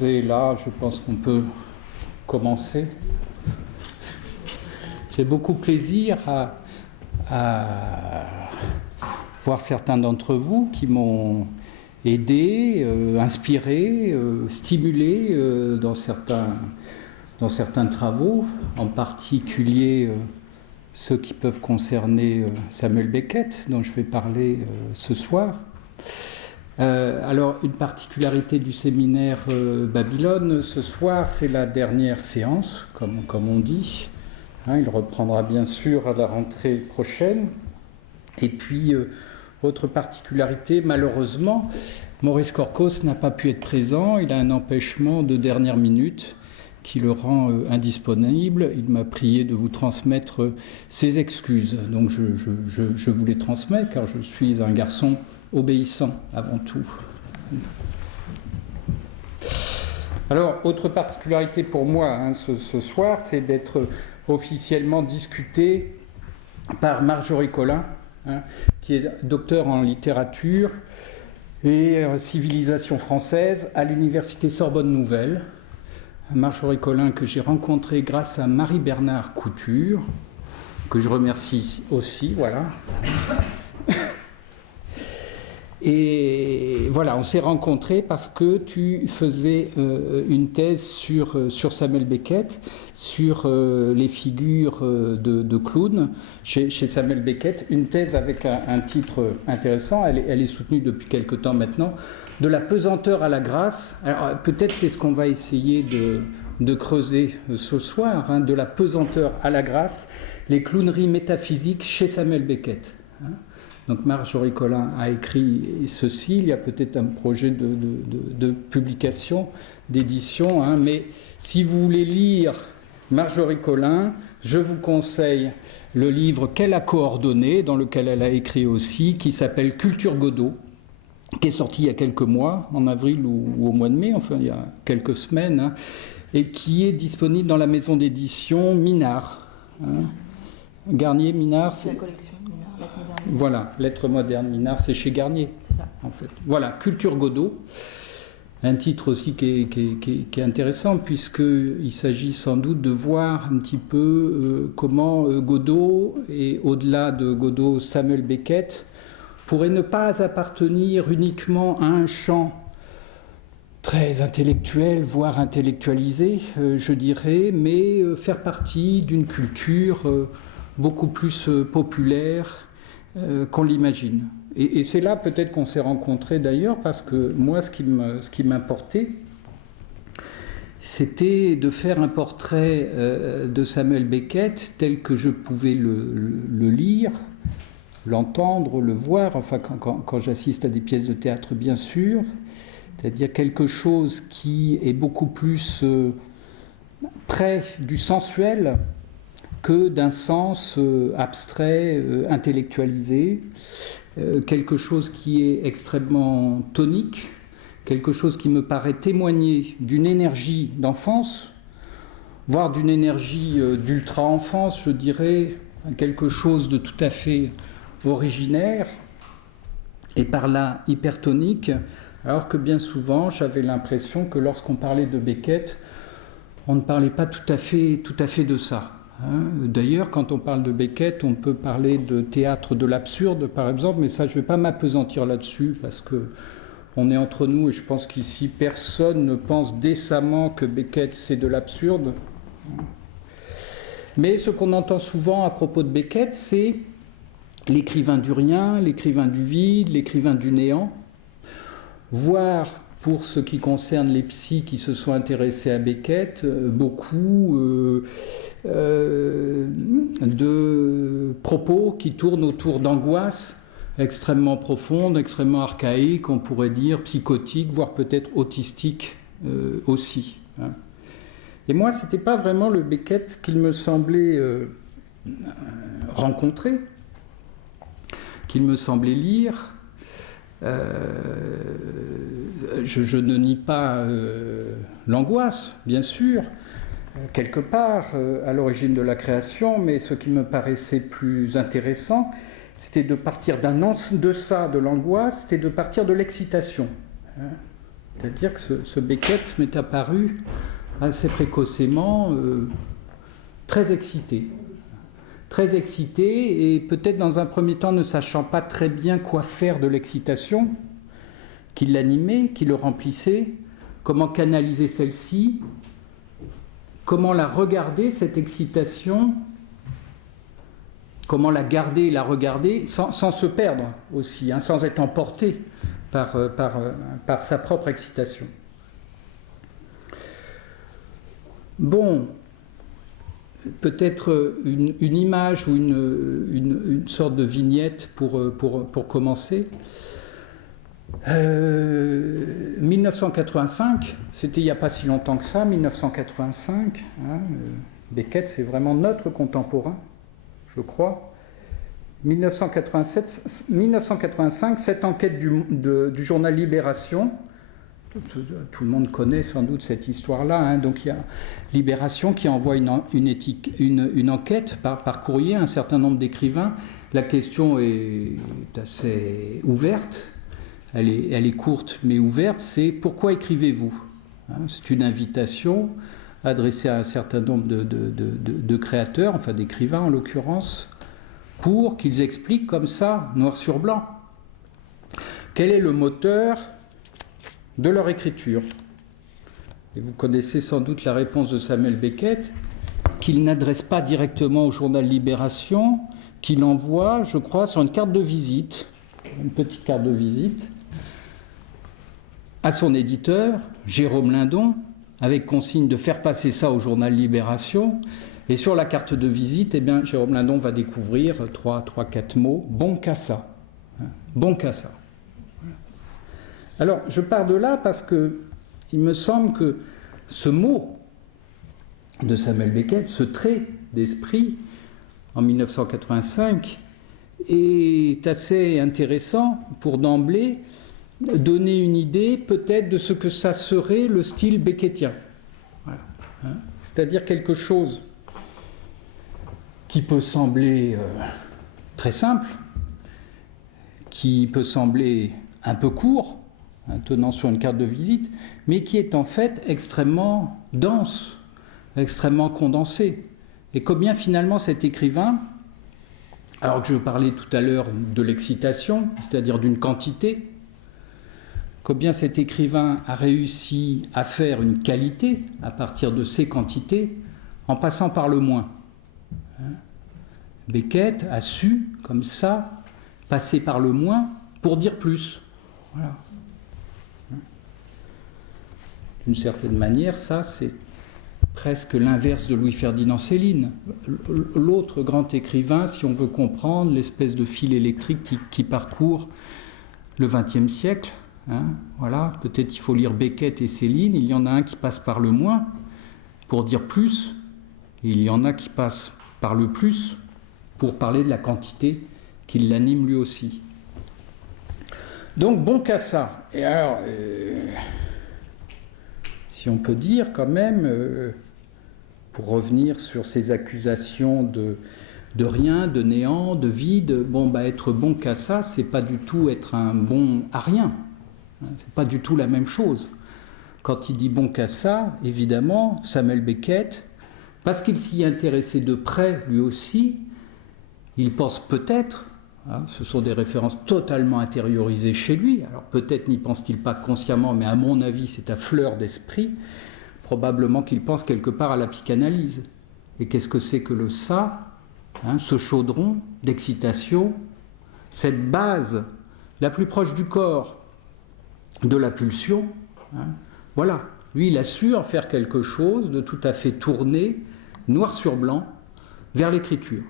Et là, je pense qu'on peut commencer. J'ai beaucoup plaisir à voir certains d'entre vous qui m'ont aidé, inspiré, stimulé dans certains travaux, en particulier ceux qui peuvent concerner Samuel Beckett, dont je vais parler ce soir. Alors, une particularité du séminaire Babylone ce soir, c'est la dernière séance, comme on dit. Il reprendra bien sûr à la rentrée prochaine. Et puis, autre particularité, malheureusement, Maurice Korkos n'a pas pu être présent. Il a un empêchement de dernière minute qui le rend indisponible. Il m'a prié de vous transmettre ses excuses. Donc, je vous les transmets, car je suis un garçon obéissant avant tout. Alors, autre particularité pour moi ce soir, c'est d'être officiellement discuté par Marjorie Collin, qui est docteur en littérature et civilisation française à l'université Sorbonne Nouvelle. Marjorie Collin que j'ai rencontrée grâce à Marie-Bernard Couture, que je remercie aussi, voilà. Et voilà, on s'est rencontrés parce que tu faisais une thèse sur Samuel Beckett, sur les figures de clowns chez Samuel Beckett, une thèse avec un titre intéressant, elle est soutenue depuis quelque temps maintenant, de la pesanteur à la grâce. Alors peut-être c'est ce qu'on va essayer de creuser ce soir, de la pesanteur à la grâce, les clowneries métaphysiques chez Samuel Beckett. Donc Marjorie Collin a écrit ceci, il y a peut-être un projet de publication, d'édition, mais si vous voulez lire Marjorie Collin, je vous conseille le livre qu'elle a coordonné, dans lequel elle a écrit aussi, qui s'appelle Culture Godot, qui est sorti il y a quelques mois, en avril ou au mois de mai, enfin il y a quelques semaines, et qui est disponible dans la maison d'édition Minard. Garnier, Minard, c'est la collection Minard, Lettres modernes. Voilà, Lettres modernes, Minard, c'est chez Garnier. C'est ça. En fait. Voilà, Culture Godot, un titre aussi qui est intéressant, puisqu'il s'agit sans doute de voir un petit peu comment Godot, et au-delà de Godot, Samuel Beckett, pourrait ne pas appartenir uniquement à un champ très intellectuel, voire intellectualisé, je dirais, mais faire partie d'une culture beaucoup plus populaire qu'on l'imagine. Et c'est là peut-être qu'on s'est rencontrés d'ailleurs, parce que moi, ce qui m'importait, c'était de faire un portrait de Samuel Beckett tel que je pouvais le lire, l'entendre, le voir, enfin quand j'assiste à des pièces de théâtre, bien sûr, c'est-à-dire quelque chose qui est beaucoup plus près du sensuel que d'un sens abstrait, intellectualisé, quelque chose qui est extrêmement tonique, quelque chose qui me paraît témoigner d'une énergie d'enfance, voire d'une énergie d'ultra-enfance, je dirais, quelque chose de tout à fait originaire, et par là hypertonique, alors que bien souvent j'avais l'impression que lorsqu'on parlait de Beckett, on ne parlait pas tout à fait de ça. D'ailleurs, quand on parle de Beckett, on peut parler de théâtre de l'absurde, par exemple, mais ça, je ne vais pas m'appesantir là-dessus, parce qu'on est entre nous, et je pense qu'ici, personne ne pense décemment que Beckett, c'est de l'absurde. Mais ce qu'on entend souvent à propos de Beckett, c'est l'écrivain du rien, l'écrivain du vide, l'écrivain du néant, voire, pour ce qui concerne les psys qui se sont intéressés à Beckett, beaucoup de propos qui tournent autour d'angoisses extrêmement profondes, extrêmement archaïques, on pourrait dire psychotiques, voire peut-être autistiques aussi. Et moi, ce n'était pas vraiment le Beckett qu'il me semblait rencontrer, qu'il me semblait lire. Je ne nie pas l'angoisse, bien sûr, quelque part à l'origine de la création, mais ce qui me paraissait plus intéressant, c'était de partir d'un en-deçà de l'angoisse, c'était de partir de l'excitation. C'est-à-dire que ce Beckett m'est apparu assez précocement très excité. Très excité et peut-être dans un premier temps ne sachant pas très bien quoi faire de l'excitation qui l'animait, qui le remplissait, comment canaliser celle-ci, comment la regarder, cette excitation, comment la garder et la regarder sans se perdre aussi, sans être emporté par sa propre excitation. Bon, peut-être une image ou une sorte de vignette pour commencer. 1985, c'était il n'y a pas si longtemps que ça, 1985. Beckett, c'est vraiment notre contemporain, je crois. 1985, cette enquête du journal Libération. Tout le monde connaît sans doute cette histoire-là. Donc il y a Libération qui envoie une enquête par courrier à un certain nombre d'écrivains. La question est assez ouverte. Elle est courte mais ouverte, c'est pourquoi écrivez-vous ? C'est une invitation adressée à un certain nombre de créateurs, enfin d'écrivains en l'occurrence, pour qu'ils expliquent comme ça, noir sur blanc, quel est le moteur de leur écriture. Et vous connaissez sans doute la réponse de Samuel Beckett, qu'il n'adresse pas directement au journal Libération, qu'il envoie, je crois, sur une carte de visite, une petite carte de visite, à son éditeur, Jérôme Lindon, avec consigne de faire passer ça au journal Libération. Et sur la carte de visite, Jérôme Lindon va découvrir 3-4 mots, bon qu'à ça. Bon qu'à ça. Alors, je pars de là parce que il me semble que ce mot de Samuel Beckett, ce trait d'esprit, en 1985, est assez intéressant pour d'emblée donner une idée peut-être de ce que ça serait le style beckettien. Voilà. C'est-à-dire quelque chose qui peut sembler très simple, qui peut sembler un peu court, tenant sur une carte de visite, mais qui est en fait extrêmement dense, extrêmement condensé. Et combien finalement cet écrivain, alors que je parlais tout à l'heure de l'excitation, c'est-à-dire d'une quantité, combien cet écrivain a réussi à faire une qualité à partir de ces quantités en passant par le moins. Beckett a su, comme ça, passer par le moins pour dire plus. Voilà. D'une certaine manière, ça, c'est presque l'inverse de Louis-Ferdinand Céline. L'autre grand écrivain, si on veut comprendre l'espèce de fil électrique qui parcourt le XXe siècle, voilà, peut-être il faut lire Beckett et Céline, il y en a un qui passe par le moins pour dire plus, et il y en a qui passent par le plus pour parler de la quantité qui l'anime lui aussi. Donc bon qu'à ça. Et alors, si on peut dire quand même, pour revenir sur ces accusations de rien, de néant, de vide, être bon qu'à ça, c'est pas du tout être un bon à rien. C'est pas du tout la même chose. Quand il dit bon qu'à ça, évidemment, Samuel Beckett, parce qu'il s'y intéressait de près lui aussi, il pense peut-être, ce sont des références totalement intériorisées chez lui, alors peut-être n'y pense-t-il pas consciemment, mais à mon avis c'est à fleur d'esprit, probablement qu'il pense quelque part à la psychanalyse. Et qu'est-ce que c'est que le ça, ce chaudron d'excitation, cette base la plus proche du corps de la pulsion, voilà. Lui, il a su en faire quelque chose de tout à fait tourné, noir sur blanc, vers l'écriture.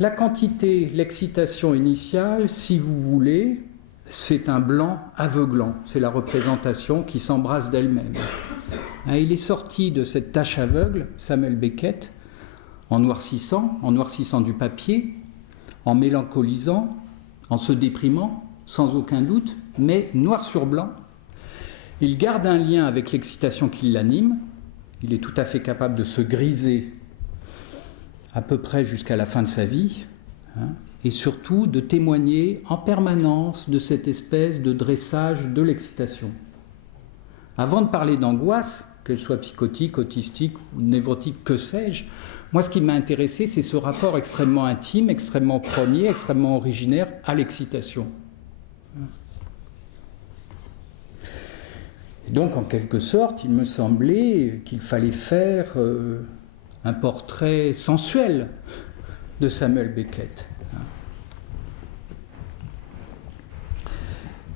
La quantité, l'excitation initiale, si vous voulez, c'est un blanc aveuglant. C'est la représentation qui s'embrasse d'elle-même. Il est sorti de cette tâche aveugle, Samuel Beckett, en noircissant du papier, en mélancolisant, en se déprimant, sans aucun doute, mais noir sur blanc. Il garde un lien avec l'excitation qui l'anime. Il est tout à fait capable de se griser à peu près jusqu'à la fin de sa vie, et surtout de témoigner en permanence de cette espèce de dressage de l'excitation. Avant de parler d'angoisse, qu'elle soit psychotique, autistique ou névrotique, que sais-je, moi ce qui m'a intéressé, c'est ce rapport extrêmement intime, extrêmement premier, extrêmement originaire à l'excitation. Et donc en quelque sorte, il me semblait qu'il fallait faire un portrait sensuel de Samuel Beckett.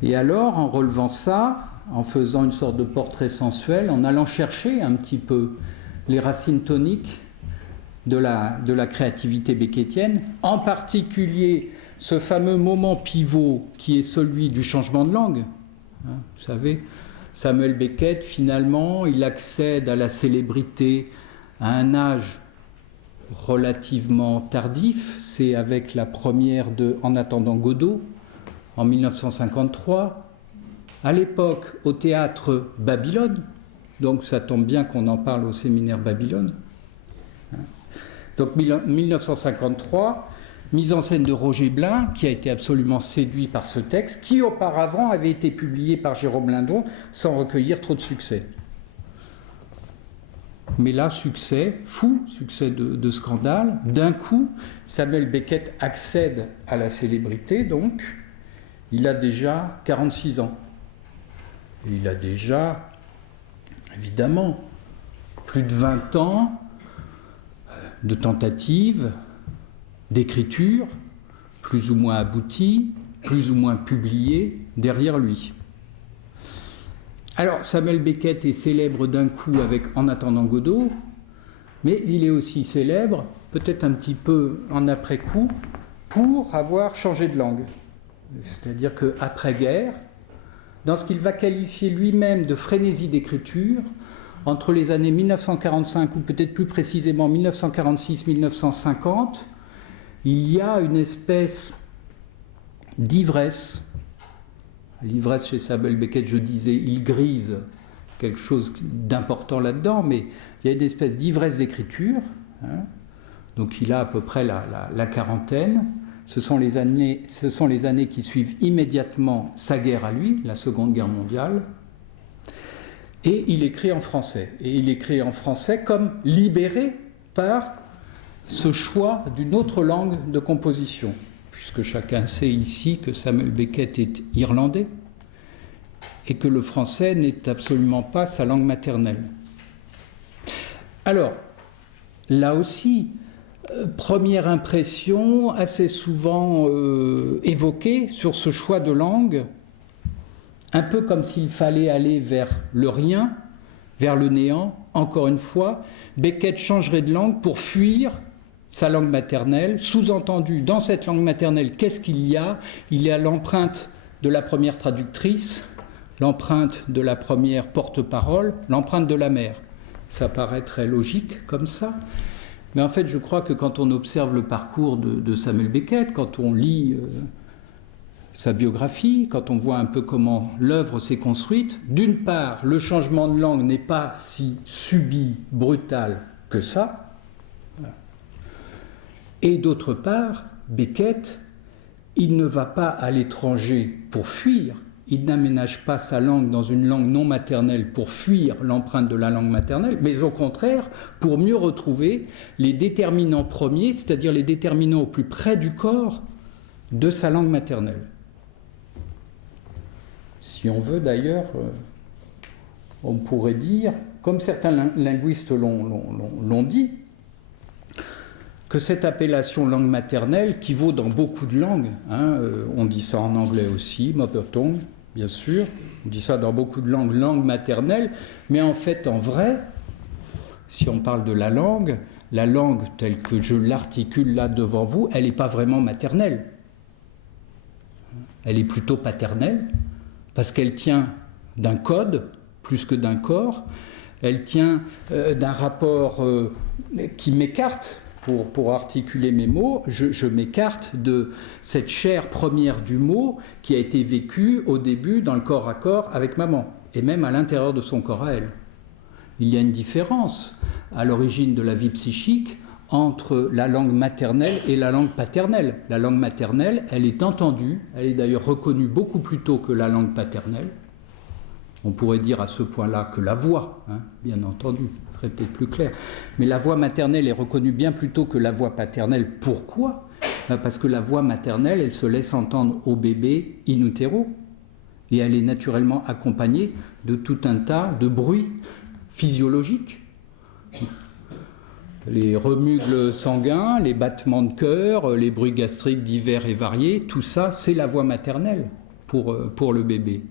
Et alors, en relevant ça, en faisant une sorte de portrait sensuel, en allant chercher un petit peu les racines toniques de la créativité beckettienne, en particulier ce fameux moment pivot qui est celui du changement de langue. Vous savez, Samuel Beckett, finalement, il accède à la célébrité à un âge relativement tardif. C'est avec la première de En attendant Godot, en 1953, à l'époque au théâtre Babylone, donc ça tombe bien qu'on en parle au séminaire Babylone. Donc 1953, mise en scène de Roger Blin, qui a été absolument séduit par ce texte, qui auparavant avait été publié par Jérôme Lindon sans recueillir trop de succès. Mais là, succès, fou, succès de scandale. D'un coup, Samuel Beckett accède à la célébrité, donc il a déjà 46 ans. Et il a déjà, évidemment, plus de 20 ans de tentatives, d'écriture, plus ou moins abouties, plus ou moins publiées, derrière lui. Alors, Samuel Beckett est célèbre d'un coup avec En attendant Godot, mais il est aussi célèbre, peut-être un petit peu en après-coup, pour avoir changé de langue. C'est-à-dire qu'après-guerre, dans ce qu'il va qualifier lui-même de frénésie d'écriture, entre les années 1945 ou peut-être plus précisément 1946-1950, il y a une espèce d'ivresse. L'ivresse chez Samuel Beckett, je disais, il grise quelque chose d'important là-dedans, mais il y a une espèce d'ivresse d'écriture. Donc il a à peu près la quarantaine. Ce sont les années qui suivent immédiatement sa guerre à lui, la Seconde Guerre mondiale. Et il écrit en français. Et il écrit en français comme libéré par ce choix d'une autre langue de composition. Puisque chacun sait ici que Samuel Beckett est irlandais et que le français n'est absolument pas sa langue maternelle. Alors, là aussi, première impression assez souvent évoquée sur ce choix de langue, un peu comme s'il fallait aller vers le rien, vers le néant. Encore une fois, Beckett changerait de langue pour fuir sa langue maternelle. Sous-entendu, dans cette langue maternelle, qu'est-ce qu'il y a ? Il y a l'empreinte de la première traductrice, l'empreinte de la première porte-parole, l'empreinte de la mère. Ça paraît très logique comme ça. Mais en fait, je crois que quand on observe le parcours de Samuel Beckett, quand on lit sa biographie, quand on voit un peu comment l'œuvre s'est construite, d'une part, le changement de langue n'est pas si subit, brutal que ça, et d'autre part, Beckett, il ne va pas à l'étranger pour fuir, il n'aménage pas sa langue dans une langue non maternelle pour fuir l'empreinte de la langue maternelle, mais au contraire, pour mieux retrouver les déterminants premiers, c'est-à-dire les déterminants au plus près du corps de sa langue maternelle. Si on veut d'ailleurs, on pourrait dire, comme certains linguistes l'ont dit, que cette appellation langue maternelle, qui vaut dans beaucoup de langues, on dit ça en anglais aussi, mother tongue, bien sûr, on dit ça dans beaucoup de langues, langue maternelle, mais en fait, en vrai, si on parle de la langue telle que je l'articule là devant vous, elle n'est pas vraiment maternelle. Elle est plutôt paternelle, parce qu'elle tient d'un code plus que d'un corps, elle tient d'un rapport qui m'écarte. Pour articuler mes mots, je m'écarte de cette chair première du mot qui a été vécue au début dans le corps à corps avec maman, et même à l'intérieur de son corps à elle. Il y a une différence à l'origine de la vie psychique entre la langue maternelle et la langue paternelle. La langue maternelle, elle est entendue, elle est d'ailleurs reconnue beaucoup plus tôt que la langue paternelle. On pourrait dire à ce point-là que la voix, hein, bien entendu, ce serait peut-être plus clair. Mais la voix maternelle est reconnue bien plus tôt que la voix paternelle. Pourquoi ? Parce que la voix maternelle, elle se laisse entendre au bébé in utero. Et elle est naturellement accompagnée de tout un tas de bruits physiologiques. Les remugles sanguins, les battements de cœur, les bruits gastriques divers et variés, tout ça, c'est la voix maternelle pour le bébé.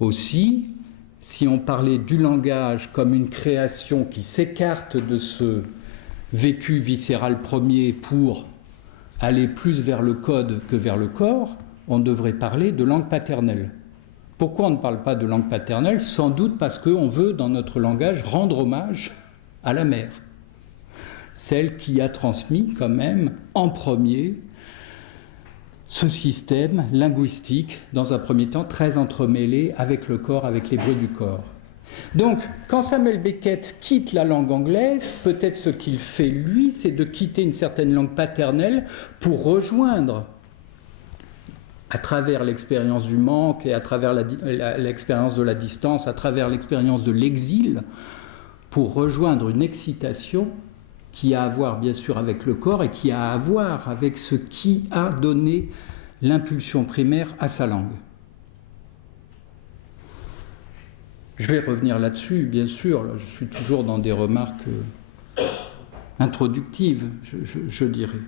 Aussi, si on parlait du langage comme une création qui s'écarte de ce vécu viscéral premier pour aller plus vers le code que vers le corps, on devrait parler de langue paternelle. Pourquoi on ne parle pas de langue paternelle ? Sans doute parce qu'on veut, dans notre langage, rendre hommage à la mère. Celle qui a transmis quand même en premier ce système linguistique, dans un premier temps très entremêlé avec le corps, avec les bruits du corps. Donc, quand Samuel Beckett quitte la langue anglaise, peut-être ce qu'il fait, lui, c'est de quitter une certaine langue paternelle pour rejoindre, à travers l'expérience du manque et à travers l'expérience de la distance, à travers l'expérience de l'exil, pour rejoindre une excitation qui a à voir bien sûr avec le corps et qui a à voir avec ce qui a donné l'impulsion primaire à sa langue. Je vais revenir là-dessus, bien sûr, je suis toujours dans des remarques introductives, je dirais.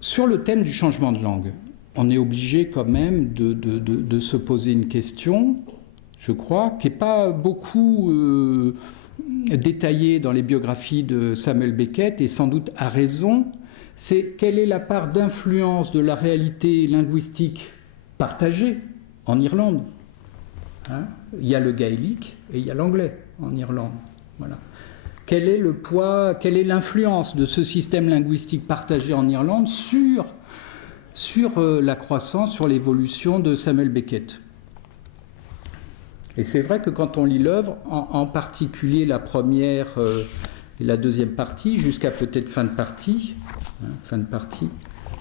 Sur le thème du changement de langue, on est obligé quand même de se poser une question, je crois, qui n'est pas beaucoup détaillée dans les biographies de Samuel Beckett, et sans doute à raison, c'est quelle est la part d'influence de la réalité linguistique partagée en Irlande. Hein ? Il y a le gaélique et il y a l'anglais en Irlande. Voilà. Quel est le poids, quelle est l'influence de ce système linguistique partagé en Irlande sur la croissance, sur l'évolution de Samuel Beckett ? Et c'est vrai que quand on lit l'œuvre, en particulier la première et la deuxième partie, jusqu'à peut-être fin de partie,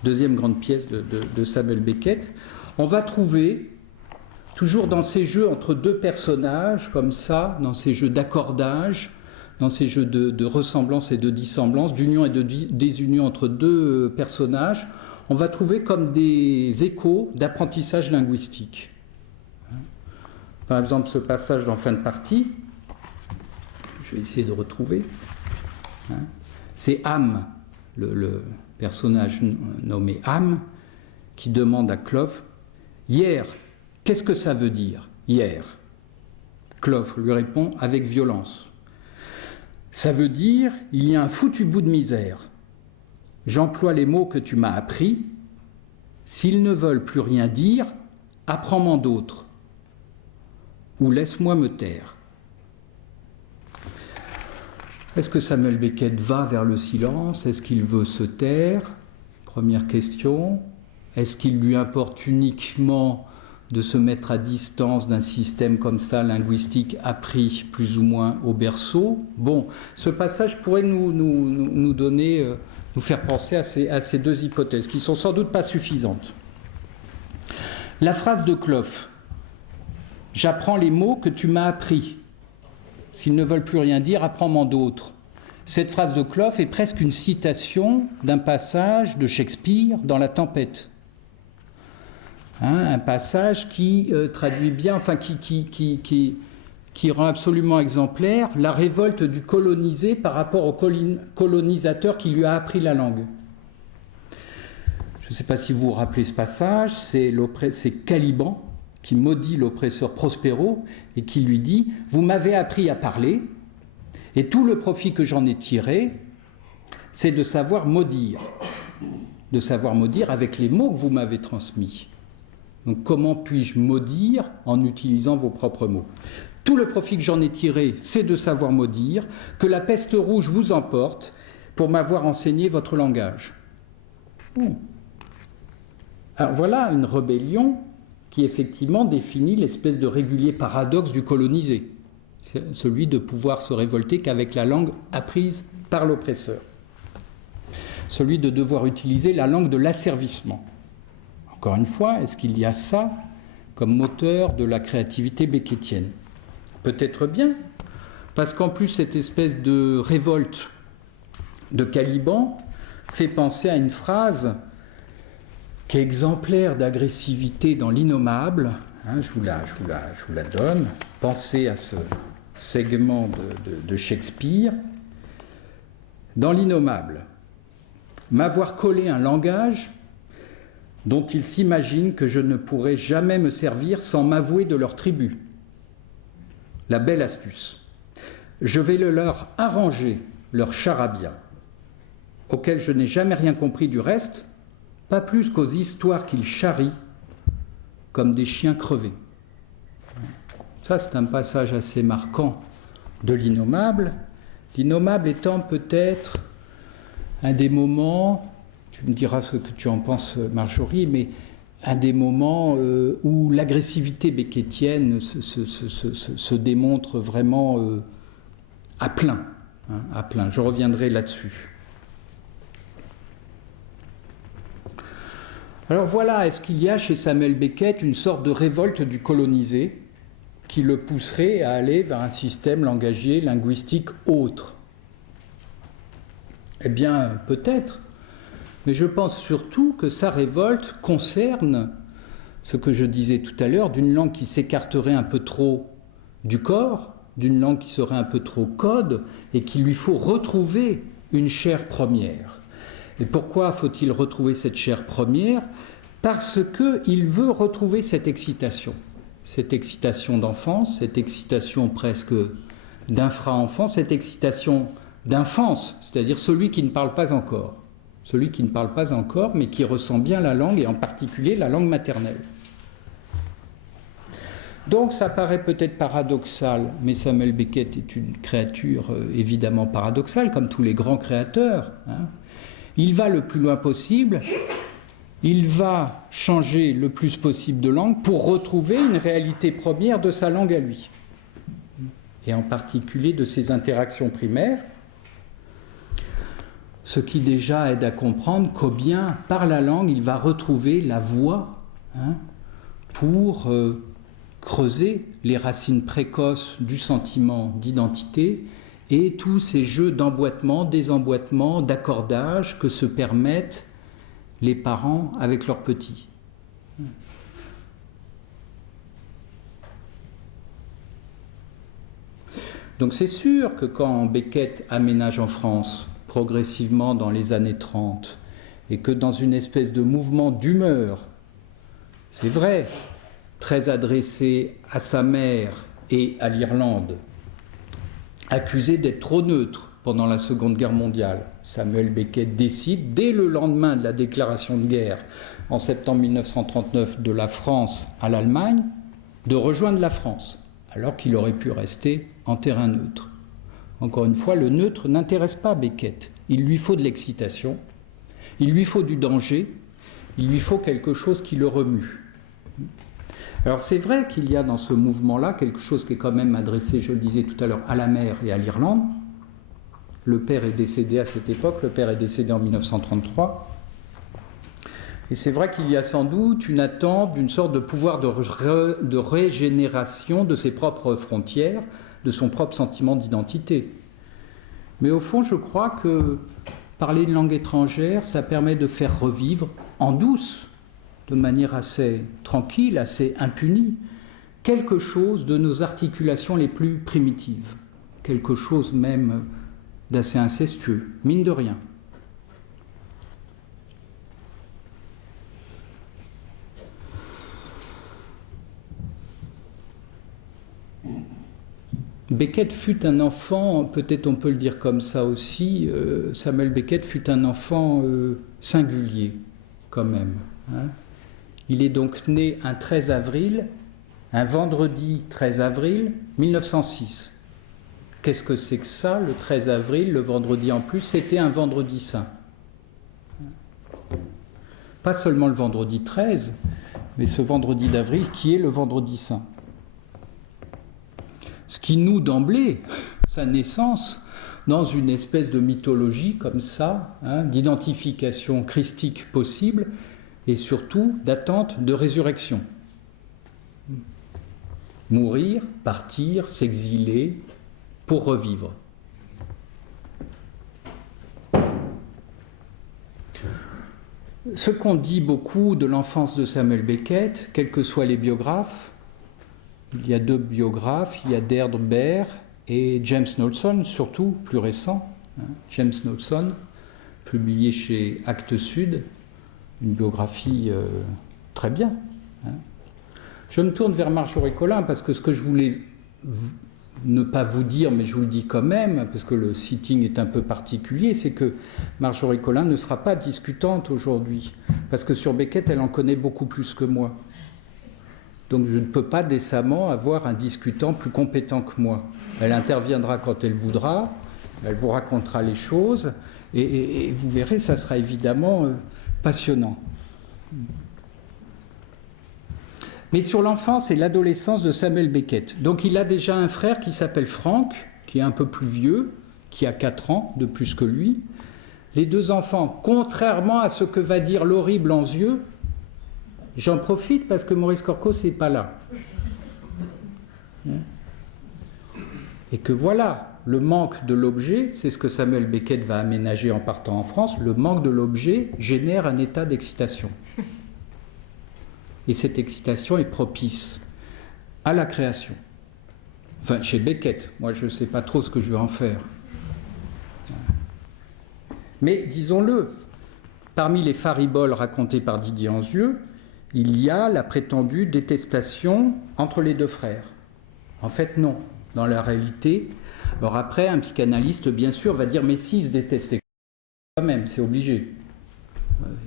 deuxième grande pièce de Samuel Beckett, on va trouver, toujours dans ces jeux entre deux personnages, comme ça, dans ces jeux d'accordage, dans ces jeux de ressemblance et de dissemblance, d'union et de désunion entre deux personnages, on va trouver comme des échos d'apprentissage linguistique. Par exemple, ce passage dans fin de partie, je vais essayer de retrouver, c'est Ham, le personnage nommé Ham, qui demande à Clough, « Hier, qu'est-ce que ça veut dire, hier ?» Clough lui répond avec violence, « Ça veut dire, il y a un foutu bout de misère. J'emploie les mots que tu m'as appris. S'ils ne veulent plus rien dire, apprends-m'en d'autres. Ou laisse-moi me taire. » Est-ce que Samuel Beckett va vers le silence ? Est-ce qu'il veut se taire ? Première question. Est-ce qu'il lui importe uniquement de se mettre à distance d'un système comme ça, linguistique, appris plus ou moins au berceau ? Bon, ce passage pourrait nous donner, nous faire penser à ces deux hypothèses, qui sont sans doute pas suffisantes. La phrase de Clough, « J'apprends les mots que tu m'as appris. S'ils ne veulent plus rien dire, apprends-m'en d'autres. » Cette phrase de Clough est presque une citation d'un passage de Shakespeare dans La Tempête. Un passage qui traduit bien, enfin qui rend absolument exemplaire la révolte du colonisé par rapport au colonisateur qui lui a appris la langue. Je ne sais pas si vous vous rappelez ce passage, c'est Caliban qui maudit l'oppresseur Prospero et qui lui dit « Vous m'avez appris à parler et tout le profit que j'en ai tiré, c'est de savoir maudire avec les mots que vous m'avez transmis. Donc comment puis-je maudire en utilisant vos propres mots ? Tout le profit que j'en ai tiré, c'est de savoir maudire, que la peste rouge vous emporte pour m'avoir enseigné votre langage. » Alors voilà une rébellion qui effectivement définit l'espèce de régulier paradoxe du colonisé, celui de pouvoir se révolter qu'avec la langue apprise par l'oppresseur, celui de devoir utiliser la langue de l'asservissement. Encore une fois, est-ce qu'il y a ça comme moteur de la créativité beckettienne? Peut-être bien, parce qu'en plus cette espèce de révolte de Caliban fait penser à une phrase qui est exemplaire d'agressivité dans l'Innommable. Je vous la donne. Pensez à ce segment de Shakespeare. Dans l'Innommable, m'avoir collé un langage dont ils s'imaginent que je ne pourrai jamais me servir sans m'avouer de leur tribut. La belle astuce. Je vais le leur arranger, leur charabia, auquel je n'ai jamais rien compris du reste, pas plus qu'aux histoires qu'ils charrient comme des chiens crevés. Ça, c'est un passage assez marquant de l'Innommable. L'Innommable étant peut-être un des moments, tu me diras ce que tu en penses, Marjorie, mais un des moments où l'agressivité beckettienne se démontre vraiment à plein. À plein. Je reviendrai là-dessus. Alors voilà, est-ce qu'il y a chez Samuel Beckett une sorte de révolte du colonisé qui le pousserait à aller vers un système langagier, linguistique autre? Eh bien, peut-être. Mais je pense surtout que sa révolte concerne ce que je disais tout à l'heure, d'une langue qui s'écarterait un peu trop du corps, d'une langue qui serait un peu trop code, et qu'il lui faut retrouver une chair première. Et pourquoi faut-il retrouver cette chair première? Parce qu'il veut retrouver cette excitation d'enfance, cette excitation presque d'infra-enfance, cette excitation d'enfance, c'est-à-dire celui qui ne parle pas encore. Celui qui ne parle pas encore, mais qui ressent bien la langue, et en particulier la langue maternelle. Donc ça paraît peut-être paradoxal, mais Samuel Beckett est une créature évidemment paradoxale, comme tous les grands créateurs. Il va le plus loin possible, il va changer le plus possible de langue pour retrouver une réalité première de sa langue à lui, et en particulier de ses interactions primaires, ce qui déjà aide à comprendre qu'au bien, par la langue, il va retrouver la voix pour creuser les racines précoces du sentiment d'identité et tous ces jeux d'emboîtement, désemboîtement, d'accordage que se permettent les parents avec leurs petits. Donc c'est sûr que quand Beckett aménage en France, progressivement dans les années 30, et que dans une espèce de mouvement d'humeur, c'est vrai, très adressé à sa mère et à l'Irlande, accusé d'être trop neutre pendant la Seconde Guerre mondiale, Samuel Beckett décide, dès le lendemain de la déclaration de guerre, en septembre 1939, de la France à l'Allemagne, de rejoindre la France, alors qu'il aurait pu rester en terrain neutre. Encore une fois, le neutre n'intéresse pas Beckett. Il lui faut de l'excitation, il lui faut du danger, il lui faut quelque chose qui le remue. Alors c'est vrai qu'il y a dans ce mouvement-là quelque chose qui est quand même adressé, je le disais tout à l'heure, à la mère et à l'Irlande. Le père est décédé à cette époque, le père est décédé en 1933. Et c'est vrai qu'il y a sans doute une attente d'une sorte de pouvoir de régénération de ses propres frontières, de son propre sentiment d'identité. Mais au fond, je crois que parler une langue étrangère, ça permet de faire revivre en douce, de manière assez tranquille, assez impunie, quelque chose de nos articulations les plus primitives, quelque chose même d'assez incestueux, mine de rien. Beckett fut un enfant, peut-être on peut le dire comme ça aussi, Samuel Beckett fut un enfant singulier, quand même. Il est donc né un 13 avril, un vendredi 13 avril 1906. Qu'est-ce que c'est que ça, le 13 avril, le vendredi en plus? C'était un vendredi saint. Pas seulement le vendredi 13, mais ce vendredi d'avril qui est le vendredi saint. Ce qui noue d'emblée sa naissance dans une espèce de mythologie comme ça, d'identification christique possible, et surtout d'attente de résurrection. Mourir, partir, s'exiler pour revivre. Ce qu'on dit beaucoup de l'enfance de Samuel Beckett, quels que soient les biographes, il y a 2 biographes, il y a Deirdre Baird et James Knowlson, surtout plus récent, James Knowlson, publié chez Actes Sud, une biographie très bien. Je me tourne vers Marjorie Collin parce que ce que je voulais ne pas vous dire, mais je vous le dis quand même, parce que le sitting est un peu particulier, c'est que Marjorie Collin ne sera pas discutante aujourd'hui, parce que sur Beckett, elle en connaît beaucoup plus que moi. Donc je ne peux pas décemment avoir un discutant plus compétent que moi. Elle interviendra quand elle voudra, elle vous racontera les choses, et vous verrez, ça sera évidemment passionnant. Mais sur l'enfance et l'adolescence de Samuel Beckett. Donc il a déjà un frère qui s'appelle Frank, qui est un peu plus vieux, qui a 4 ans de plus que lui. Les 2 enfants, contrairement à ce que va dire l'horrible Anzieux, j'en profite parce que Maurice Corcos n'est pas là. Et que voilà, le manque de l'objet, c'est ce que Samuel Beckett va aménager en partant en France, le manque de l'objet génère un état d'excitation. Et cette excitation est propice à la création. Enfin, chez Beckett, moi je ne sais pas trop ce que je vais en faire. Mais disons-le, parmi les fariboles racontées par Didier Anzieux, il y a la prétendue détestation entre les 2 frères. En fait, non. Dans la réalité, alors après, un psychanalyste, bien sûr, va dire « mais si, ils se détestaient quand même, c'est obligé ».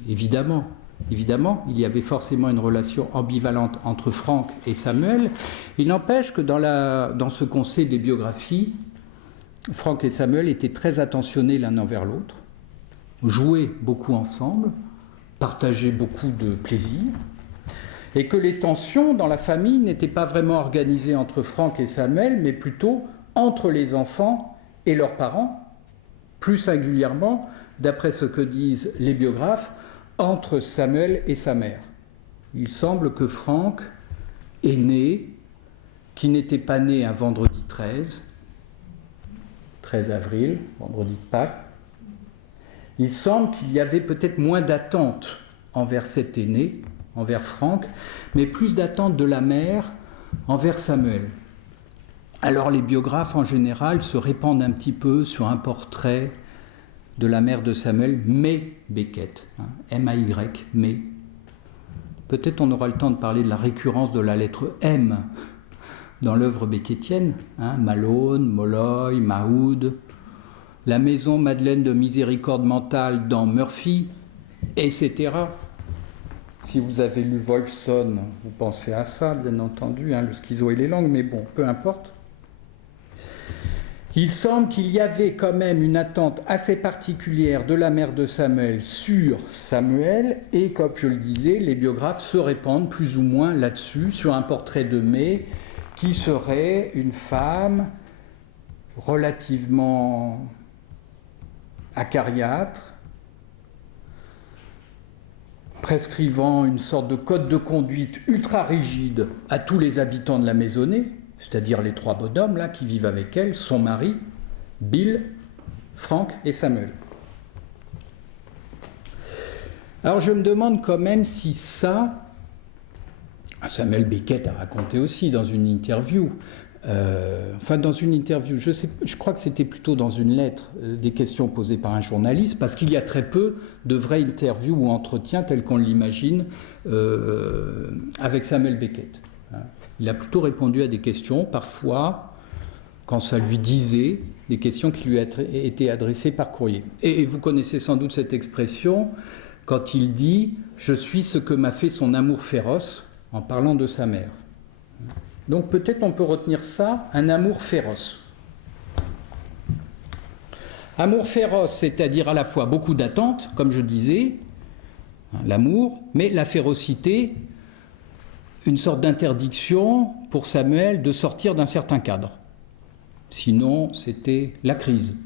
Évidemment. Évidemment, il y avait forcément une relation ambivalente entre Frank et Samuel. Il n'empêche que dans ce qu'on sait des biographies, Frank et Samuel étaient très attentionnés l'un envers l'autre, jouaient beaucoup ensemble, partageaient beaucoup de plaisir, et que les tensions dans la famille n'étaient pas vraiment organisées entre Frank et Samuel, mais plutôt entre les enfants et leurs parents, plus singulièrement, d'après ce que disent les biographes, entre Samuel et sa mère. Il semble que Frank est né, qui n'était pas né un vendredi 13 avril, vendredi de Pâques. Il semble qu'il y avait peut-être moins d'attente envers cet aîné, envers Frank, mais plus d'attente de la mère envers Samuel. Alors les biographes en général se répandent un petit peu sur un portrait de la mère de Samuel, May Beckett, M-A-Y, May. Peut-être on aura le temps de parler de la récurrence de la lettre M dans l'œuvre beckettienne, Malone, Molloy, Mahoud, la maison Madeleine de miséricorde mentale dans Murphy, etc. Si vous avez lu Wolfson, vous pensez à ça, bien entendu, le schizo et les langues, mais bon, peu importe. Il semble qu'il y avait quand même une attente assez particulière de la mère de Samuel sur Samuel, et comme je le disais, les biographes se répandent plus ou moins là-dessus, sur un portrait de May, qui serait une femme relativement acariâtre, prescrivant une sorte de code de conduite ultra rigide à tous les habitants de la maisonnée, c'est-à-dire les 3 bonhommes là qui vivent avec elle, son mari, Bill, Frank et Samuel. Alors je me demande quand même si ça, Samuel Beckett a raconté aussi dans une interview, je crois que c'était plutôt dans une lettre, des questions posées par un journaliste, parce qu'il y a très peu de vraies interviews ou entretiens tels qu'on l'imagine avec Samuel Beckett. Il a plutôt répondu à des questions, parfois, quand ça lui disait, des questions qui lui étaient adressées par courrier. Et vous connaissez sans doute cette expression, quand il dit « Je suis ce que m'a fait son amour féroce », en parlant de sa mère. Donc peut-être on peut retenir ça, un amour féroce. Amour féroce, c'est-à-dire à la fois beaucoup d'attentes, comme je disais, l'amour, mais la férocité, une sorte d'interdiction pour Samuel de sortir d'un certain cadre. Sinon, c'était la crise.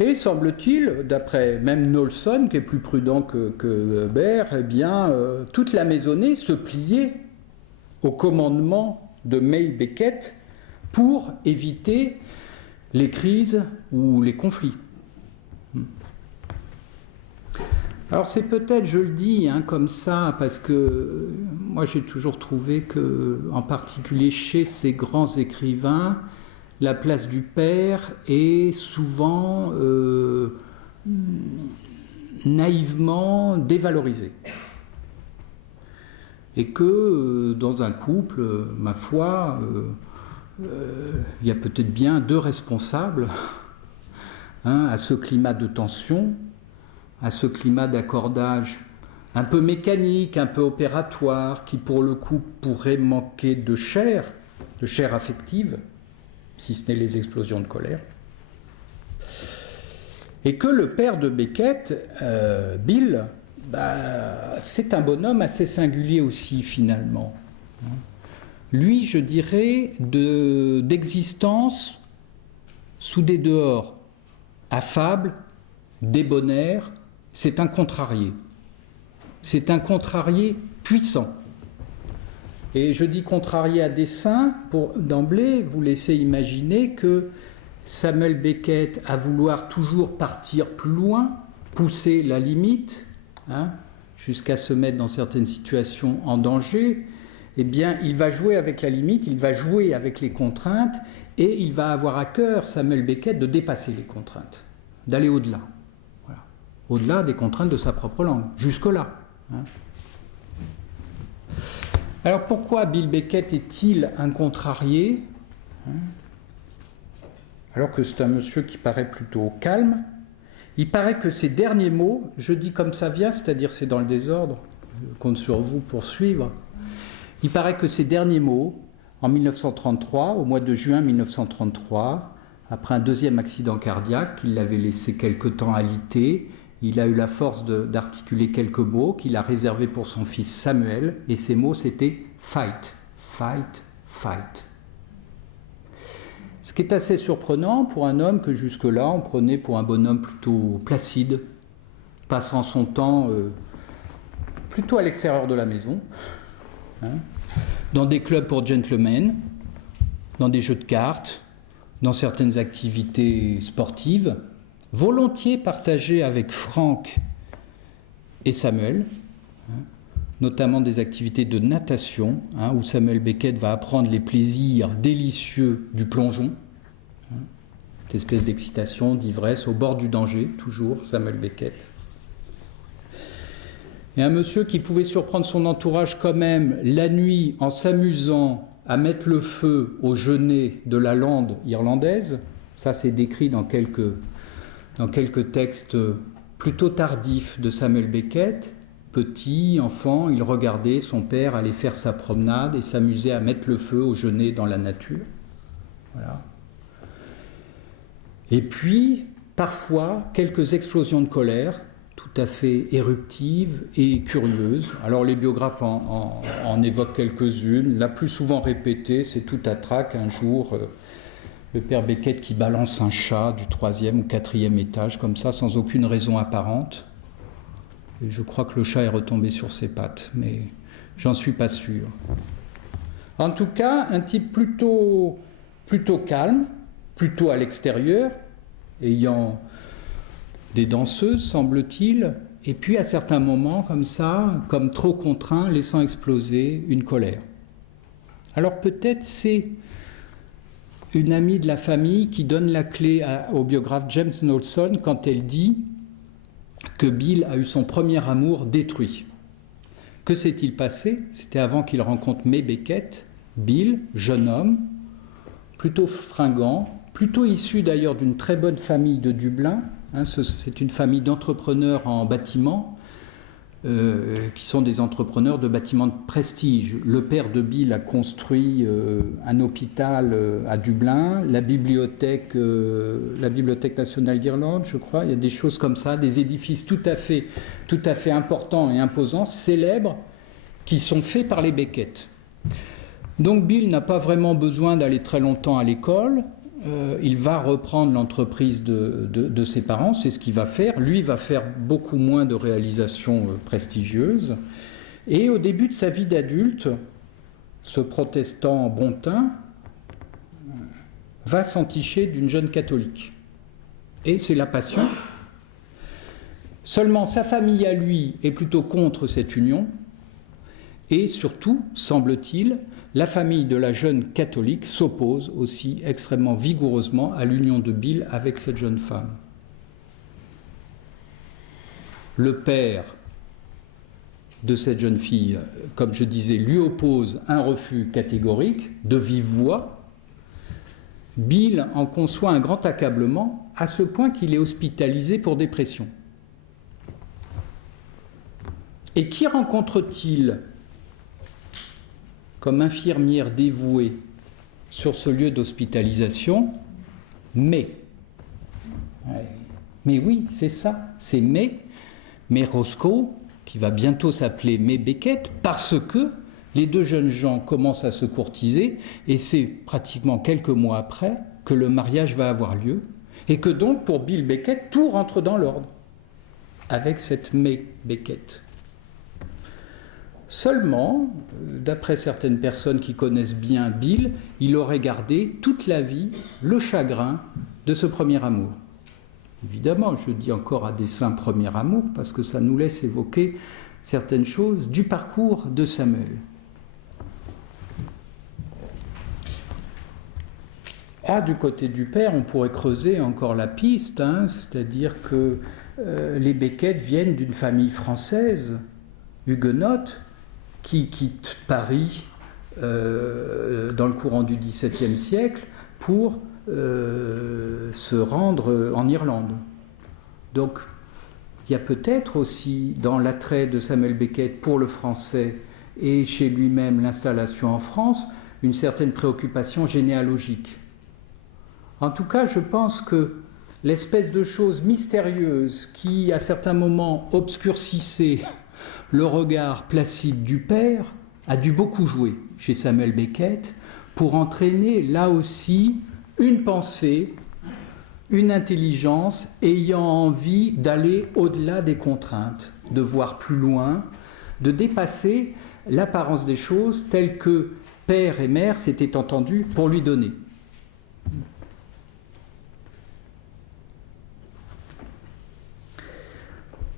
Et semble-t-il, d'après même Knowlson, qui est plus prudent que Weber, eh bien, toute la maisonnée se pliait au commandement de May Beckett pour éviter les crises ou les conflits. Alors c'est peut-être, je le dis comme ça, parce que moi j'ai toujours trouvé que, en particulier chez ces grands écrivains, la place du père est souvent naïvement dévalorisée. Et que dans un couple, ma foi, il y a peut-être bien deux responsables à ce climat de tension, à ce climat d'accordage un peu mécanique, un peu opératoire, qui pour le coup pourrait manquer de chair affective, si ce n'est les explosions de colère. Et que le père de Beckett, Bill, c'est un bonhomme assez singulier aussi finalement. Lui, je dirais, d'existence sous des dehors affables, débonnaires, c'est un contrarié. C'est un contrarié puissant. Et je dis contrarié à dessein pour d'emblée vous laisser imaginer que Samuel Beckett, à vouloir toujours partir plus loin, pousser la limite, jusqu'à se mettre dans certaines situations en danger, eh bien, il va jouer avec la limite, il va jouer avec les contraintes, et il va avoir à cœur, Samuel Beckett, de dépasser les contraintes, d'aller au-delà. Voilà. Au-delà des contraintes de sa propre langue, jusque-là. Alors pourquoi Bill Beckett est-il un contrarié, alors que c'est un monsieur qui paraît plutôt calme? Il paraît que ces derniers mots, je dis comme ça vient, c'est-à-dire c'est dans le désordre, je compte sur vous pour suivre, il paraît que ces derniers mots, en 1933, au mois de juin 1933, après un deuxième accident cardiaque qui l'avait laissé quelque temps alité, il a eu la force d'articuler quelques mots qu'il a réservés pour son fils Samuel, et ces mots c'était « fight, fight, fight ». Ce qui est assez surprenant pour un homme que jusque-là on prenait pour un bonhomme plutôt placide, passant son temps plutôt à l'extérieur de la maison, dans des clubs pour gentlemen, dans des jeux de cartes, dans certaines activités sportives, volontiers partagées avec Frank et Samuel, notamment des activités de natation, où Samuel Beckett va apprendre les plaisirs délicieux du plongeon, cette espèce d'excitation, d'ivresse, au bord du danger, toujours Samuel Beckett. Et un monsieur qui pouvait surprendre son entourage quand même la nuit en s'amusant à mettre le feu au genêt de la lande irlandaise. Ça, c'est décrit dans quelques textes plutôt tardifs de Samuel Beckett. Petit, enfant, il regardait son père aller faire sa promenade et s'amusait à mettre le feu au genêt dans la nature. Voilà. Et puis, parfois, quelques explosions de colère, tout à fait éruptives et curieuses. Alors les biographes en évoquent quelques-unes. La plus souvent répétée, c'est tout à trac, un jour, le père Beckett qui balance un chat du 3e ou 4e étage, comme ça, sans aucune raison apparente. Et je crois que le chat est retombé sur ses pattes, mais j'en suis pas sûr. En tout cas, un type plutôt calme, plutôt à l'extérieur, ayant des danseuses, semble-t-il, et puis à certains moments, comme ça, comme trop contraint, laissant exploser une colère. Alors peut-être c'est une amie de la famille qui donne la clé au biographe James Knowlson quand elle dit que Bill a eu son premier amour détruit. Que s'est-il passé? C'était avant qu'il rencontre May Beckett. Bill, jeune homme, plutôt fringant, plutôt issu d'ailleurs d'une très bonne famille de Dublin. C'est une famille d'entrepreneurs en bâtiment, qui sont des entrepreneurs de bâtiments de prestige. Le père de Bill a construit un hôpital à Dublin, la bibliothèque nationale d'Irlande, je crois. Il y a des choses comme ça, des édifices tout à fait importants et imposants, célèbres, qui sont faits par les Beckett. Donc Bill n'a pas vraiment besoin d'aller très longtemps à l'école. il va reprendre l'entreprise de ses parents, c'est ce qu'il va faire. Lui va faire beaucoup moins de réalisations prestigieuses. Et au début de sa vie d'adulte, ce protestant bontin va s'enticher d'une jeune catholique. Et c'est la passion. Seulement, sa famille à lui est plutôt contre cette union. Et surtout, semble-t-il, la famille de la jeune catholique s'oppose aussi extrêmement vigoureusement à l'union de Bill avec cette jeune femme. Le père de cette jeune fille, comme je disais, lui oppose un refus catégorique, de vive voix. Bill en conçoit un grand accablement, à ce point qu'il est hospitalisé pour dépression. Et qui rencontre-t-il comme infirmière dévouée sur ce lieu d'hospitalisation? Mais oui, c'est ça, c'est May Roscoe, qui va bientôt s'appeler May Beckett, parce que les deux jeunes gens commencent à se courtiser, et c'est pratiquement quelques mois après que le mariage va avoir lieu, et que donc pour Bill Beckett, tout rentre dans l'ordre, avec cette May Beckett. Seulement, d'après certaines personnes qui connaissent bien Bill, il aurait gardé toute la vie le chagrin de ce premier amour. Évidemment, je dis encore à dessein premier amour, parce que ça nous laisse évoquer certaines choses du parcours de Samuel. Du côté du père, on pourrait creuser encore la piste, c'est-à-dire que les Beckett viennent d'une famille française, huguenote, qui quitte Paris dans le courant du XVIIe siècle pour se rendre en Irlande. Donc, il y a peut-être aussi dans l'attrait de Samuel Beckett pour le français et chez lui-même l'installation en France, une certaine préoccupation généalogique. En tout cas, je pense que l'espèce de chose mystérieuse qui, à certains moments, obscurcissait le regard placide du père a dû beaucoup jouer chez Samuel Beckett pour entraîner là aussi une pensée, une intelligence ayant envie d'aller au-delà des contraintes, de voir plus loin, de dépasser l'apparence des choses telles que père et mère s'étaient entendus pour lui donner.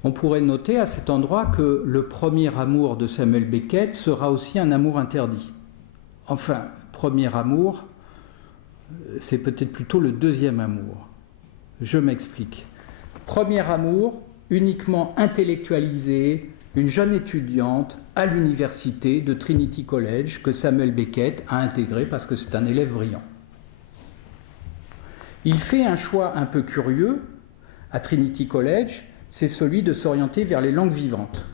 On pourrait noter à cet endroit que le premier amour de Samuel Beckett sera aussi un amour interdit. Enfin, premier amour, c'est peut-être plutôt le deuxième amour. Je m'explique. Premier amour, uniquement intellectualisé, une jeune étudiante à l'université de Trinity College que Samuel Beckett a intégré parce que c'est un élève brillant. Il fait un choix un peu curieux à Trinity College, c'est celui de s'orienter vers les langues vivantes.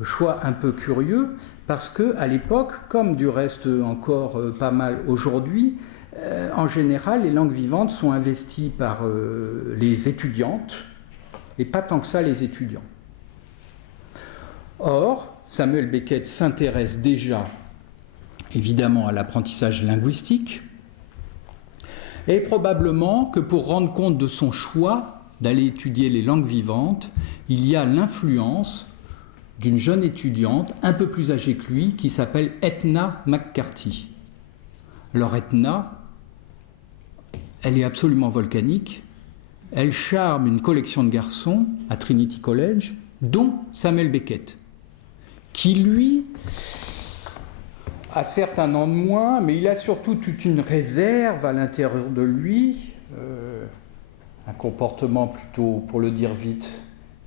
Le choix un peu curieux parce qu'à l'époque, comme du reste encore pas mal aujourd'hui, en général, les langues vivantes sont investies par les étudiantes et pas tant que ça les étudiants. Or, Samuel Beckett s'intéresse déjà évidemment à l'apprentissage linguistique et probablement que pour rendre compte de son choix d'aller étudier les langues vivantes, il y a l'influence d'une jeune étudiante un peu plus âgée que lui qui s'appelle Etna McCarthy. Alors Etna, elle est absolument volcanique, elle charme une collection de garçons à Trinity College, dont Samuel Beckett, qui lui a certes un an de moins, mais il a surtout toute une réserve à l'intérieur de lui, un comportement plutôt, pour le dire vite,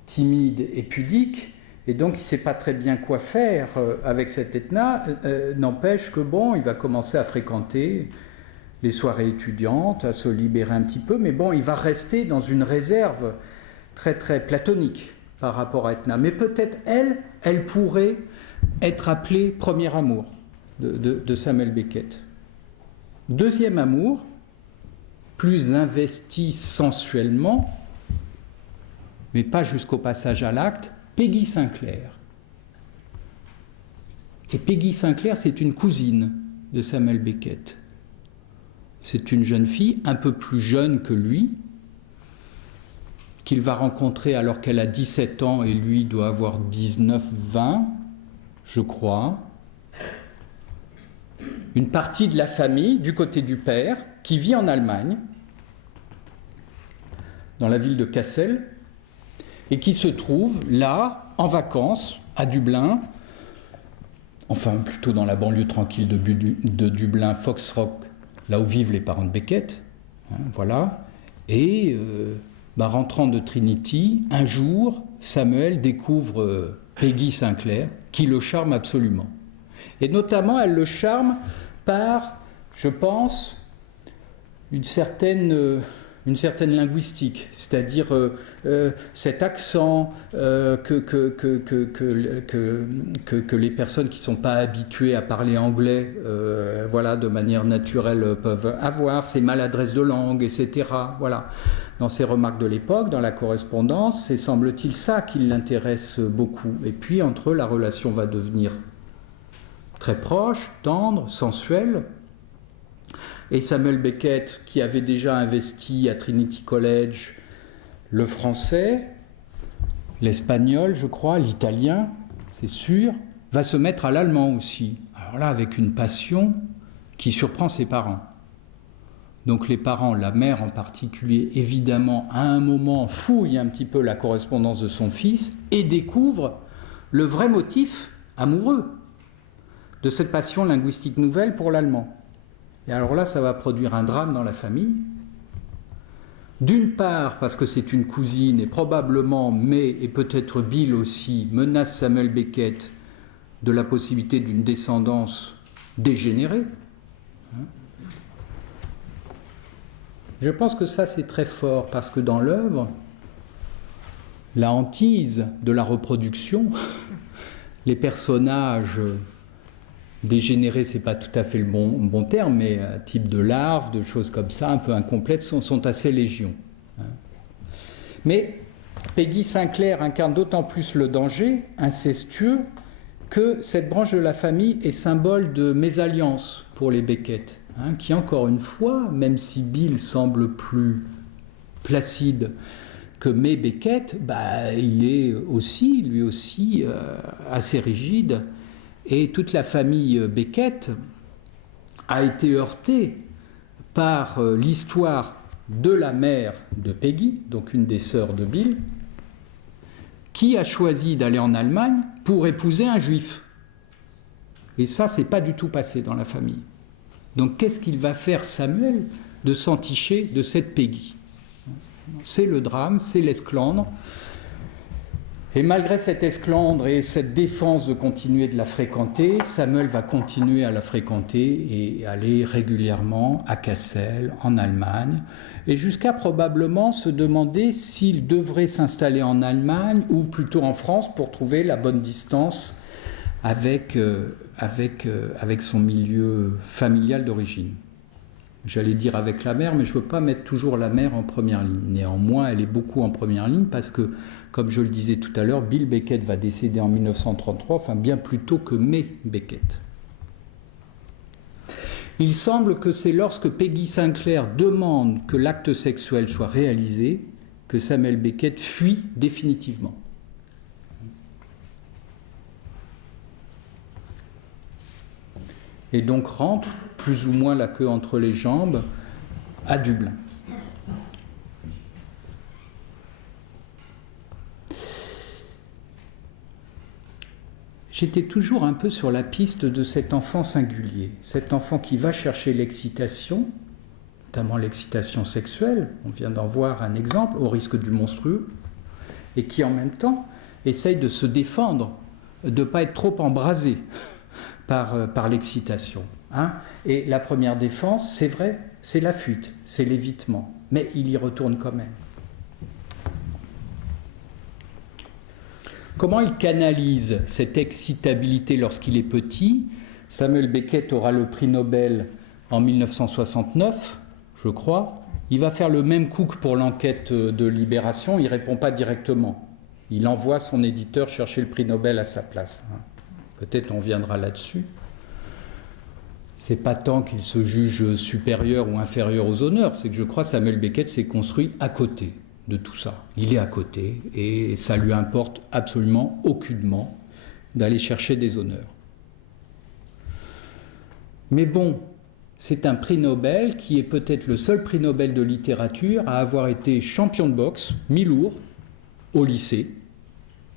timide et pudique, et donc il ne sait pas très bien quoi faire avec cette Etna, n'empêche que bon, il va commencer à fréquenter les soirées étudiantes, à se libérer un petit peu, mais bon, il va rester dans une réserve très très platonique par rapport à Etna. Mais peut-être elle pourrait être appelée premier amour de Samuel Beckett. Deuxième amour, plus investi sensuellement, mais pas jusqu'au passage à l'acte, Peggy Sinclair. Et Peggy Sinclair, c'est une cousine de Samuel Beckett. C'est une jeune fille un peu plus jeune que lui, qu'il va rencontrer alors qu'elle a 17 ans et lui doit avoir 19-20, je crois. Une partie de la famille, du côté du père, qui vit en Allemagne, dans la ville de Kassel, et qui se trouve là, en vacances, à Dublin, enfin plutôt dans la banlieue tranquille de Dublin, Foxrock, là où vivent les parents de Beckett, hein, voilà. Et rentrant de Trinity, un jour, Samuel découvre Peggy Sinclair, qui le charme absolument. Et notamment, elle le charme par, je pense, une certaine linguistique, c'est-à-dire cet accent que les personnes qui ne sont pas habituées à parler anglais de manière naturelle peuvent avoir, ces maladresses de langue, etc. Voilà. Dans ses remarques de l'époque, dans la correspondance, c'est semble-t-il ça qui l'intéresse beaucoup. Et puis entre eux, la relation va devenir très proche, tendre, sensuelle. Et Samuel Beckett, qui avait déjà investi à Trinity College le français, l'espagnol, je crois, l'italien, c'est sûr, va se mettre à l'allemand aussi. Alors là, avec une passion qui surprend ses parents. Donc les parents, la mère en particulier, évidemment, à un moment, fouille un petit peu la correspondance de son fils et découvre le vrai motif amoureux de cette passion linguistique nouvelle pour l'allemand. Et alors là, ça va produire un drame dans la famille. D'une part, parce que c'est une cousine, et probablement May, et peut-être Bill aussi, menace Samuel Beckett de la possibilité d'une descendance dégénérée. Je pense que ça, c'est très fort, parce que dans l'œuvre, la hantise de la reproduction, les personnages dégénérés, c'est pas tout à fait le bon terme, mais type de larves, de choses comme ça, un peu incomplètes, sont assez légion. Mais Peggy Sinclair incarne d'autant plus le danger incestueux que cette branche de la famille est symbole de mésalliance pour les Beckett, qui encore une fois, même si Bill semble plus placide que May Beckett, il est aussi, lui aussi, assez rigide. Et toute la famille Beckett a été heurtée par l'histoire de la mère de Peggy, donc une des sœurs de Bill, qui a choisi d'aller en Allemagne pour épouser un juif. Et ça, c'est pas du tout passé dans la famille. Donc qu'est-ce qu'il va faire Samuel de s'enticher de cette Peggy? C'est le drame, c'est l'esclandre. Et malgré cette esclandre et cette défense de continuer de la fréquenter, Samuel va continuer à la fréquenter et aller régulièrement à Kassel, en Allemagne, et jusqu'à probablement se demander s'il devrait s'installer en Allemagne ou plutôt en France pour trouver la bonne distance avec son milieu familial d'origine. J'allais dire avec la mère, mais je ne veux pas mettre toujours la mère en première ligne. Néanmoins, elle est beaucoup en première ligne parce que, comme je le disais tout à l'heure, Bill Beckett va décéder en 1933, enfin bien plus tôt que May Beckett. Il semble que c'est lorsque Peggy Sinclair demande que l'acte sexuel soit réalisé que Samuel Beckett fuit définitivement. Et donc rentre, plus ou moins la queue entre les jambes, à Dublin. J'étais toujours un peu sur la piste de cet enfant singulier, cet enfant qui va chercher l'excitation, notamment l'excitation sexuelle, on vient d'en voir un exemple, au risque du monstrueux, et qui en même temps essaye de se défendre, de ne pas être trop embrasé par l'excitation. Et la première défense, c'est vrai, c'est la fuite, c'est l'évitement, mais il y retourne quand même. Comment il canalise cette excitabilité lorsqu'il est petit? Samuel Beckett aura le prix Nobel en 1969, je crois. Il va faire le même coup que pour l'enquête de Libération, il ne répond pas directement. Il envoie son éditeur chercher le prix Nobel à sa place. Peut-être on viendra là-dessus. c'est pas tant qu'il se juge supérieur ou inférieur aux honneurs, c'est que je crois que Samuel Beckett s'est construit à côté de tout ça. Il est à côté et ça lui importe absolument aucunement d'aller chercher des honneurs. Mais bon, c'est un prix Nobel qui est peut-être le seul prix Nobel de littérature à avoir été champion de boxe, mi-lourd, au lycée,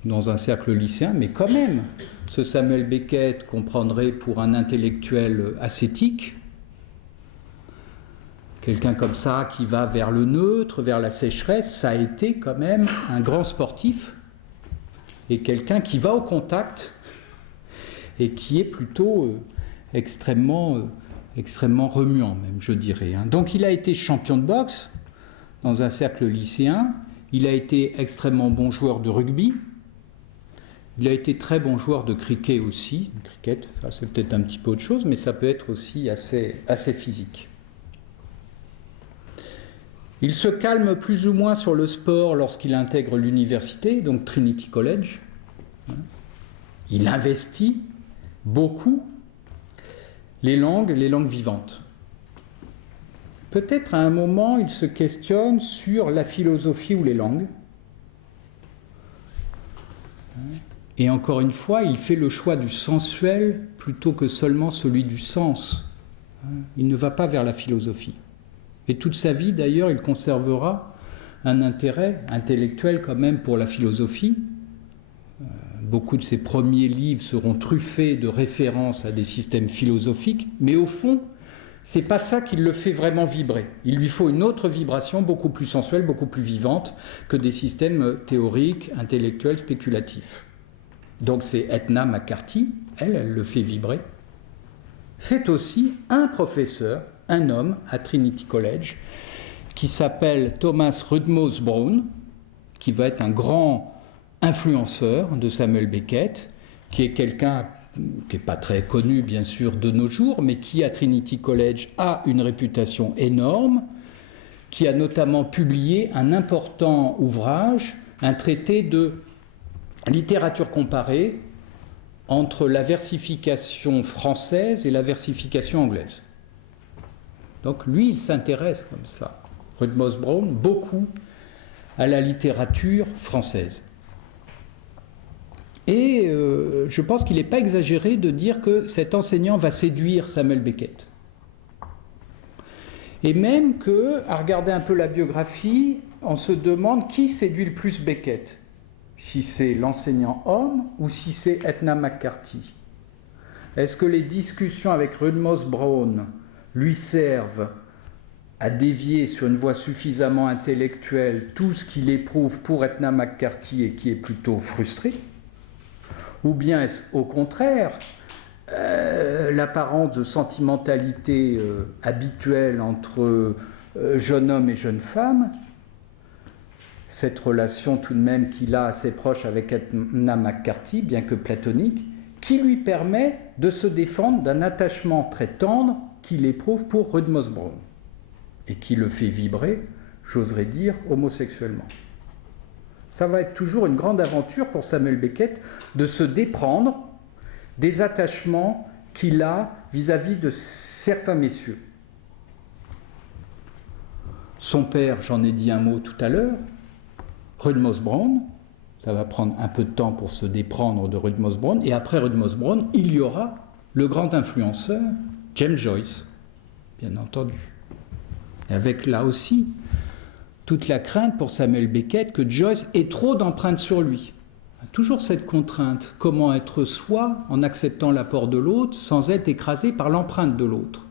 dans un cercle lycéen, mais quand même, ce Samuel Beckett qu'on prendrait pour un intellectuel ascétique, quelqu'un comme ça qui va vers le neutre, vers la sécheresse, ça a été quand même un grand sportif et quelqu'un qui va au contact et qui est plutôt extrêmement remuant même, je dirais. Donc il a été champion de boxe dans un cercle lycéen, il a été extrêmement bon joueur de rugby, il a été très bon joueur de cricket aussi. Le cricket, ça c'est peut-être un petit peu autre chose, mais ça peut être aussi assez physique. Il se calme plus ou moins sur le sport lorsqu'il intègre l'université, donc Trinity College. Il investit beaucoup les langues vivantes. Peut-être à un moment, il se questionne sur la philosophie ou les langues. Et encore une fois, il fait le choix du sensuel plutôt que seulement celui du sens. Il ne va pas vers la philosophie. Et toute sa vie, d'ailleurs, il conservera un intérêt intellectuel quand même pour la philosophie. Beaucoup de ses premiers livres seront truffés de références à des systèmes philosophiques, mais au fond, c'est pas ça qui le fait vraiment vibrer. Il lui faut une autre vibration, beaucoup plus sensuelle, beaucoup plus vivante que des systèmes théoriques, intellectuels, spéculatifs. Donc c'est Edna McCarthy, elle le fait vibrer. C'est aussi un professeur, un homme à Trinity College, qui s'appelle Thomas Rudmose Brown, qui va être un grand influenceur de Samuel Beckett, qui est quelqu'un qui n'est pas très connu bien sûr de nos jours, mais qui à Trinity College a une réputation énorme, qui a notamment publié un important ouvrage, un traité de littérature comparée entre la versification française et la versification anglaise. Donc lui, il s'intéresse comme ça, Rudmose Brown, beaucoup à la littérature française. Et je pense qu'il n'est pas exagéré de dire que cet enseignant va séduire Samuel Beckett. Et même qu'à regarder un peu la biographie, on se demande qui séduit le plus Beckett. Si c'est l'enseignant homme ou si c'est Edna McCarthy. Est-ce que les discussions avec Rudmose Brown lui servent à dévier sur une voie suffisamment intellectuelle tout ce qu'il éprouve pour Edna McCarthy et qui est plutôt frustré? Ou bien est-ce au contraire l'apparence de sentimentalité habituelle entre jeune homme et jeune femme, cette relation tout de même qu'il a assez proche avec Edna McCarthy, bien que platonique, qui lui permet de se défendre d'un attachement très tendre qu'il éprouve pour Rudmose Brown et qui le fait vibrer, j'oserais dire, homosexuellement. Ça va être toujours une grande aventure pour Samuel Beckett de se déprendre des attachements qu'il a vis-à-vis de certains messieurs. Son père, j'en ai dit un mot tout à l'heure, Rudmose Brown, ça va prendre un peu de temps pour se déprendre de Rudmose Brown, et après Rudmose Brown, il y aura le grand influenceur James Joyce, bien entendu. Et avec là aussi toute la crainte pour Samuel Beckett que Joyce ait trop d'empreintes sur lui. Toujours cette contrainte, comment être soi en acceptant l'apport de l'autre sans être écrasé par l'empreinte de l'autre.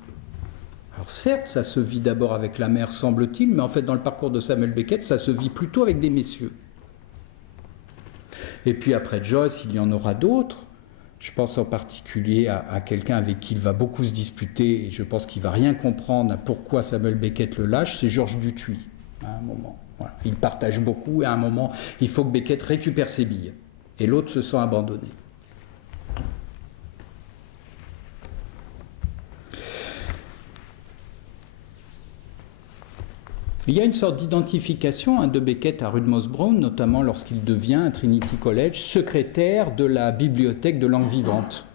Alors certes, ça se vit d'abord avec la mère, semble-t-il, mais en fait dans le parcours de Samuel Beckett, ça se vit plutôt avec des messieurs. Et puis après Joyce, il y en aura d'autres. Je pense en particulier à quelqu'un avec qui il va beaucoup se disputer, et je pense qu'il ne va rien comprendre à pourquoi Samuel Beckett le lâche, c'est Georges Dutuit, à un moment. Voilà. Il partage beaucoup, et à un moment, il faut que Beckett récupère ses billes. Et l'autre se sent abandonné. Il y a une sorte d'identification de Beckett à Rudmose Brown, notamment lorsqu'il devient à Trinity College secrétaire de la bibliothèque de langue vivante.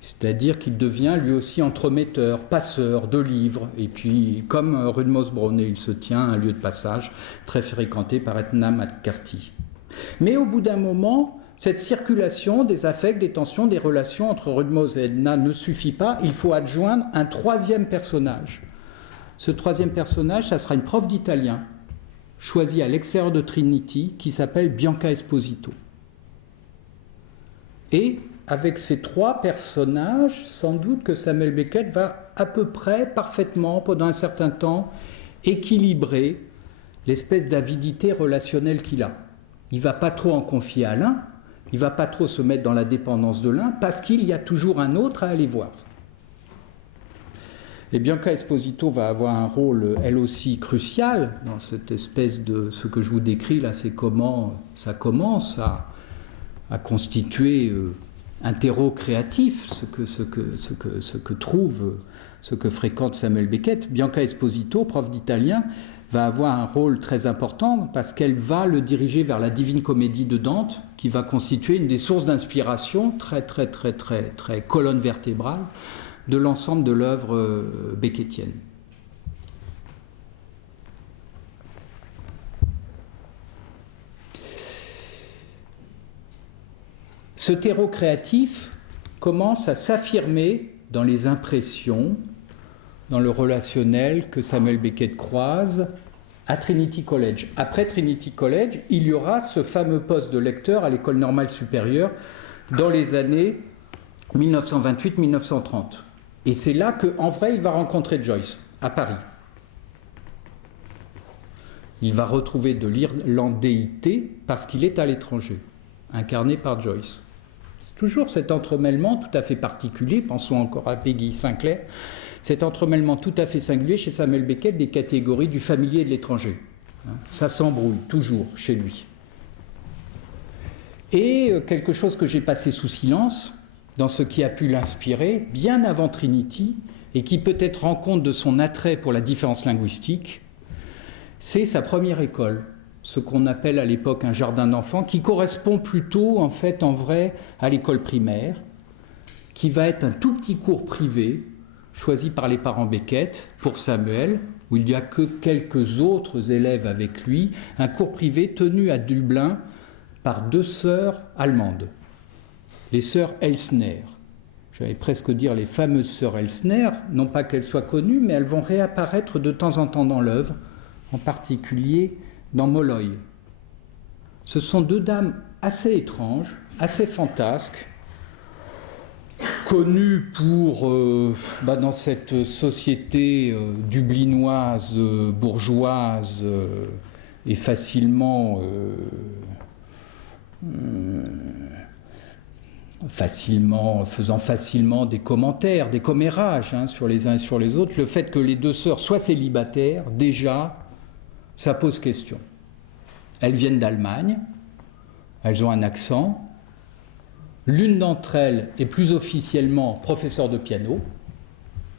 C'est-à-dire qu'il devient lui aussi entremetteur, passeur de livres. Et puis, comme Rudmose-Browne, il se tient à un lieu de passage très fréquenté par Edna McCarthy. Mais au bout d'un moment, cette circulation des affects, des tensions, des relations entre Rudmose et Edna ne suffit pas. Il faut adjoindre un troisième personnage. Ce troisième personnage, ça sera une prof d'italien, choisie à l'extérieur de Trinity, qui s'appelle Bianca Esposito. Et avec ces trois personnages, sans doute que Samuel Beckett va à peu près parfaitement, pendant un certain temps, équilibrer l'espèce d'avidité relationnelle qu'il a. Il ne va pas trop en confier à l'un, il ne va pas trop se mettre dans la dépendance de l'un, parce qu'il y a toujours un autre à aller voir. Et Bianca Esposito va avoir un rôle, elle aussi, crucial dans cette espèce de... Ce que je vous décris là, c'est comment ça commence à constituer un terreau créatif, ce que fréquente Samuel Beckett. Bianca Esposito, prof d'italien, va avoir un rôle très important parce qu'elle va le diriger vers la Divine Comédie de Dante, qui va constituer une des sources d'inspiration très colonne vertébrale de l'ensemble de l'œuvre beckettienne. Ce terreau créatif commence à s'affirmer dans les impressions, dans le relationnel que Samuel Beckett croise à Trinity College. Après Trinity College, il y aura ce fameux poste de lecteur à l'École normale supérieure dans les années 1928-1930. Et c'est là qu'en vrai, il va rencontrer Joyce, à Paris. Il va retrouver de l'irlandéité parce qu'il est à l'étranger, incarné par Joyce. C'est toujours cet entremêlement tout à fait particulier, pensons encore à Peggy Sinclair, cet entremêlement tout à fait singulier chez Samuel Beckett des catégories du familier et de l'étranger. Ça s'embrouille toujours chez lui. Et quelque chose que j'ai passé sous silence, dans ce qui a pu l'inspirer, bien avant Trinity, et qui peut-être rend compte de son attrait pour la différence linguistique, c'est sa première école, ce qu'on appelle à l'époque un jardin d'enfants, qui correspond plutôt, en fait, en vrai, à l'école primaire, qui va être un tout petit cours privé, choisi par les parents Beckett pour Samuel, où il n'y a que quelques autres élèves avec lui, un cours privé tenu à Dublin par deux sœurs allemandes, les sœurs Elsner. J'allais presque dire les fameuses sœurs Elsner, non pas qu'elles soient connues, mais elles vont réapparaître de temps en temps dans l'œuvre, en particulier dans Molloy. Ce sont deux dames assez étranges, assez fantasques, connues pour, dans cette société dublinoise, bourgeoise, et facilement faisant facilement des commentaires, des commérages sur les uns et sur les autres, le fait que les deux sœurs soient célibataires, déjà, ça pose question. Elles viennent d'Allemagne, elles ont un accent. L'une d'entre elles est plus officiellement professeure de piano.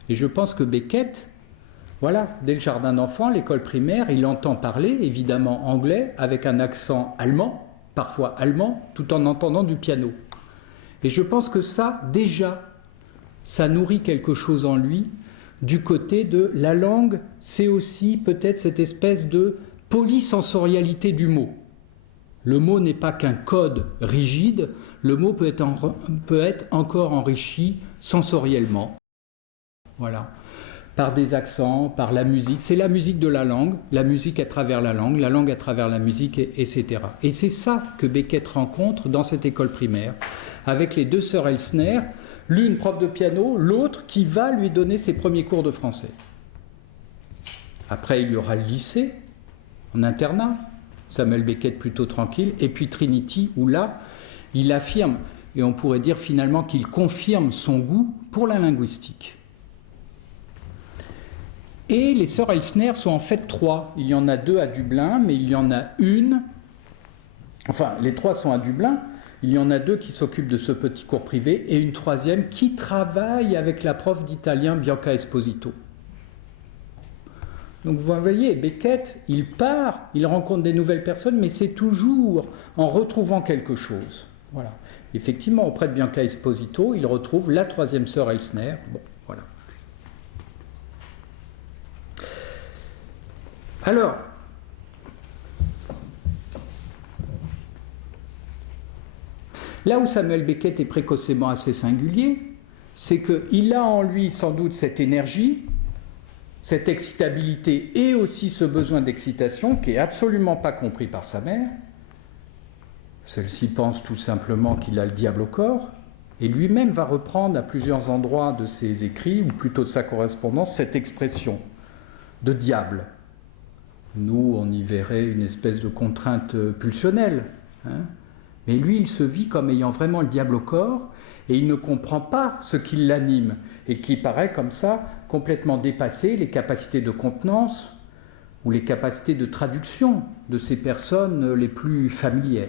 Et je pense que Beckett, voilà, dès le jardin d'enfants, l'école primaire, il entend parler, évidemment anglais, avec un accent allemand, parfois allemand, tout en entendant du piano. Et je pense que ça, déjà, ça nourrit quelque chose en lui, du côté de la langue, c'est aussi peut-être cette espèce de polysensorialité du mot. Le mot n'est pas qu'un code rigide, le mot peut être encore enrichi sensoriellement. Voilà. Par des accents, par la musique. C'est la musique de la musique à travers la langue à travers la musique, etc. Et c'est ça que Beckett rencontre dans cette école primaire, avec les deux sœurs Elsner, l'une prof de piano, l'autre qui va lui donner ses premiers cours de français. Après, il y aura le lycée, en internat, Samuel Beckett plutôt tranquille, et puis Trinity, où là, il affirme, et on pourrait dire finalement qu'il confirme son goût pour la linguistique. Et les sœurs Elsner sont en fait trois. Il y en a deux à Dublin, mais il y en a une... Enfin, les trois sont à Dublin. Il y en a deux qui s'occupent de ce petit cours privé et une troisième qui travaille avec la prof d'italien Bianca Esposito. Donc vous voyez, Beckett, il part, il rencontre des nouvelles personnes, mais c'est toujours en retrouvant quelque chose. Voilà. Effectivement, auprès de Bianca Esposito, il retrouve la troisième sœur Elsner. Bon, voilà. Alors, là où Samuel Beckett est précocement assez singulier, c'est qu'il a en lui sans doute cette énergie, cette excitabilité et aussi ce besoin d'excitation qui n'est absolument pas compris par sa mère. Celle-ci pense tout simplement qu'il a le diable au corps, et lui-même va reprendre à plusieurs endroits de ses écrits, ou plutôt de sa correspondance, cette expression de diable. Nous, on y verrait une espèce de contrainte pulsionnelle, hein. Mais lui, il se vit comme ayant vraiment le diable au corps, et il ne comprend pas ce qui l'anime, et qui paraît comme ça complètement dépasser les capacités de contenance ou les capacités de traduction de ces personnes les plus familières.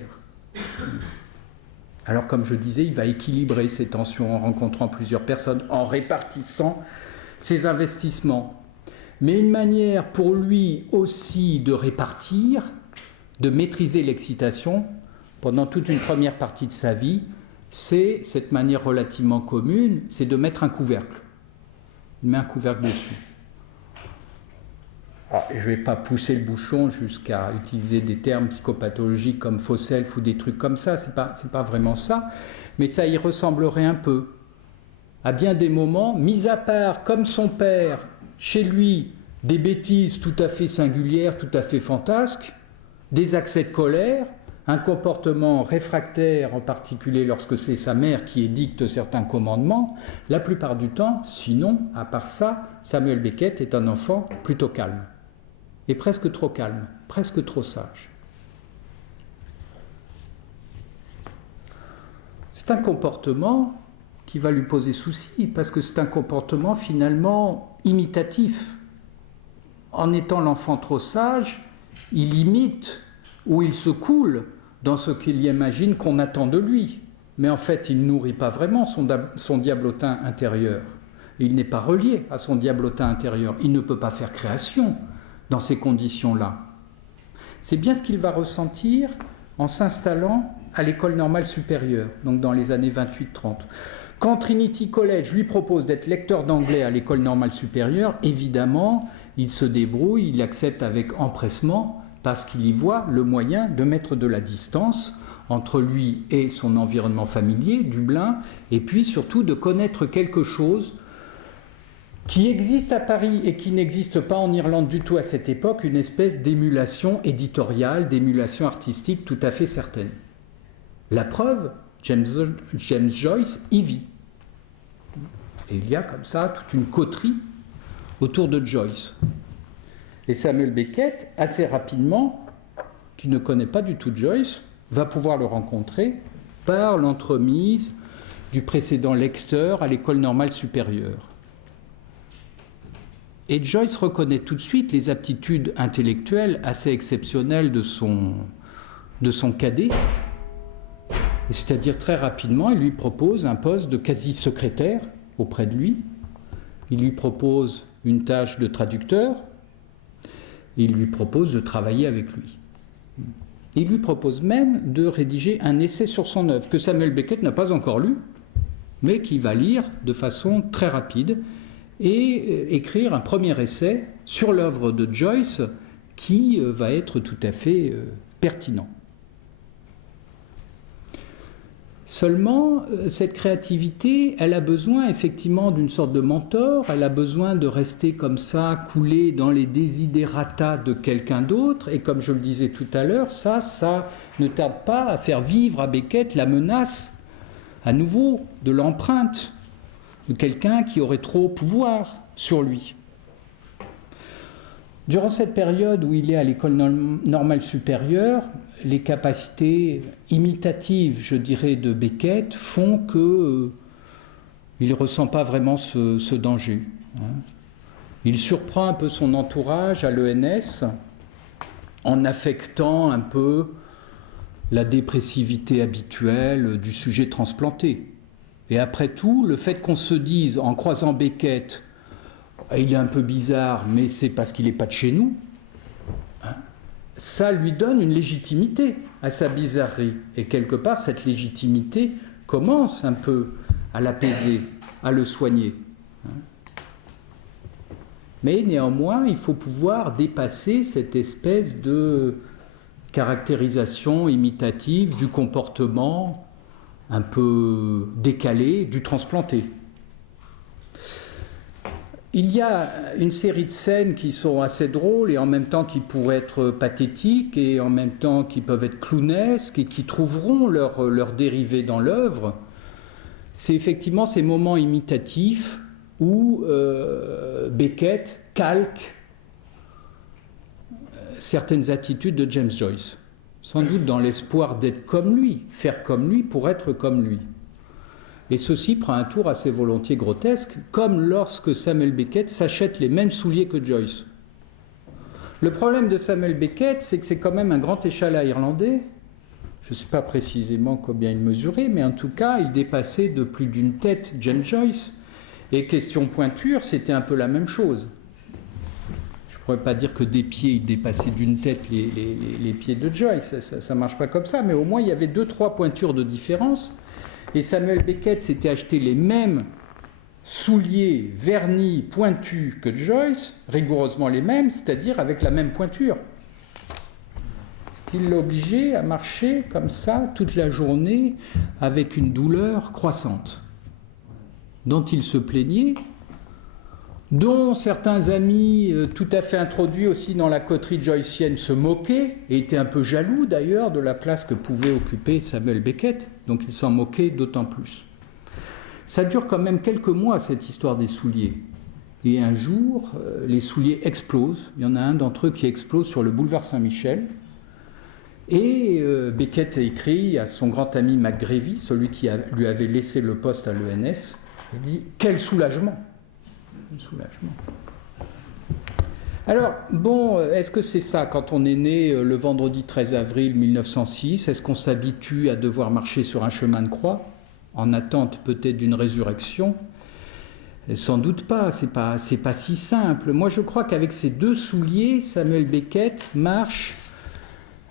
Alors, comme je disais, il va équilibrer ces tensions en rencontrant plusieurs personnes, en répartissant ses investissements. Mais une manière pour lui aussi de répartir, de maîtriser l'excitation, pendant toute une première partie de sa vie, c'est cette manière relativement commune, c'est de mettre un couvercle. Il met un couvercle dessus. Alors, je ne vais pas pousser le bouchon jusqu'à utiliser des termes psychopathologiques comme faux self ou des trucs comme ça, c'est pas vraiment ça, mais ça y ressemblerait un peu. À bien des moments, mis à part, comme son père, chez lui, des bêtises tout à fait singulières, tout à fait fantasques, des accès de colère, un comportement réfractaire, en particulier lorsque c'est sa mère qui édicte certains commandements, la plupart du temps, sinon, à part ça, Samuel Beckett est un enfant plutôt calme. Et presque trop calme, presque trop sage. C'est un comportement qui va lui poser souci, parce que c'est un comportement finalement imitatif. En étant l'enfant trop sage, il imite ou il se coule dans ce qu'il imagine qu'on attend de lui. Mais en fait, il ne nourrit pas vraiment son diablotin intérieur. Il n'est pas relié à son diablotin intérieur. Il ne peut pas faire création dans ces conditions-là. C'est bien ce qu'il va ressentir en s'installant à l'école normale supérieure, donc dans les années 28-30. Quand Trinity College lui propose d'être lecteur d'anglais à l'école normale supérieure, évidemment, il se débrouille, il accepte avec empressement, parce qu'il y voit le moyen de mettre de la distance entre lui et son environnement familier, Dublin, et puis surtout de connaître quelque chose qui existe à Paris et qui n'existe pas en Irlande du tout à cette époque, une espèce d'émulation éditoriale, d'émulation artistique tout à fait certaine. La preuve, James Joyce y vit. Et il y a comme ça toute une coterie autour de Joyce. Et Samuel Beckett, assez rapidement, qui ne connaît pas du tout Joyce, va pouvoir le rencontrer par l'entremise du précédent lecteur à l'école normale supérieure. Et Joyce reconnaît tout de suite les aptitudes intellectuelles assez exceptionnelles de son cadet. C'est-à-dire très rapidement, il lui propose un poste de quasi-secrétaire auprès de lui. Il lui propose une tâche de traducteur. Il lui propose de travailler avec lui. Il lui propose même de rédiger un essai sur son œuvre, que Samuel Beckett n'a pas encore lu, mais qu'il va lire de façon très rapide, et écrire un premier essai sur l'œuvre de Joyce qui va être tout à fait pertinent. Seulement, cette créativité, elle a besoin effectivement d'une sorte de mentor, elle a besoin de rester comme ça, coulée dans les desiderata de quelqu'un d'autre, et comme je le disais tout à l'heure, ça ne tarde pas à faire vivre à Beckett la menace, à nouveau, de l'empreinte de quelqu'un qui aurait trop pouvoir sur lui. Durant cette période où il est à l'école normale supérieure, les capacités imitatives, je dirais, de Beckett font qu'il ne ressent pas vraiment ce danger. Il surprend un peu son entourage à l'ENS en affectant un peu la dépressivité habituelle du sujet transplanté. Et après tout, le fait qu'on se dise, en croisant ça lui donne une légitimité à sa bizarrerie. Et quelque part, cette légitimité commence un peu à l'apaiser, à le soigner. Mais néanmoins, il faut pouvoir dépasser cette espèce de caractérisation imitative du comportement un peu décalé du transplanté. Il y a une série de scènes qui sont assez drôles et en même temps qui pourraient être pathétiques et en même temps qui peuvent être clownesques et qui trouveront leur dérivée dans l'œuvre. C'est effectivement ces moments imitatifs où Beckett calque certaines attitudes de James Joyce, sans doute dans l'espoir d'être comme lui, faire comme lui pour être comme lui. Et ceci prend un tour assez volontiers grotesque, comme lorsque Samuel Beckett s'achète les mêmes souliers que Joyce. Le problème de Samuel Beckett, c'est que c'est quand même un grand échalas irlandais. Je ne sais pas précisément combien il mesurait, mais en tout cas, il dépassait de plus d'une tête James Joyce. Et question pointure, c'était un peu la même chose. Je ne pourrais pas dire que des pieds, il dépassait d'une tête les pieds de Joyce. Ça ne marche pas comme ça, mais au moins, il y avait 2-3 pointures de différence. Et Samuel Beckett s'était acheté les mêmes souliers vernis pointus que Joyce, rigoureusement les mêmes, c'est-à-dire avec la même pointure. Ce qui l'a obligé à marcher comme ça toute la journée avec une douleur croissante, dont il se plaignait, dont certains amis tout à fait introduits aussi dans la coterie joycienne se moquaient, et étaient un peu jaloux d'ailleurs de la place que pouvait occuper Samuel Beckett, donc ils s'en moquaient d'autant plus. Ça dure quand même quelques mois cette histoire des souliers. Et un jour, les souliers explosent, il y en a un d'entre eux qui explose sur le boulevard Saint-Michel, et Beckett écrit à son grand ami McGreevy, celui qui lui avait laissé le poste à l'ENS, il dit « Quel soulagement !» Soulagement. Alors, bon, est-ce que c'est ça quand on est né le vendredi 13 avril 1906? Est-ce qu'on s'habitue à devoir marcher sur un chemin de croix, en attente peut-être d'une résurrection? Sans doute pas, c'est pas si simple. Moi, je crois qu'avec ces deux souliers, Samuel Beckett marche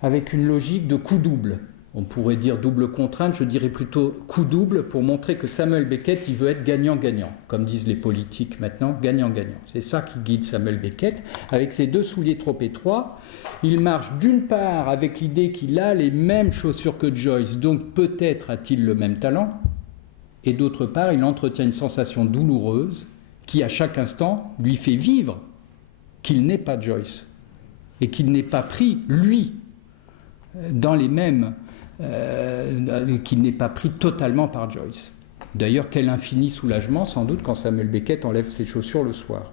avec une logique de coup double. On pourrait dire double contrainte, je dirais plutôt coup double pour montrer que Samuel Beckett, il veut être gagnant-gagnant. Comme disent les politiques maintenant, gagnant-gagnant. C'est ça qui guide Samuel Beckett. Avec ses deux souliers trop étroits, il marche d'une part avec l'idée qu'il a les mêmes chaussures que Joyce, donc peut-être a-t-il le même talent, et d'autre part, il entretient une sensation douloureuse qui, à chaque instant, lui fait vivre qu'il n'est pas Joyce et qu'il n'est pas pris, lui, dans les mêmes... qu'il n'est pas pris totalement par Joyce. D'ailleurs, quel infini soulagement, sans doute, quand Samuel Beckett enlève ses chaussures le soir.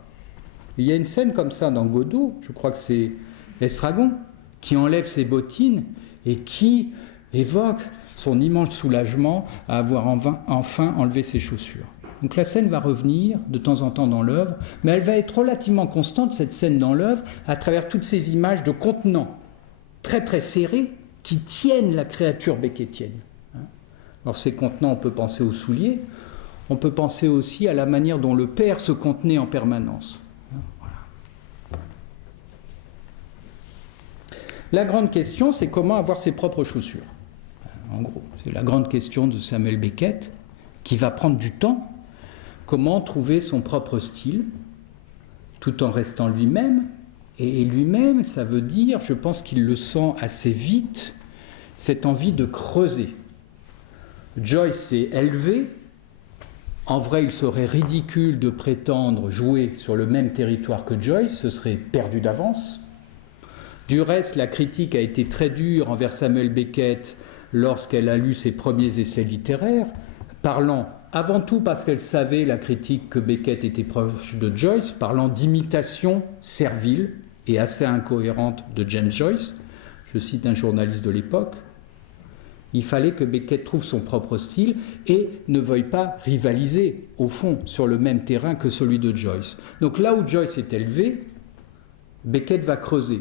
Il y a une scène comme ça dans Godot, je crois que c'est Estragon, qui enlève ses bottines et qui évoque son immense soulagement à avoir enfin enlevé ses chaussures. Donc la scène va revenir de temps en temps dans l'œuvre, mais elle va être relativement constante, cette scène dans l'œuvre, à travers toutes ces images de contenants très très serrés, qui tiennent la créature beckettienne. Alors ces contenants, on peut penser aux souliers, on peut penser aussi à la manière dont le père se contenait en permanence. Voilà. La grande question, c'est comment avoir ses propres chaussures. En gros, c'est la grande question de Samuel Beckett, qui va prendre du temps. Comment trouver son propre style, tout en restant lui-même. Et lui-même, ça veut dire, je pense qu'il le sent assez vite, cette envie de creuser. Joyce s'est élevé. En vrai, il serait ridicule de prétendre jouer sur le même territoire que Joyce, ce serait perdu d'avance. Du reste, la critique a été très dure envers Samuel Beckett lorsqu'elle a lu ses premiers essais littéraires, parlant avant tout parce qu'elle savait, la critique, que Beckett était proche de Joyce, parlant d'imitation servile et assez incohérente de James Joyce. Je cite un journaliste de l'époque. Il fallait que Beckett trouve son propre style et ne veuille pas rivaliser, au fond, sur le même terrain que celui de Joyce. Donc là où Joyce est élevé, Beckett va creuser.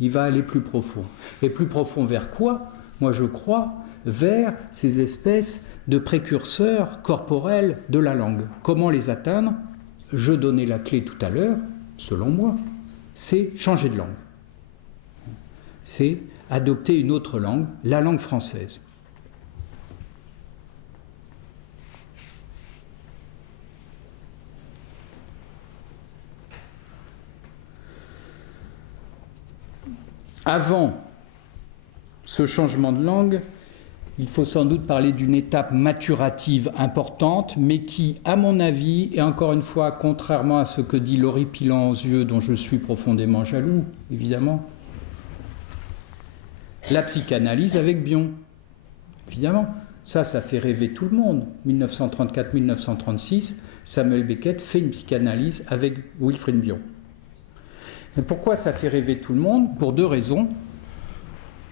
Il va aller plus profond. Et plus profond vers quoi? Moi, je crois vers ces espèces de précurseurs corporels de la langue. Comment les atteindre? Je donnais la clé tout à l'heure, selon moi, c'est changer de langue. c'est adopter une autre langue, la langue française. Avant ce changement de langue, il faut sans doute parler d'une étape maturative importante, mais qui, à mon avis, et encore une fois, contrairement à ce que dit l'horripilant aux yeux, dont je suis profondément jaloux, évidemment, la psychanalyse avec Bion, évidemment. Ça fait rêver tout le monde. 1934-1936, Samuel Beckett fait une psychanalyse avec Wilfrid Bion. Mais pourquoi ça fait rêver tout le monde? Pour deux raisons,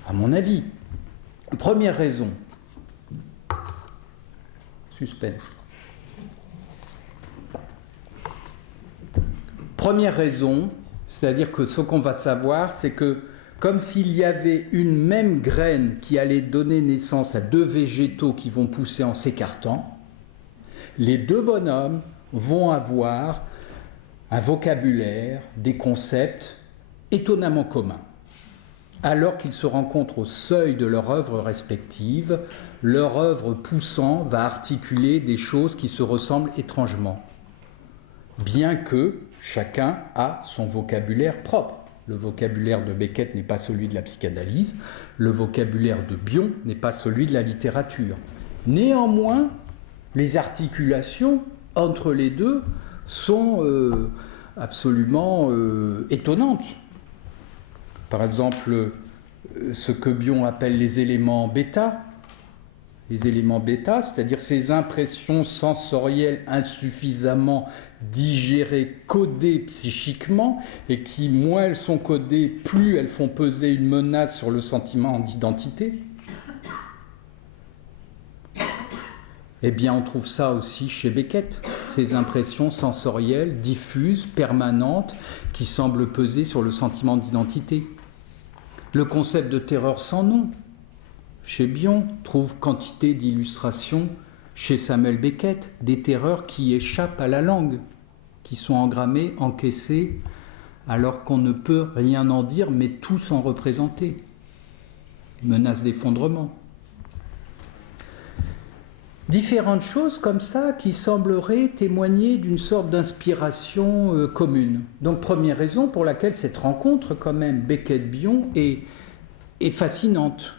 à mon avis. Première raison, suspense. Première raison, c'est-à-dire que ce qu'on va savoir, c'est que comme s'il y avait une même graine qui allait donner naissance à deux végétaux qui vont pousser en s'écartant, les deux bonhommes vont avoir un vocabulaire, des concepts étonnamment communs. Alors qu'ils se rencontrent au seuil de leur œuvre respective, leur œuvre poussant va articuler des choses qui se ressemblent étrangement, bien que chacun a son vocabulaire propre. Le vocabulaire de Beckett n'est pas celui de la psychanalyse, le vocabulaire de Bion n'est pas celui de la littérature. Néanmoins, les articulations entre les deux sont absolument étonnantes. Par exemple, ce que Bion appelle les éléments bêta, c'est-à-dire ces impressions sensorielles insuffisamment digérées, codées psychiquement, et qui, moins elles sont codées, plus elles font peser une menace sur le sentiment d'identité. Eh bien, on trouve ça aussi chez Beckett, ces impressions sensorielles, diffuses, permanentes, qui semblent peser sur le sentiment d'identité. Le concept de terreur sans nom, chez Bion, trouve quantité d'illustrations chez Samuel Beckett, des terreurs qui échappent à la langue, qui sont engrammées, encaissées, alors qu'on ne peut rien en dire, mais tout s'en représenter. Menace d'effondrement. Différentes choses comme ça qui sembleraient témoigner d'une sorte d'inspiration commune. Donc première raison pour laquelle cette rencontre quand même Beckett-Bion est fascinante.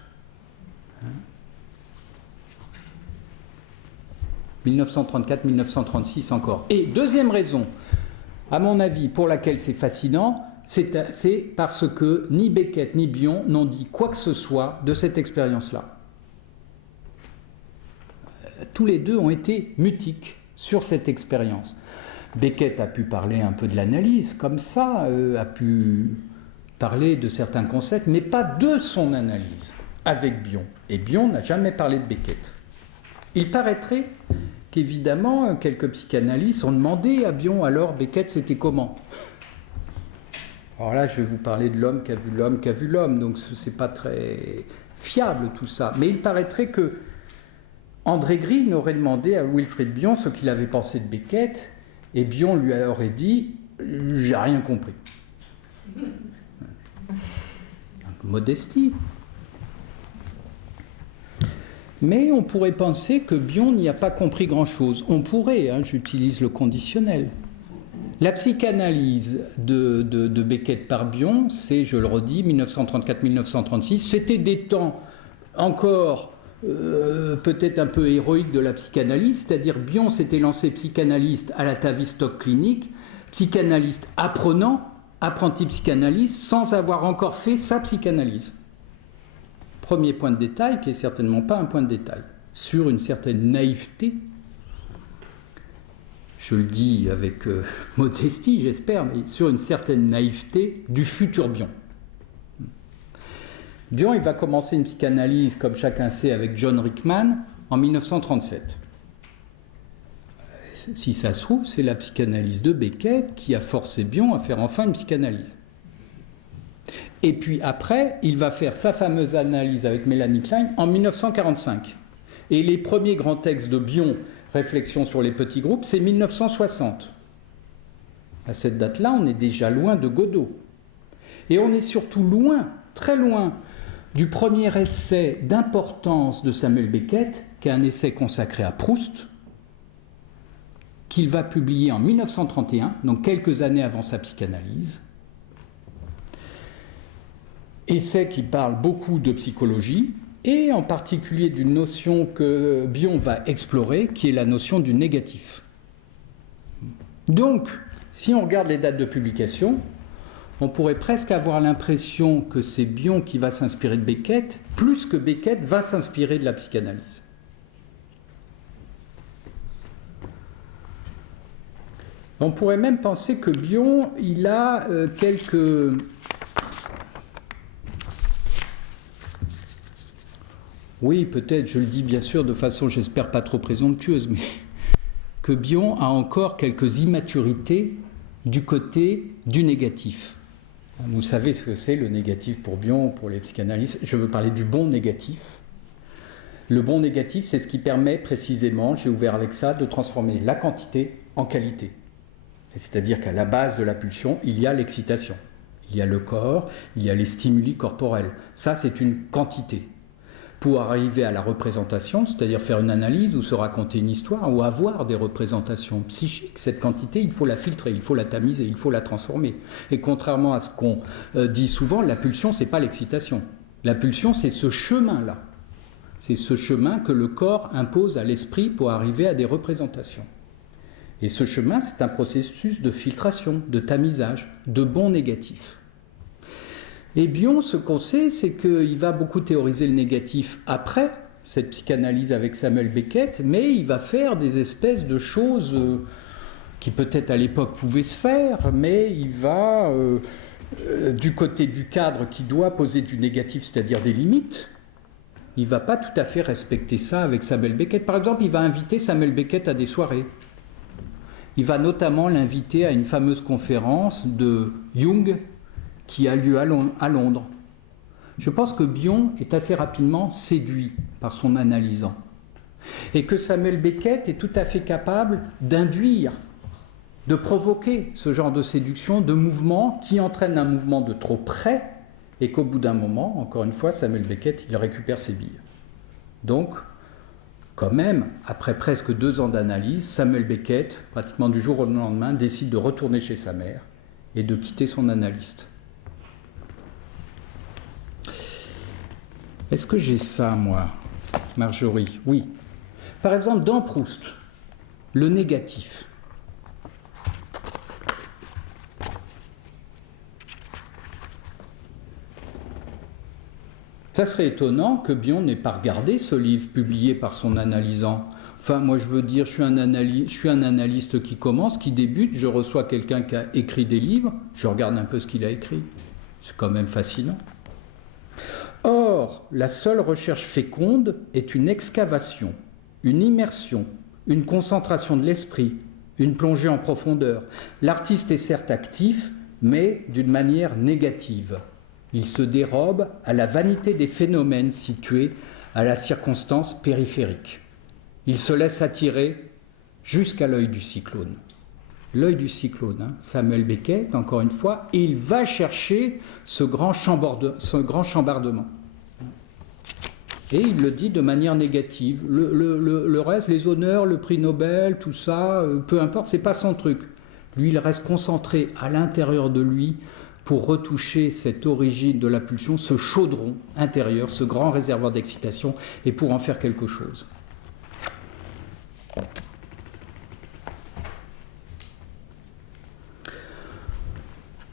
1934-1936 encore. Et deuxième raison, à mon avis, pour laquelle c'est fascinant, c'est parce que ni Beckett ni Bion n'ont dit quoi que ce soit de cette expérience-là. Tous les deux ont été mutiques sur cette expérience. Beckett a pu parler un peu de l'analyse, comme ça, a pu parler de certains concepts, mais pas de son analyse avec Bion. Et Bion n'a jamais parlé de Beckett. Il paraîtrait qu'évidemment, quelques psychanalystes ont demandé à Bion, alors Beckett, c'était comment? Alors là, je vais vous parler de l'homme qui a vu l'homme qui a vu l'homme, donc c'est pas très fiable tout ça. Mais il paraîtrait que André Green aurait demandé à Wilfrid Bion ce qu'il avait pensé de Beckett, et Bion lui aurait dit « j'ai rien compris ». Modestie. Mais on pourrait penser que Bion n'y a pas compris grand-chose. On pourrait, j'utilise le conditionnel. La psychanalyse de Beckett par Bion, c'est, je le redis, 1934-1936. C'était des temps encore peut-être un peu héroïques de la psychanalyse, c'est-à-dire Bion s'était lancé psychanalyste à la Tavistock Clinic, psychanalyste apprenant, apprenti psychanalyste, sans avoir encore fait sa psychanalyse. Premier point de détail, qui n'est certainement pas un point de détail, sur une certaine naïveté, je le dis avec modestie, j'espère, mais sur une certaine naïveté du futur Bion. Bion, il va commencer une psychanalyse, comme chacun sait, avec John Rickman, en 1937. Si ça se trouve, c'est la psychanalyse de Beckett qui a forcé Bion à faire enfin une psychanalyse. Et puis après, il va faire sa fameuse analyse avec Melanie Klein en 1945. Et les premiers grands textes de Bion, Réflexions sur les petits groupes, c'est 1960. À cette date-là, on est déjà loin de Godot. Et on est surtout loin très loin du premier essai d'importance de Samuel Beckett, qui est un essai consacré à Proust, qu'il va publier en 1931, donc quelques années avant sa psychanalyse. Essai qui parle beaucoup de psychologie, et en particulier d'une notion que Bion va explorer, qui est la notion du négatif. Donc, si on regarde les dates de publication, on pourrait presque avoir l'impression que c'est Bion qui va s'inspirer de Beckett, plus que Beckett va s'inspirer de la psychanalyse. On pourrait même penser que Bion, il a quelques... Oui, peut-être, je le dis bien sûr de façon, j'espère, pas trop présomptueuse, mais que Bion a encore quelques immaturités du côté du négatif. Vous savez ce que c'est le négatif pour Bion, pour les psychanalystes. Je veux parler du bon négatif. Le bon négatif, c'est ce qui permet précisément, j'ai ouvert avec ça, de transformer la quantité en qualité. C'est-à-dire qu'à la base de la pulsion, il y a l'excitation. Il y a le corps, il y a les stimuli corporels. Ça, c'est une quantité. Pour arriver à la représentation, c'est-à-dire faire une analyse ou se raconter une histoire ou avoir des représentations psychiques, cette quantité, il faut la filtrer, il faut la tamiser, il faut la transformer. Et contrairement à ce qu'on dit souvent, la pulsion, ce n'est pas l'excitation. La pulsion, c'est ce chemin-là. C'est ce chemin que le corps impose à l'esprit pour arriver à des représentations. Et ce chemin, c'est un processus de filtration, de tamisage, de bon négatif. Et Bion, ce qu'on sait, c'est qu'il va beaucoup théoriser le négatif après cette psychanalyse avec Samuel Beckett, mais il va faire des espèces de choses qui peut-être à l'époque pouvaient se faire, mais il va, du côté du cadre qui doit poser du négatif, c'est-à-dire des limites, il ne va pas tout à fait respecter ça avec Samuel Beckett. Par exemple, il va inviter Samuel Beckett à des soirées. Il va notamment l'inviter à une fameuse conférence de Jung, qui a lieu à Londres. Je pense que Bion est assez rapidement séduit par son analysant. Et que Samuel Beckett est tout à fait capable d'induire, de provoquer ce genre de séduction, de mouvement qui entraîne un mouvement de trop près et qu'au bout d'un moment, encore une fois, Samuel Beckett, il récupère ses billes. Donc, quand même, après presque 2 ans d'analyse, Samuel Beckett, pratiquement du jour au lendemain, décide de retourner chez sa mère et de quitter son analyste. Est-ce que j'ai ça, moi, Marjorie? Oui. Par exemple, dans Proust, le négatif. Ça serait étonnant que Bion n'ait pas regardé ce livre publié par son analysant. Enfin, moi, je veux dire, je suis un analyste qui commence, qui débute, je reçois quelqu'un qui a écrit des livres, je regarde un peu ce qu'il a écrit. C'est quand même fascinant. Or, la seule recherche féconde est une excavation, une immersion, une concentration de l'esprit, une plongée en profondeur. L'artiste est certes actif, mais d'une manière négative. Il se dérobe à la vanité des phénomènes situés à la circonstance périphérique. Il se laisse attirer jusqu'à l'œil du cyclone. L'œil du cyclone, Samuel Beckett, encore une fois, et il va chercher ce grand chambardement. Et il le dit de manière négative. Le reste, les honneurs, le prix Nobel, tout ça, peu importe, c'est pas son truc. Lui, il reste concentré à l'intérieur de lui pour retoucher cette origine de la pulsion, ce chaudron intérieur, ce grand réservoir d'excitation, et pour en faire quelque chose.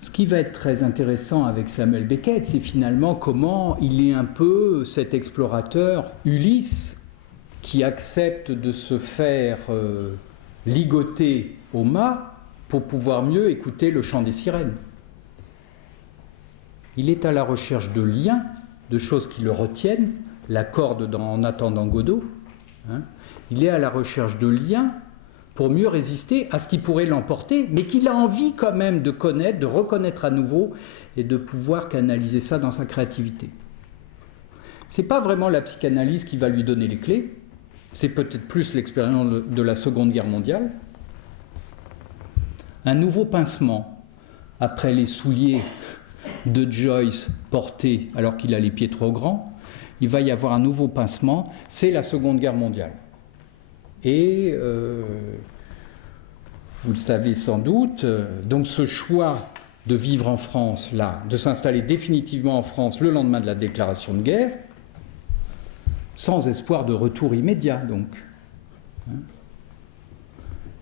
Ce qui va être très intéressant avec Samuel Beckett, c'est finalement comment il est un peu cet explorateur Ulysse qui accepte de se faire ligoter au mât pour pouvoir mieux écouter le chant des sirènes. Il est à la recherche de liens, de choses qui le retiennent, la corde en attendant Godot. Il est à la recherche de liens pour mieux résister à ce qui pourrait l'emporter, mais qu'il a envie quand même de connaître, de reconnaître à nouveau et de pouvoir canaliser ça dans sa créativité. Ce n'est pas vraiment la psychanalyse qui va lui donner les clés, c'est peut-être plus l'expérience de la Seconde Guerre mondiale. Un nouveau pincement après les souliers de Joyce porté alors qu'il a les pieds trop grands, il va y avoir un nouveau pincement, c'est la Seconde Guerre mondiale. Et vous le savez sans doute, donc ce choix de vivre en France, là, de s'installer définitivement en France le lendemain de la déclaration de guerre, sans espoir de retour immédiat, donc.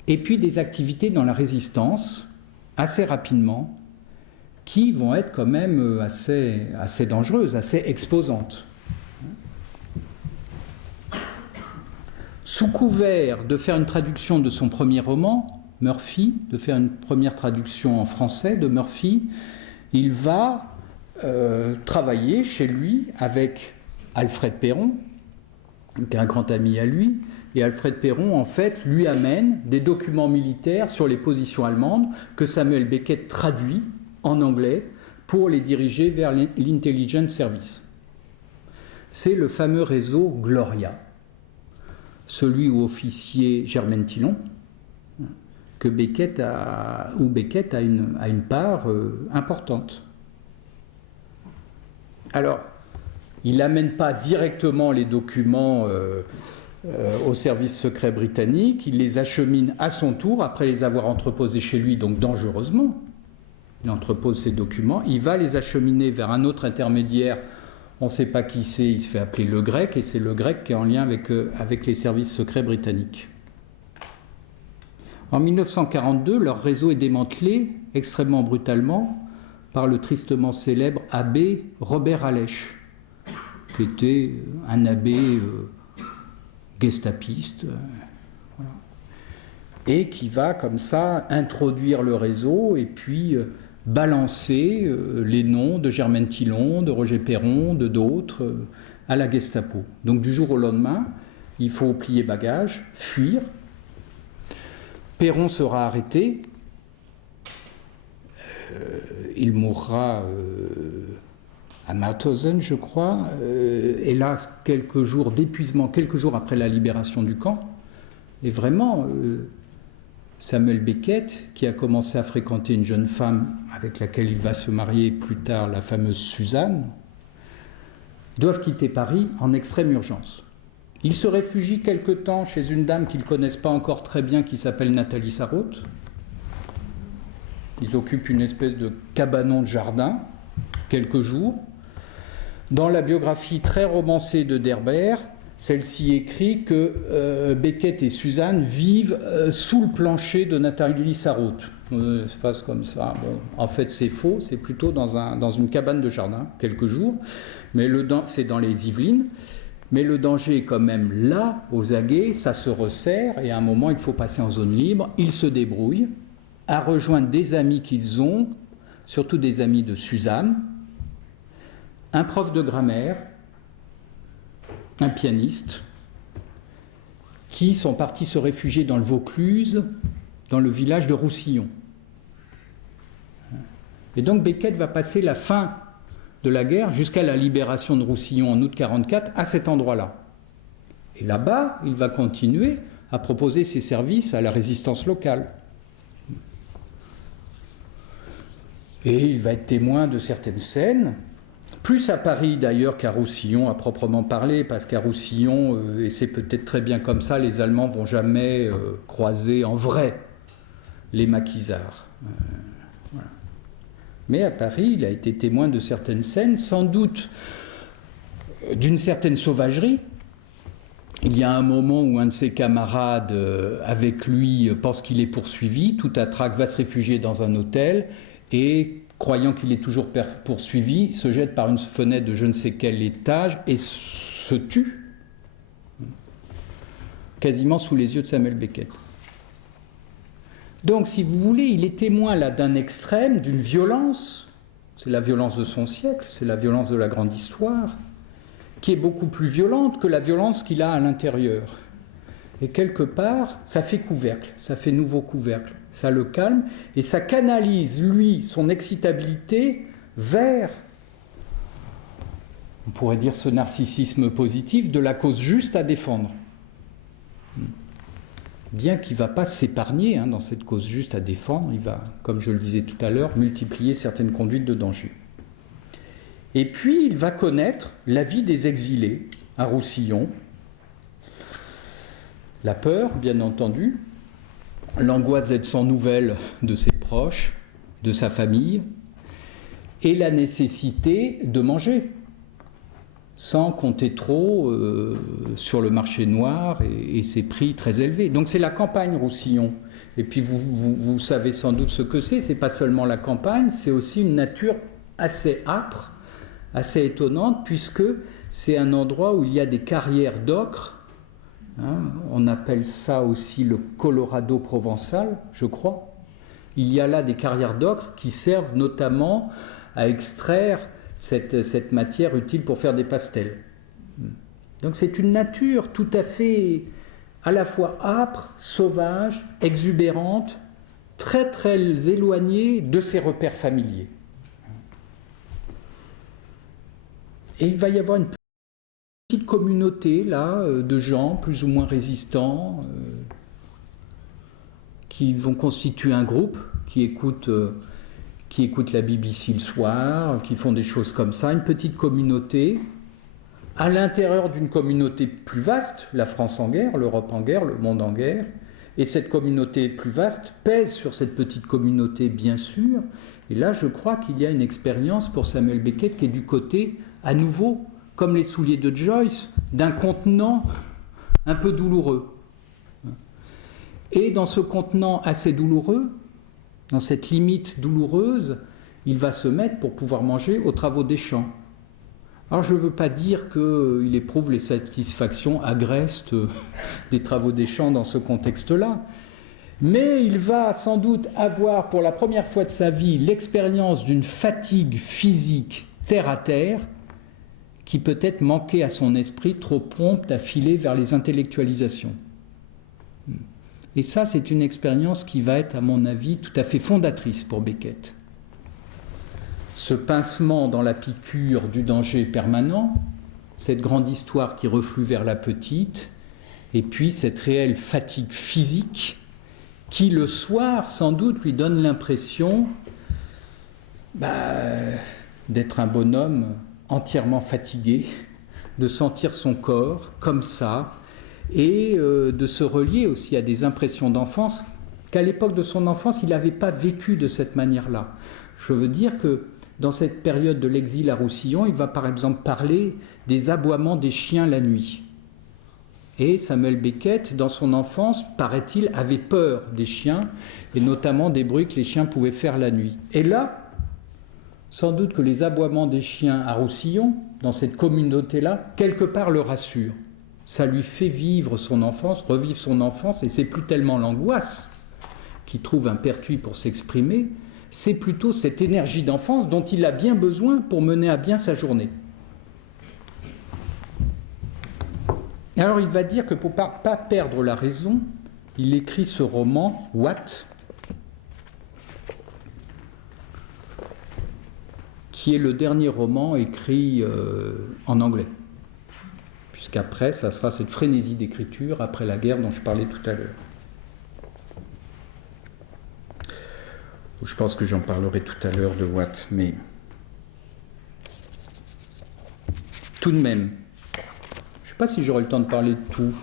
Et puis des activités dans la résistance, assez rapidement, qui vont être quand même assez dangereuses, assez exposantes. Sous couvert de faire une traduction de son premier roman, Murphy, de faire une première traduction en français de Murphy, il va travailler chez lui avec Alfred Péron, qui est un grand ami à lui, et Alfred Péron, en fait, lui amène des documents militaires sur les positions allemandes que Samuel Beckett traduit en anglais pour les diriger vers l'Intelligence Service. C'est le fameux réseau Gloria, celui où officier Germaine Tillon, où Beckett a une part importante. Alors, il n'amène pas directement les documents au service secret britannique, il les achemine à son tour, après les avoir entreposés chez lui, donc dangereusement. Il entrepose ces documents, il va les acheminer vers un autre intermédiaire, on ne sait pas qui c'est, il se fait appeler Le Grec, et c'est Le Grec qui est en lien avec les services secrets britanniques. En 1942, leur réseau est démantelé extrêmement brutalement par le tristement célèbre abbé Robert Allèche, qui était un abbé gestapiste, voilà, et qui va comme ça introduire le réseau et puis balancer les noms de Germaine Tillon, de Roger Péron, de d'autres à la Gestapo. Donc du jour au lendemain, il faut plier bagages, fuir. Péron sera arrêté, il mourra à Mauthausen, je crois, hélas, quelques jours d'épuisement, quelques jours après la libération du camp. Et vraiment, Samuel Beckett, qui a commencé à fréquenter une jeune femme avec laquelle il va se marier plus tard, la fameuse Suzanne, doivent quitter Paris en extrême urgence. Il se réfugie quelque temps chez une dame qu'ils ne connaissent pas encore très bien, qui s'appelle Nathalie Sarraute. Ils occupent une espèce de cabanon de jardin, quelques jours. Dans la biographie très romancée de Derber, celle-ci écrit que Beckett et Suzanne vivent sous le plancher de Nathalie Sarraute. Ça se passe comme ça. Bon, en fait, c'est faux, c'est plutôt dans une cabane de jardin, quelques jours. Mais c'est dans les Yvelines. Mais le danger est quand même là, aux aguets, ça se resserre, et à un moment, il faut passer en zone libre. Ils se débrouillent à rejoindre des amis qu'ils ont, surtout des amis de Suzanne, un prof de grammaire, un pianiste, qui sont partis se réfugier dans le Vaucluse, dans le village de Roussillon. Et donc Beckett va passer la fin de la guerre jusqu'à la libération de Roussillon en août 1944 à cet endroit-là. Et là-bas, il va continuer à proposer ses services à la résistance locale. Et il va être témoin de certaines scènes, plus à Paris d'ailleurs qu'à Roussillon à proprement parler, parce qu'à Roussillon, et c'est peut-être très bien comme ça, les Allemands ne vont jamais croiser en vrai les maquisards. Voilà. Mais à Paris, il a été témoin de certaines scènes, sans doute d'une certaine sauvagerie. Il y a un moment où un de ses camarades avec lui pense qu'il est poursuivi, tout à trac va se réfugier dans un hôtel et, croyant qu'il est toujours poursuivi, se jette par une fenêtre de je ne sais quel étage et se tue, quasiment sous les yeux de Samuel Beckett. Donc, si vous voulez, il est témoin là d'un extrême, d'une violence, c'est la violence de son siècle, c'est la violence de la grande histoire, qui est beaucoup plus violente que la violence qu'il a à l'intérieur. Et quelque part, ça fait couvercle, ça fait nouveau couvercle, ça le calme, et ça canalise, lui, son excitabilité vers, on pourrait dire ce narcissisme positif, de la cause juste à défendre. Bien qu'il ne va pas s'épargner dans cette cause juste à défendre, il va, comme je le disais tout à l'heure, multiplier certaines conduites de danger. Et puis il va connaître la vie des exilés à Roussillon, la peur, bien entendu, l'angoisse d'être sans nouvelles de ses proches, de sa famille, et la nécessité de manger, sans compter trop sur le marché noir et ses prix très élevés. Donc c'est la campagne, Roussillon. Et puis vous savez sans doute ce que c'est pas seulement la campagne, c'est aussi une nature assez âpre, assez étonnante, puisque c'est un endroit où il y a des carrières d'ocre. On appelle ça aussi le Colorado provençal, je crois. Il y a là des carrières d'ocre qui servent notamment à extraire cette matière utile pour faire des pastels. Donc c'est une nature tout à fait à la fois âpre, sauvage, exubérante, très très éloignée de ses repères familiers. Et il va y avoir une petite communauté là de gens plus ou moins résistants qui vont constituer un groupe qui écoute la BBC le soir, qui font des choses comme ça, une petite communauté à l'intérieur d'une communauté plus vaste, la France en guerre, l'Europe en guerre, le monde en guerre, et cette communauté plus vaste pèse sur cette petite communauté bien sûr, et là je crois qu'il y a une expérience pour Samuel Beckett qui est du côté, à nouveau, comme les souliers de Joyce, d'un contenant un peu douloureux. Et dans ce contenant assez douloureux, dans cette limite douloureuse, il va se mettre pour pouvoir manger aux travaux des champs. Alors je ne veux pas dire qu'il éprouve les satisfactions agrestes des travaux des champs dans ce contexte-là, mais il va sans doute avoir pour la première fois de sa vie l'expérience d'une fatigue physique terre à terre qui peut-être manquait à son esprit trop prompte à filer vers les intellectualisations. Et ça, c'est une expérience qui va être, à mon avis, tout à fait fondatrice pour Beckett. Ce pincement dans la piqûre du danger permanent, cette grande histoire qui reflue vers la petite, et puis cette réelle fatigue physique qui, le soir, sans doute, lui donne l'impression d'être un bonhomme entièrement fatigué, de sentir son corps comme ça, et de se relier aussi à des impressions d'enfance qu'à l'époque de son enfance, il n'avait pas vécu de cette manière-là. Je veux dire que dans cette période de l'exil à Roussillon, il va par exemple parler des aboiements des chiens la nuit. Et Samuel Beckett, dans son enfance, paraît-il, avait peur des chiens, et notamment des bruits que les chiens pouvaient faire la nuit. Et là, sans doute que les aboiements des chiens à Roussillon, dans cette communauté-là, quelque part le rassurent. Ça lui fait vivre son enfance, revivre son enfance, et c'est plus tellement l'angoisse qui trouve un pertuis pour s'exprimer, c'est plutôt cette énergie d'enfance dont il a bien besoin pour mener à bien sa journée. Et alors il va dire que pour ne pas perdre la raison, il écrit ce roman, What, qui est le dernier roman écrit en anglais. Puisqu'après, ça sera cette frénésie d'écriture après la guerre dont je parlais tout à l'heure. Je pense que j'en parlerai tout à l'heure de Watt, mais tout de même, je ne sais pas si j'aurai le temps de parler de tout.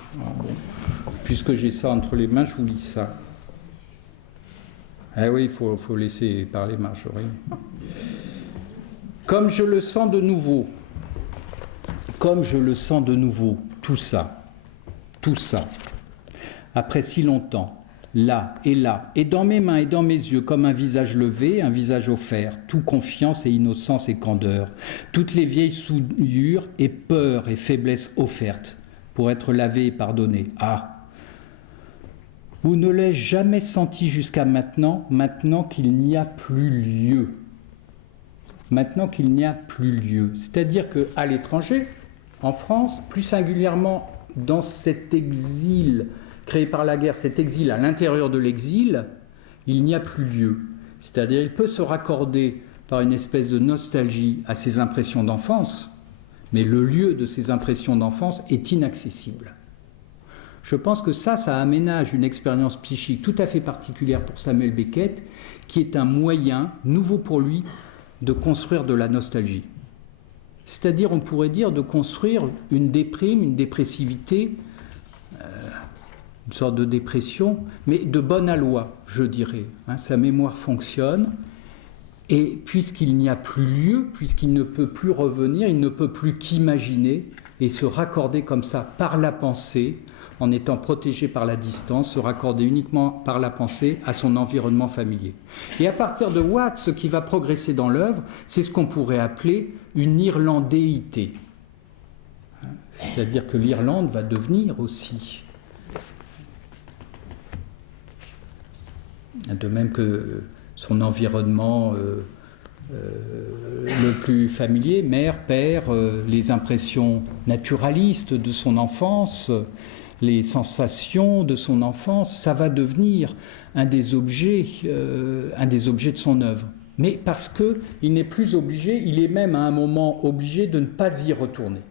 Puisque j'ai ça entre les mains, je vous lis ça. Ah oui, il faut laisser parler Marjorie. Comme je le sens de nouveau, tout ça, après si longtemps, là, et dans mes mains et dans mes yeux, comme un visage levé, un visage offert, tout confiance et innocence et candeur, toutes les vieilles souillures et peur et faiblesse offertes, pour être lavé et pardonné. Ah! Où ne l'ai-je jamais senti jusqu'à maintenant, maintenant qu'il n'y a plus lieu. Maintenant qu'il n'y a plus lieu. C'est-à-dire qu'à l'étranger, en France, plus singulièrement dans cet exil créé par la guerre, cet exil à l'intérieur de l'exil, il n'y a plus lieu. C'est-à-dire il peut se raccorder par une espèce de nostalgie à ses impressions d'enfance, mais le lieu de ces impressions d'enfance est inaccessible. Je pense que ça aménage une expérience psychique tout à fait particulière pour Samuel Beckett, qui est un moyen nouveau pour lui de construire de la nostalgie. c'est-à-dire, on pourrait dire, de construire une déprime, une dépressivité, une sorte de dépression, mais de bonne aloi, je dirais. Sa mémoire fonctionne, et puisqu'il n'y a plus lieu, puisqu'il ne peut plus revenir, il ne peut plus qu'imaginer et se raccorder comme ça par la pensée, en étant protégé par la distance, se raccorder uniquement par la pensée à son environnement familier. Et à partir de Watt, ce qui va progresser dans l'œuvre, c'est ce qu'on pourrait appeler une irlandéité. C'est-à-dire que l'Irlande va devenir aussi, de même que son environnement le plus familier, mère, père, les impressions naturalistes de son enfance, les sensations de son enfance, ça va devenir un des objets de son œuvre. Mais parce qu'il n'est plus obligé, il est même à un moment obligé de ne pas y retourner.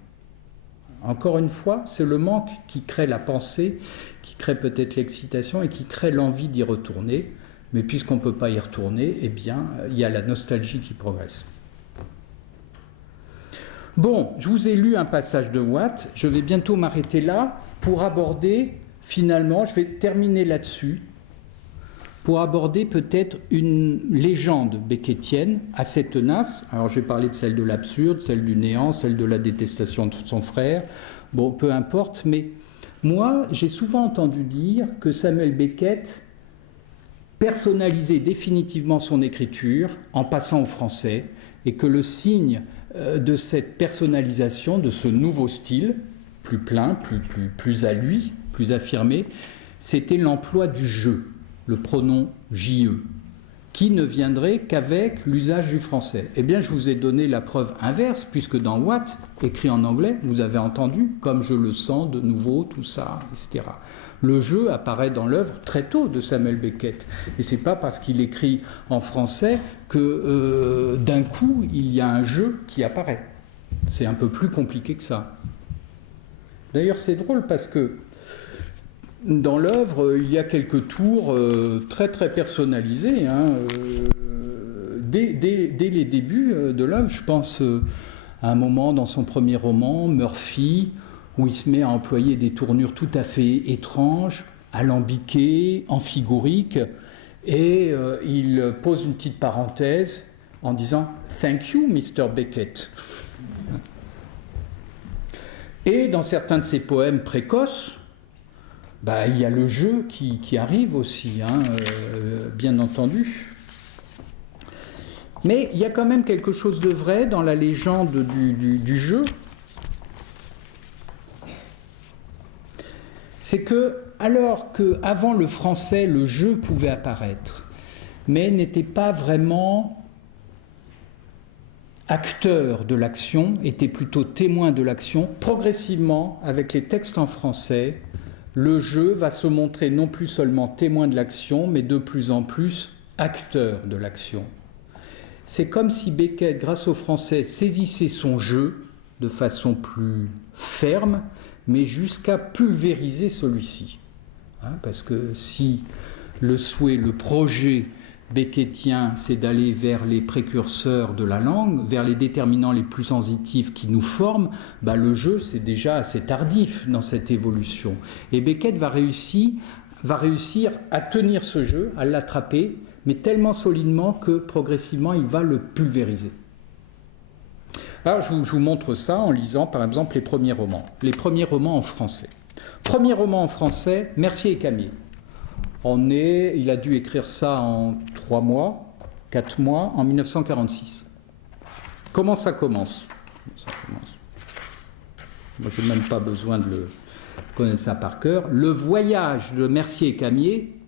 Encore une fois, c'est le manque qui crée la pensée, qui crée peut-être l'excitation et qui crée l'envie d'y retourner. Mais puisqu'on ne peut pas y retourner, eh bien, il y a la nostalgie qui progresse. Bon, je vous ai lu un passage de Watt, je vais bientôt m'arrêter là pour aborder, finalement, je vais terminer là-dessus, pour aborder peut-être une légende beckettienne assez tenace. Alors j'ai parlé de celle de l'absurde, celle du néant, celle de la détestation de son frère, bon, peu importe, mais moi, j'ai souvent entendu dire que Samuel Beckett personnalisait définitivement son écriture en passant au français, et que le signe de cette personnalisation, de ce nouveau style, plus plein, plus à lui, plus affirmé, c'était l'emploi du « je », le pronom « je », qui ne viendrait qu'avec l'usage du français. Eh bien, je vous ai donné la preuve inverse, puisque dans Watt, écrit en anglais, vous avez entendu « comme je le sens de nouveau », tout ça, etc. Le jeu apparaît dans l'œuvre très tôt de Samuel Beckett. Et ce n'est pas parce qu'il écrit en français que d'un coup, il y a un jeu qui apparaît. C'est un peu plus compliqué que ça. D'ailleurs, c'est drôle parce que dans l'œuvre, il y a quelques tours très très personnalisés. Dès les débuts de l'œuvre, je pense à un moment dans son premier roman, Murphy, où il se met à employer des tournures tout à fait étranges, alambiquées, amphigoriques, et il pose une petite parenthèse en disant « Thank you, Mr. Beckett ». Et dans certains de ses poèmes précoces, il y a le jeu qui arrive aussi, bien entendu. Mais il y a quand même quelque chose de vrai dans la légende du jeu. C'est que, alors qu'avant le français, le jeu pouvait apparaître, mais n'était pas vraiment acteur de l'action, était plutôt témoin de l'action, progressivement, avec les textes en français, le jeu va se montrer non plus seulement témoin de l'action, mais de plus en plus acteur de l'action. C'est comme si Beckett, grâce au français, saisissait son jeu de façon plus ferme, mais jusqu'à pulvériser celui-ci. Parce que si le souhait, le projet beckettien, c'est d'aller vers les précurseurs de la langue, vers les déterminants les plus sensitifs qui nous forment, le jeu, c'est déjà assez tardif dans cette évolution. Et Beckett va réussir à tenir ce jeu, à l'attraper, mais tellement solidement que progressivement, il va le pulvériser. Alors, je vous montre ça en lisant, par exemple, les premiers romans en français. Premier roman en français, Mercier et Camier. Il a dû écrire ça en 4 mois, en 1946. Comment ça commence? Moi, je n'ai même pas besoin de connaître ça par cœur. Le voyage de Mercier et Camier,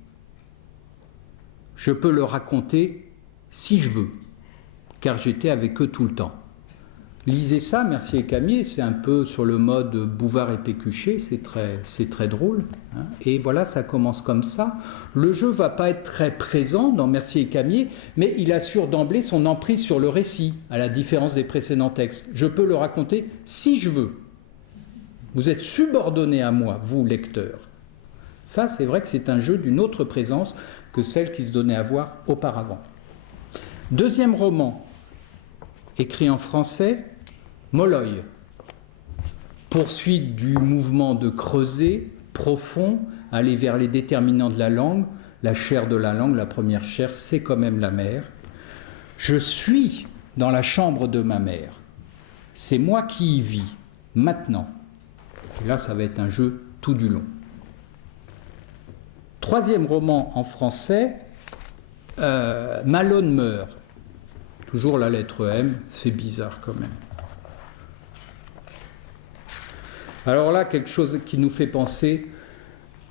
je peux le raconter si je veux, car j'étais avec eux tout le temps. Lisez ça, Mercier et Camier, c'est un peu sur le mode Bouvard et Pécuchet, c'est très drôle. Et voilà, ça commence comme ça. Le jeu ne va pas être très présent dans Mercier et Camier, mais il assure d'emblée son emprise sur le récit, à la différence des précédents textes. Je peux le raconter si je veux. Vous êtes subordonné à moi, vous, lecteur. Ça, c'est vrai que c'est un jeu d'une autre présence que celle qui se donnait à voir auparavant. Deuxième roman, écrit en français, Molloy. Poursuite du mouvement de creuser profond, aller vers les déterminants de la langue. La chair de la langue, la première chair, c'est quand même la mère. Je suis dans la chambre de ma mère. C'est moi qui y vis, maintenant. Et là, ça va être un jeu tout du long. Troisième roman en français, Malone meurt. Toujours la lettre M, c'est bizarre quand même. Alors là, quelque chose qui nous fait penser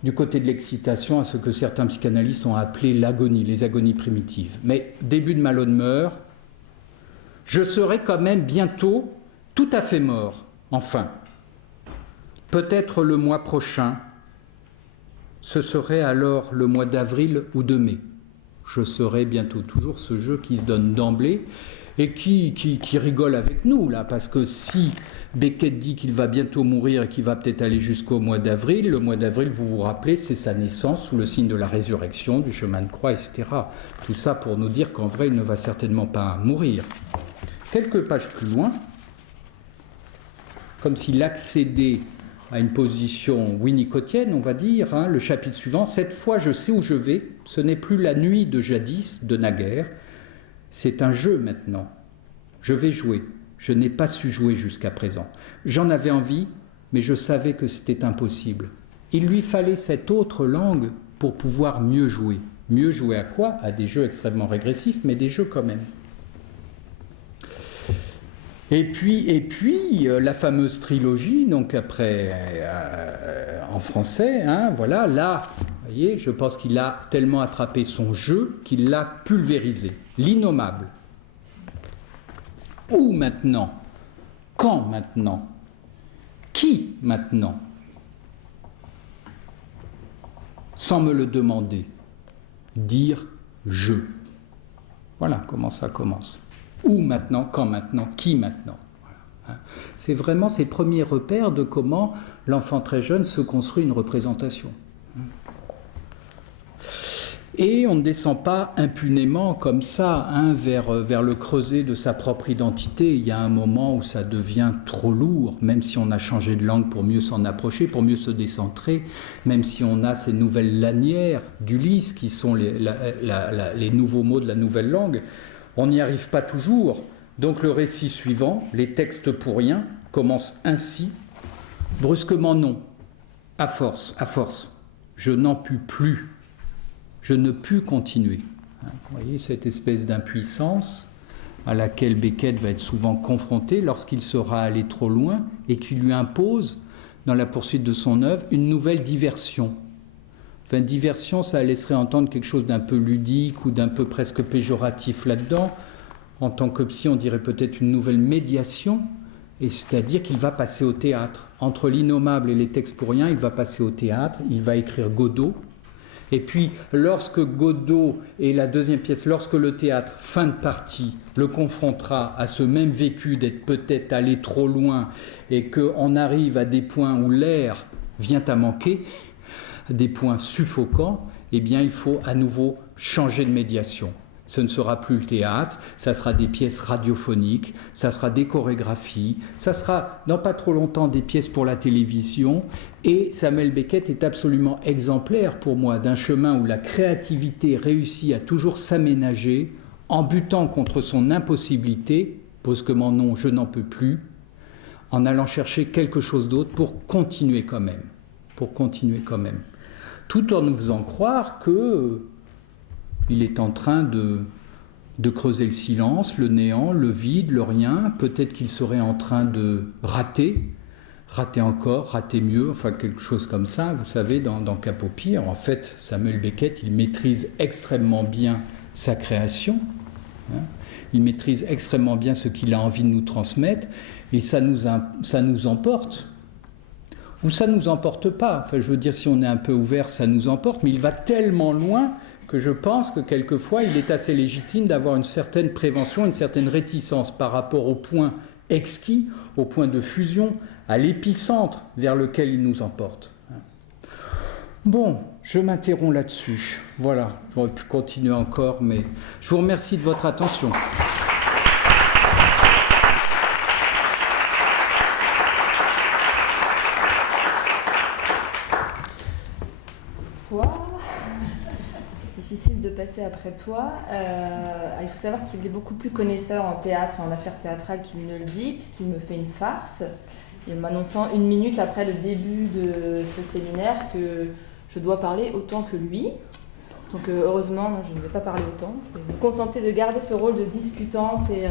du côté de l'excitation à ce que certains psychanalystes ont appelé l'agonie, les agonies primitives. Mais début de Malone meurt, je serai quand même bientôt tout à fait mort, enfin. Peut-être le mois prochain, ce serait alors le mois d'avril ou de mai. Je serai bientôt, toujours ce jeu qui se donne d'emblée et qui rigole avec nous, là, parce que si Beckett dit qu'il va bientôt mourir et qu'il va peut-être aller jusqu'au mois d'avril, le mois d'avril, vous vous rappelez, c'est sa naissance sous le signe de la résurrection, du chemin de croix, etc. Tout ça pour nous dire qu'en vrai, il ne va certainement pas mourir. Quelques pages plus loin, comme s'il accédait à une position winnicottienne, on va dire, hein, le chapitre suivant, « Cette fois, je sais où je vais, ce n'est plus la nuit de jadis, de naguère, c'est un jeu maintenant. Je vais jouer. Je n'ai pas su jouer jusqu'à présent. J'en avais envie, mais je savais que c'était impossible. Il lui fallait cette autre langue pour pouvoir mieux jouer. Mieux jouer à quoi ? À des jeux extrêmement régressifs, mais des jeux quand même. » Et puis la fameuse trilogie, donc après, en français, hein, voilà, là, vous voyez, je pense qu'il a tellement attrapé son jeu qu'il l'a pulvérisé. L'innommable. Où maintenant ? Quand maintenant ? Qui maintenant ? Sans me le demander. Dire je. Voilà comment ça commence. Où maintenant, quand maintenant, qui maintenant. Voilà. C'est vraiment ces premiers repères de comment l'enfant très jeune se construit une représentation. Et on ne descend pas impunément comme ça hein, vers le creuset de sa propre identité. Il y a un moment où ça devient trop lourd, même si on a changé de langue pour mieux s'en approcher, pour mieux se décentrer, même si on a ces nouvelles lanières d'Ulysse qui sont les nouveaux mots de la nouvelle langue. On n'y arrive pas toujours. Donc le récit suivant, les textes pour rien, commence ainsi. Brusquement non. À force. Je n'en pus plus. Je ne pus continuer. Vous voyez cette espèce d'impuissance à laquelle Beckett va être souvent confronté lorsqu'il sera allé trop loin et qui lui impose, dans la poursuite de son œuvre, une nouvelle diversion. Enfin, diversion, ça laisserait entendre quelque chose d'un peu ludique ou d'un peu presque péjoratif là-dedans. En tant que psy, on dirait peut-être une nouvelle médiation, et c'est-à-dire qu'il va passer au théâtre. Entre l'innommable et les textes pour rien, il va passer au théâtre, il va écrire Godot. Et puis, lorsque Godot est la deuxième pièce, lorsque le théâtre, fin de partie, le confrontera à ce même vécu d'être peut-être allé trop loin et qu'on arrive à des points où l'air vient à manquer, des points suffocants, eh bien, il faut à nouveau changer de médiation. Ce ne sera plus le théâtre, ça sera des pièces radiophoniques, ça sera des chorégraphies, ça sera dans pas trop longtemps des pièces pour la télévision. Et Samuel Beckett est absolument exemplaire pour moi d'un chemin où la créativité réussit à toujours s'aménager en butant contre son impossibilité, brusquement non, je n'en peux plus, en allant chercher quelque chose d'autre pour continuer quand même. Tout en nous faisant croire qu'il est en train de creuser le silence, le néant, le vide, le rien. Peut-être qu'il serait en train de rater encore, rater mieux, enfin quelque chose comme ça. Vous savez, dans Cap au pire, en fait, Samuel Beckett, il maîtrise extrêmement bien sa création. Hein. Il maîtrise extrêmement bien ce qu'il a envie de nous transmettre. Et ça nous emporte. Ou ça ne nous emporte pas. Enfin, je veux dire, si on est un peu ouvert, ça nous emporte. Mais il va tellement loin que je pense que quelquefois, il est assez légitime d'avoir une certaine prévention, une certaine réticence par rapport au point exquis, au point de fusion, à l'épicentre vers lequel il nous emporte. Bon, je m'interromps là-dessus. Voilà, j'aurais pu continuer encore, mais je vous remercie de votre attention. passer après toi. Il faut savoir qu'il est beaucoup plus connaisseur en théâtre et en affaires théâtrales qu'il ne le dit, puisqu'il me fait une farce, en m'annonçant 1 minute après le début de ce séminaire que je dois parler autant que lui. Donc heureusement, je ne vais pas parler autant. Je vais me contenter de garder ce rôle de discutante et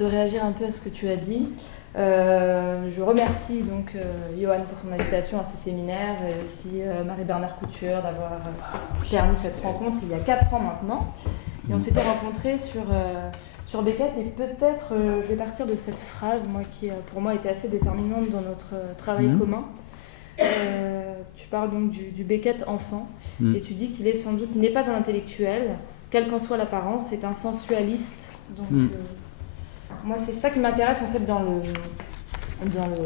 de réagir un peu à ce que tu as dit. Je remercie donc Johan pour son invitation à ce séminaire et aussi Marie-Bernard Couture d'avoir permis cette rencontre il y a 4 ans maintenant. Et on s'était rencontrés sur Beckett et peut-être je vais partir de cette phrase qui pour moi était assez déterminante dans notre travail commun. Tu parles donc du Beckett enfant et tu dis qu'il est sans doute, il n'est pas un intellectuel, quelle qu'en soit l'apparence, c'est un sensualiste. Donc moi c'est ça qui m'intéresse en fait dans le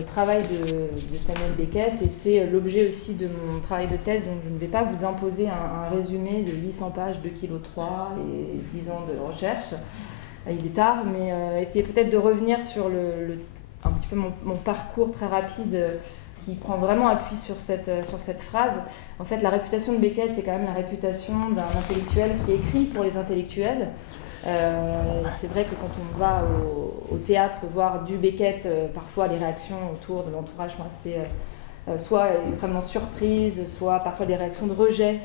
travail de Samuel Beckett et c'est l'objet aussi de mon travail de thèse, donc je ne vais pas vous imposer un résumé de 800 pages, 2,3 kg et 10 ans de recherche. Il est tard, mais essayer peut-être de revenir sur un petit peu mon parcours très rapide qui prend vraiment appui sur cette phrase. En fait, la réputation de Beckett, c'est quand même la réputation d'un intellectuel qui écrit pour les intellectuels. C'est vrai que quand on va au théâtre voir du Beckett, parfois les réactions autour de l'entourage sont assez soit extrêmement surprises, soit parfois des réactions de rejet.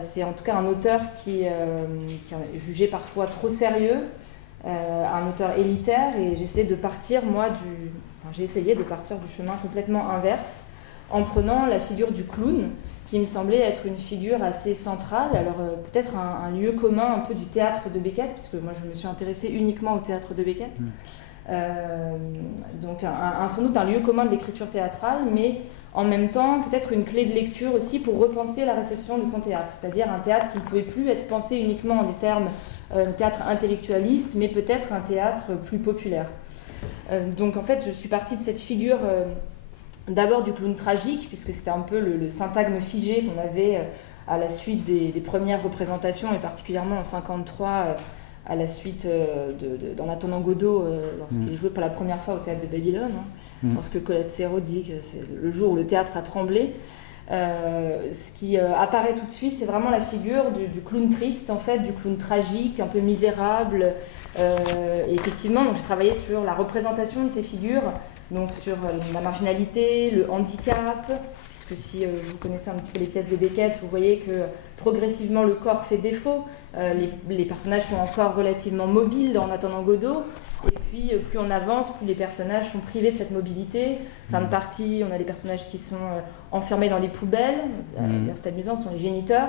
C'est en tout cas un auteur qui est jugé parfois trop sérieux, un auteur élitaire, et j'ai essayé de partir du chemin complètement inverse en prenant la figure du clown qui me semblait être une figure assez centrale, alors peut-être un lieu commun un peu du théâtre de Beckett, puisque moi je me suis intéressée uniquement au théâtre de Beckett, donc sans doute un lieu commun de l'écriture théâtrale, mais en même temps peut-être une clé de lecture aussi pour repenser la réception de son théâtre, c'est-à-dire un théâtre qui ne pouvait plus être pensé uniquement en des termes théâtre intellectualiste, mais peut-être un théâtre plus populaire. Donc en fait je suis partie de cette figure d'abord du clown tragique, puisque c'était un peu le syntagme figé qu'on avait à la suite des premières représentations, et particulièrement en 1953, à la suite d'En attendant Godot, lorsqu'il est joué pour la première fois au théâtre de Babylone, lorsque Colette Serrault dit que c'est le jour où le théâtre a tremblé. Ce qui apparaît tout de suite, c'est vraiment la figure du clown triste, en fait, du clown tragique, un peu misérable. Et effectivement, donc, j'ai travaillé sur la représentation de ces figures, donc sur la marginalité, le handicap, puisque si vous connaissez un petit peu les pièces de Beckett, vous voyez que progressivement le corps fait défaut, les personnages sont encore relativement mobiles en attendant Godot, et puis plus on avance, plus les personnages sont privés de cette mobilité. Fin de partie, on a des personnages qui sont enfermés dans des poubelles, c'est amusant, ce sont les géniteurs.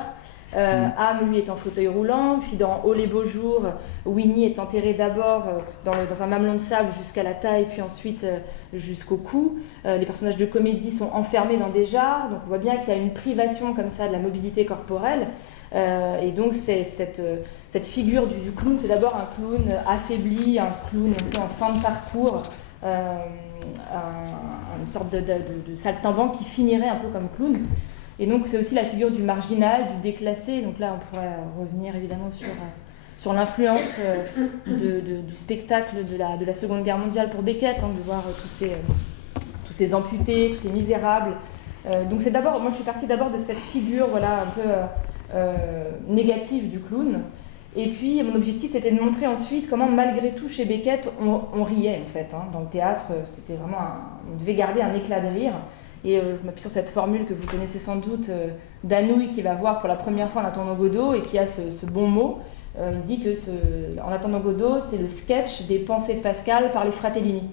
Ham, lui, est en fauteuil roulant, puis dans Oh les beaux jours, Winnie est enterrée d'abord dans un mamelon de sable jusqu'à la taille, puis ensuite jusqu'au cou. Les personnages de comédie sont enfermés dans des jarres, donc on voit bien qu'il y a une privation comme ça de la mobilité corporelle. Et donc cette figure du clown, c'est d'abord un clown affaibli, un clown un peu en fin de parcours, une sorte de saltimbanque qui finirait un peu comme clown. Et donc c'est aussi la figure du marginal, du déclassé. Donc là on pourrait revenir évidemment sur l'influence du spectacle de la Seconde Guerre mondiale pour Beckett, de voir tous ces amputés, tous ces misérables. Donc c'est d'abord, moi je suis partie d'abord de cette figure un peu négative du clown. Et puis mon objectif c'était de montrer ensuite comment malgré tout chez Beckett on riait en fait. Dans le théâtre c'était vraiment on devait garder un éclat de rire. Et je m'appuie sur cette formule que vous connaissez sans doute d'Anouilh qui va voir pour la première fois En attendant Godot et qui a ce bon mot. Il dit que En attendant Godot, c'est le sketch des pensées de Pascal par les Fratellini.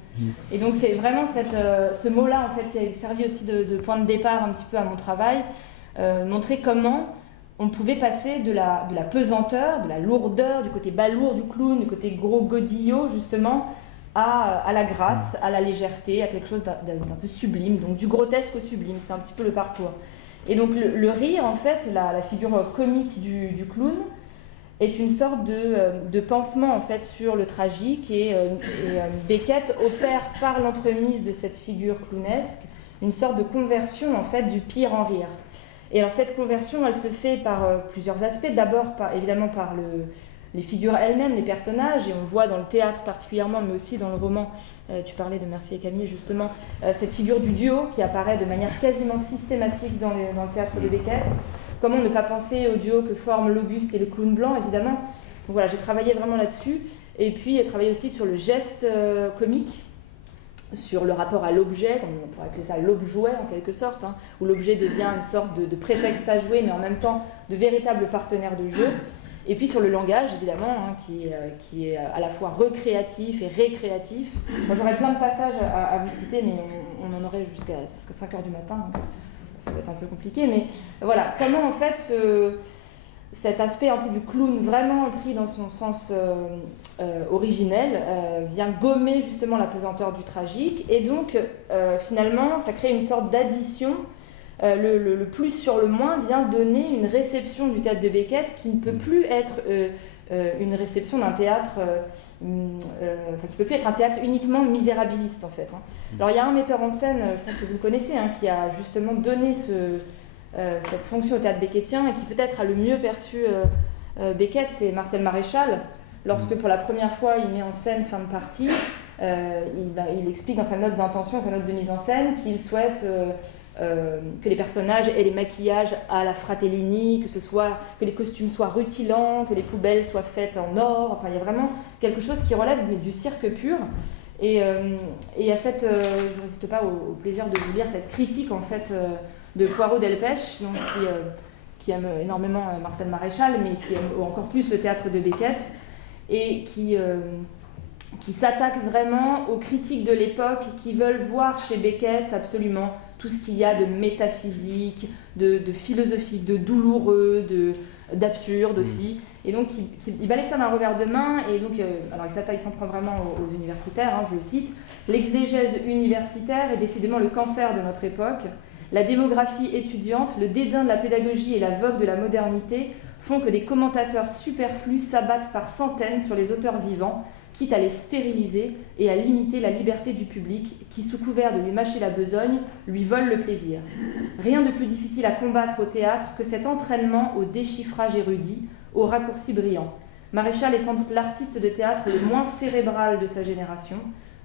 Et donc c'est vraiment ce mot-là en fait, qui a servi aussi de point de départ un petit peu à mon travail, montrer comment on pouvait passer de la pesanteur, de la lourdeur, du côté balourd du clown, du côté gros godillot justement, à la grâce, à la légèreté, à quelque chose d'un peu sublime, donc du grotesque au sublime, c'est un petit peu le parcours. Et donc le rire, en fait, la figure comique du clown, est une sorte de pansement en fait, sur le tragique, et Beckett opère par l'entremise de cette figure clownesque une sorte de conversion en fait, du pire en rire. Et alors cette conversion, elle se fait par plusieurs aspects, d'abord évidemment par les figures elles-mêmes, les personnages, et on voit dans le théâtre particulièrement, mais aussi dans le roman, tu parlais de Mercier et Camille justement, cette figure du duo qui apparaît de manière quasiment systématique dans le théâtre de Beckett. comment ne pas penser au duo que forment l'Auguste et le clown blanc, évidemment. Donc voilà, j'ai travaillé vraiment là-dessus. Et puis, j'ai travaillé aussi sur le geste comique, sur le rapport à l'objet, comme on pourrait appeler ça l'objouet en quelque sorte, hein, où l'objet devient une sorte de prétexte à jouer, mais en même temps de véritable partenaire de jeu. Et puis sur le langage, évidemment, hein, qui est à la fois recréatif et récréatif. Moi, j'aurais plein de passages à vous citer, mais on en aurait jusqu'à 5h du matin, donc ça va être un peu compliqué. Mais voilà, comment en fait cet aspect un peu du clown, vraiment pris dans son sens originel, vient gommer justement la pesanteur du tragique. Et donc, finalement, ça crée une sorte d'addition. Le plus sur le moins vient donner une réception du théâtre de Beckett qui ne peut plus être une réception d'un théâtre, qui peut plus être un théâtre uniquement misérabiliste en fait. Hein. Alors il y a un metteur en scène, je pense que vous le connaissez, hein, qui a justement donné cette fonction au théâtre beckettien et qui peut-être a le mieux perçu Beckett, c'est Marcel Maréchal. Lorsque pour la première fois il met en scène Fin de partie, il explique dans sa note d'intention, sa note de mise en scène, qu'il souhaite que les personnages aient les maquillages à la Fratellini, que les costumes soient rutilants, que les poubelles soient faites en or. Enfin, il y a vraiment quelque chose qui relève mais du cirque pur. Et il y a je ne résiste pas au plaisir de vous lire cette critique en fait de Poirot Delpech, donc qui aime énormément Marcel Maréchal, mais qui aime encore plus le théâtre de Beckett et qui s'attaque vraiment aux critiques de l'époque qui veulent voir chez Beckett absolument tout ce qu'il y a de métaphysique, de philosophique, de douloureux, d'absurde aussi. Et donc il balaye ça d'un revers de main, et donc alors il s'en prend vraiment aux universitaires, hein, je le cite. L'exégèse universitaire est décidément le cancer de notre époque. La démographie étudiante, le dédain de la pédagogie et la vogue de la modernité font que des commentateurs superflus s'abattent par centaines sur les auteurs vivants, quitte à les stériliser et à limiter la liberté du public qui, sous couvert de lui mâcher la besogne, lui vole le plaisir. Rien de plus difficile à combattre au théâtre que cet entraînement au déchiffrage érudit, au raccourci brillant. Maréchal est sans doute l'artiste de théâtre le moins cérébral de sa génération.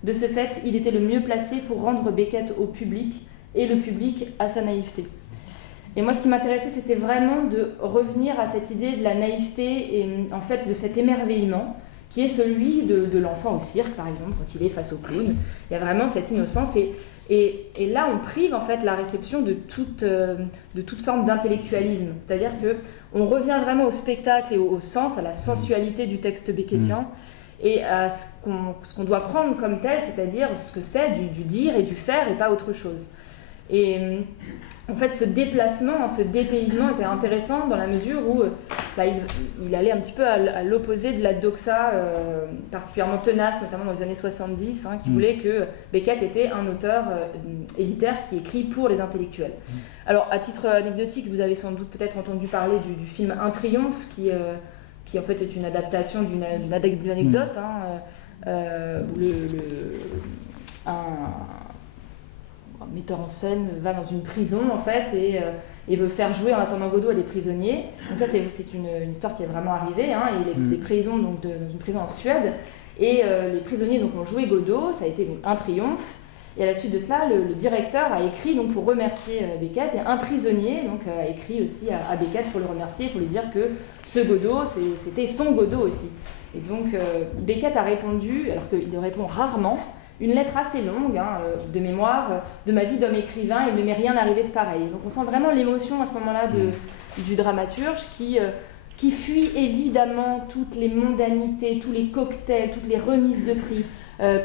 De ce fait, il était le mieux placé pour rendre Beckett au public et le public à sa naïveté. Et moi, ce qui m'intéressait, c'était vraiment de revenir à cette idée de la naïveté et en fait de cet émerveillement qui est celui de l'enfant au cirque, par exemple, quand il est face au clown. Il y a vraiment cette innocence. Et là, on prive en fait la réception de toute forme d'intellectualisme. C'est-à-dire qu'on revient vraiment au spectacle et au sens, à la sensualité du texte beckettien, et à ce qu'on doit prendre comme tel, c'est-à-dire ce que c'est du dire et du faire et pas autre chose. Et en fait, ce déplacement, ce dépaysement était intéressant dans la mesure où il allait un petit peu à l'opposé de la doxa particulièrement tenace, notamment dans les années 70, hein, qui voulait que Beckett était un auteur élitaire qui écrit pour les intellectuels. Alors, à titre anecdotique, vous avez sans doute peut-être entendu parler du film Un triomphe, qui en fait est une adaptation d'une anecdote, hein, où un metteur en scène va dans une prison en fait et veut faire jouer en attendant Godot à des prisonniers. Donc ça c'est une histoire qui est vraiment arrivée, hein, et des prisons donc dans une prison en Suède, et les prisonniers donc ont joué Godot, ça a été donc un triomphe. Et à la suite de cela, le directeur a écrit donc pour remercier Beckett, et un prisonnier donc a écrit aussi à Beckett pour le remercier, pour lui dire que ce Godot c'était son Godot aussi. Et donc Beckett a répondu, alors qu'il le répond rarement, une lettre assez longue, hein, de mémoire, de ma vie d'homme écrivain, il ne m'est rien arrivé de pareil. Donc on sent vraiment l'émotion à ce moment-là du dramaturge qui fuit évidemment toutes les mondanités, tous les cocktails, toutes les remises de prix.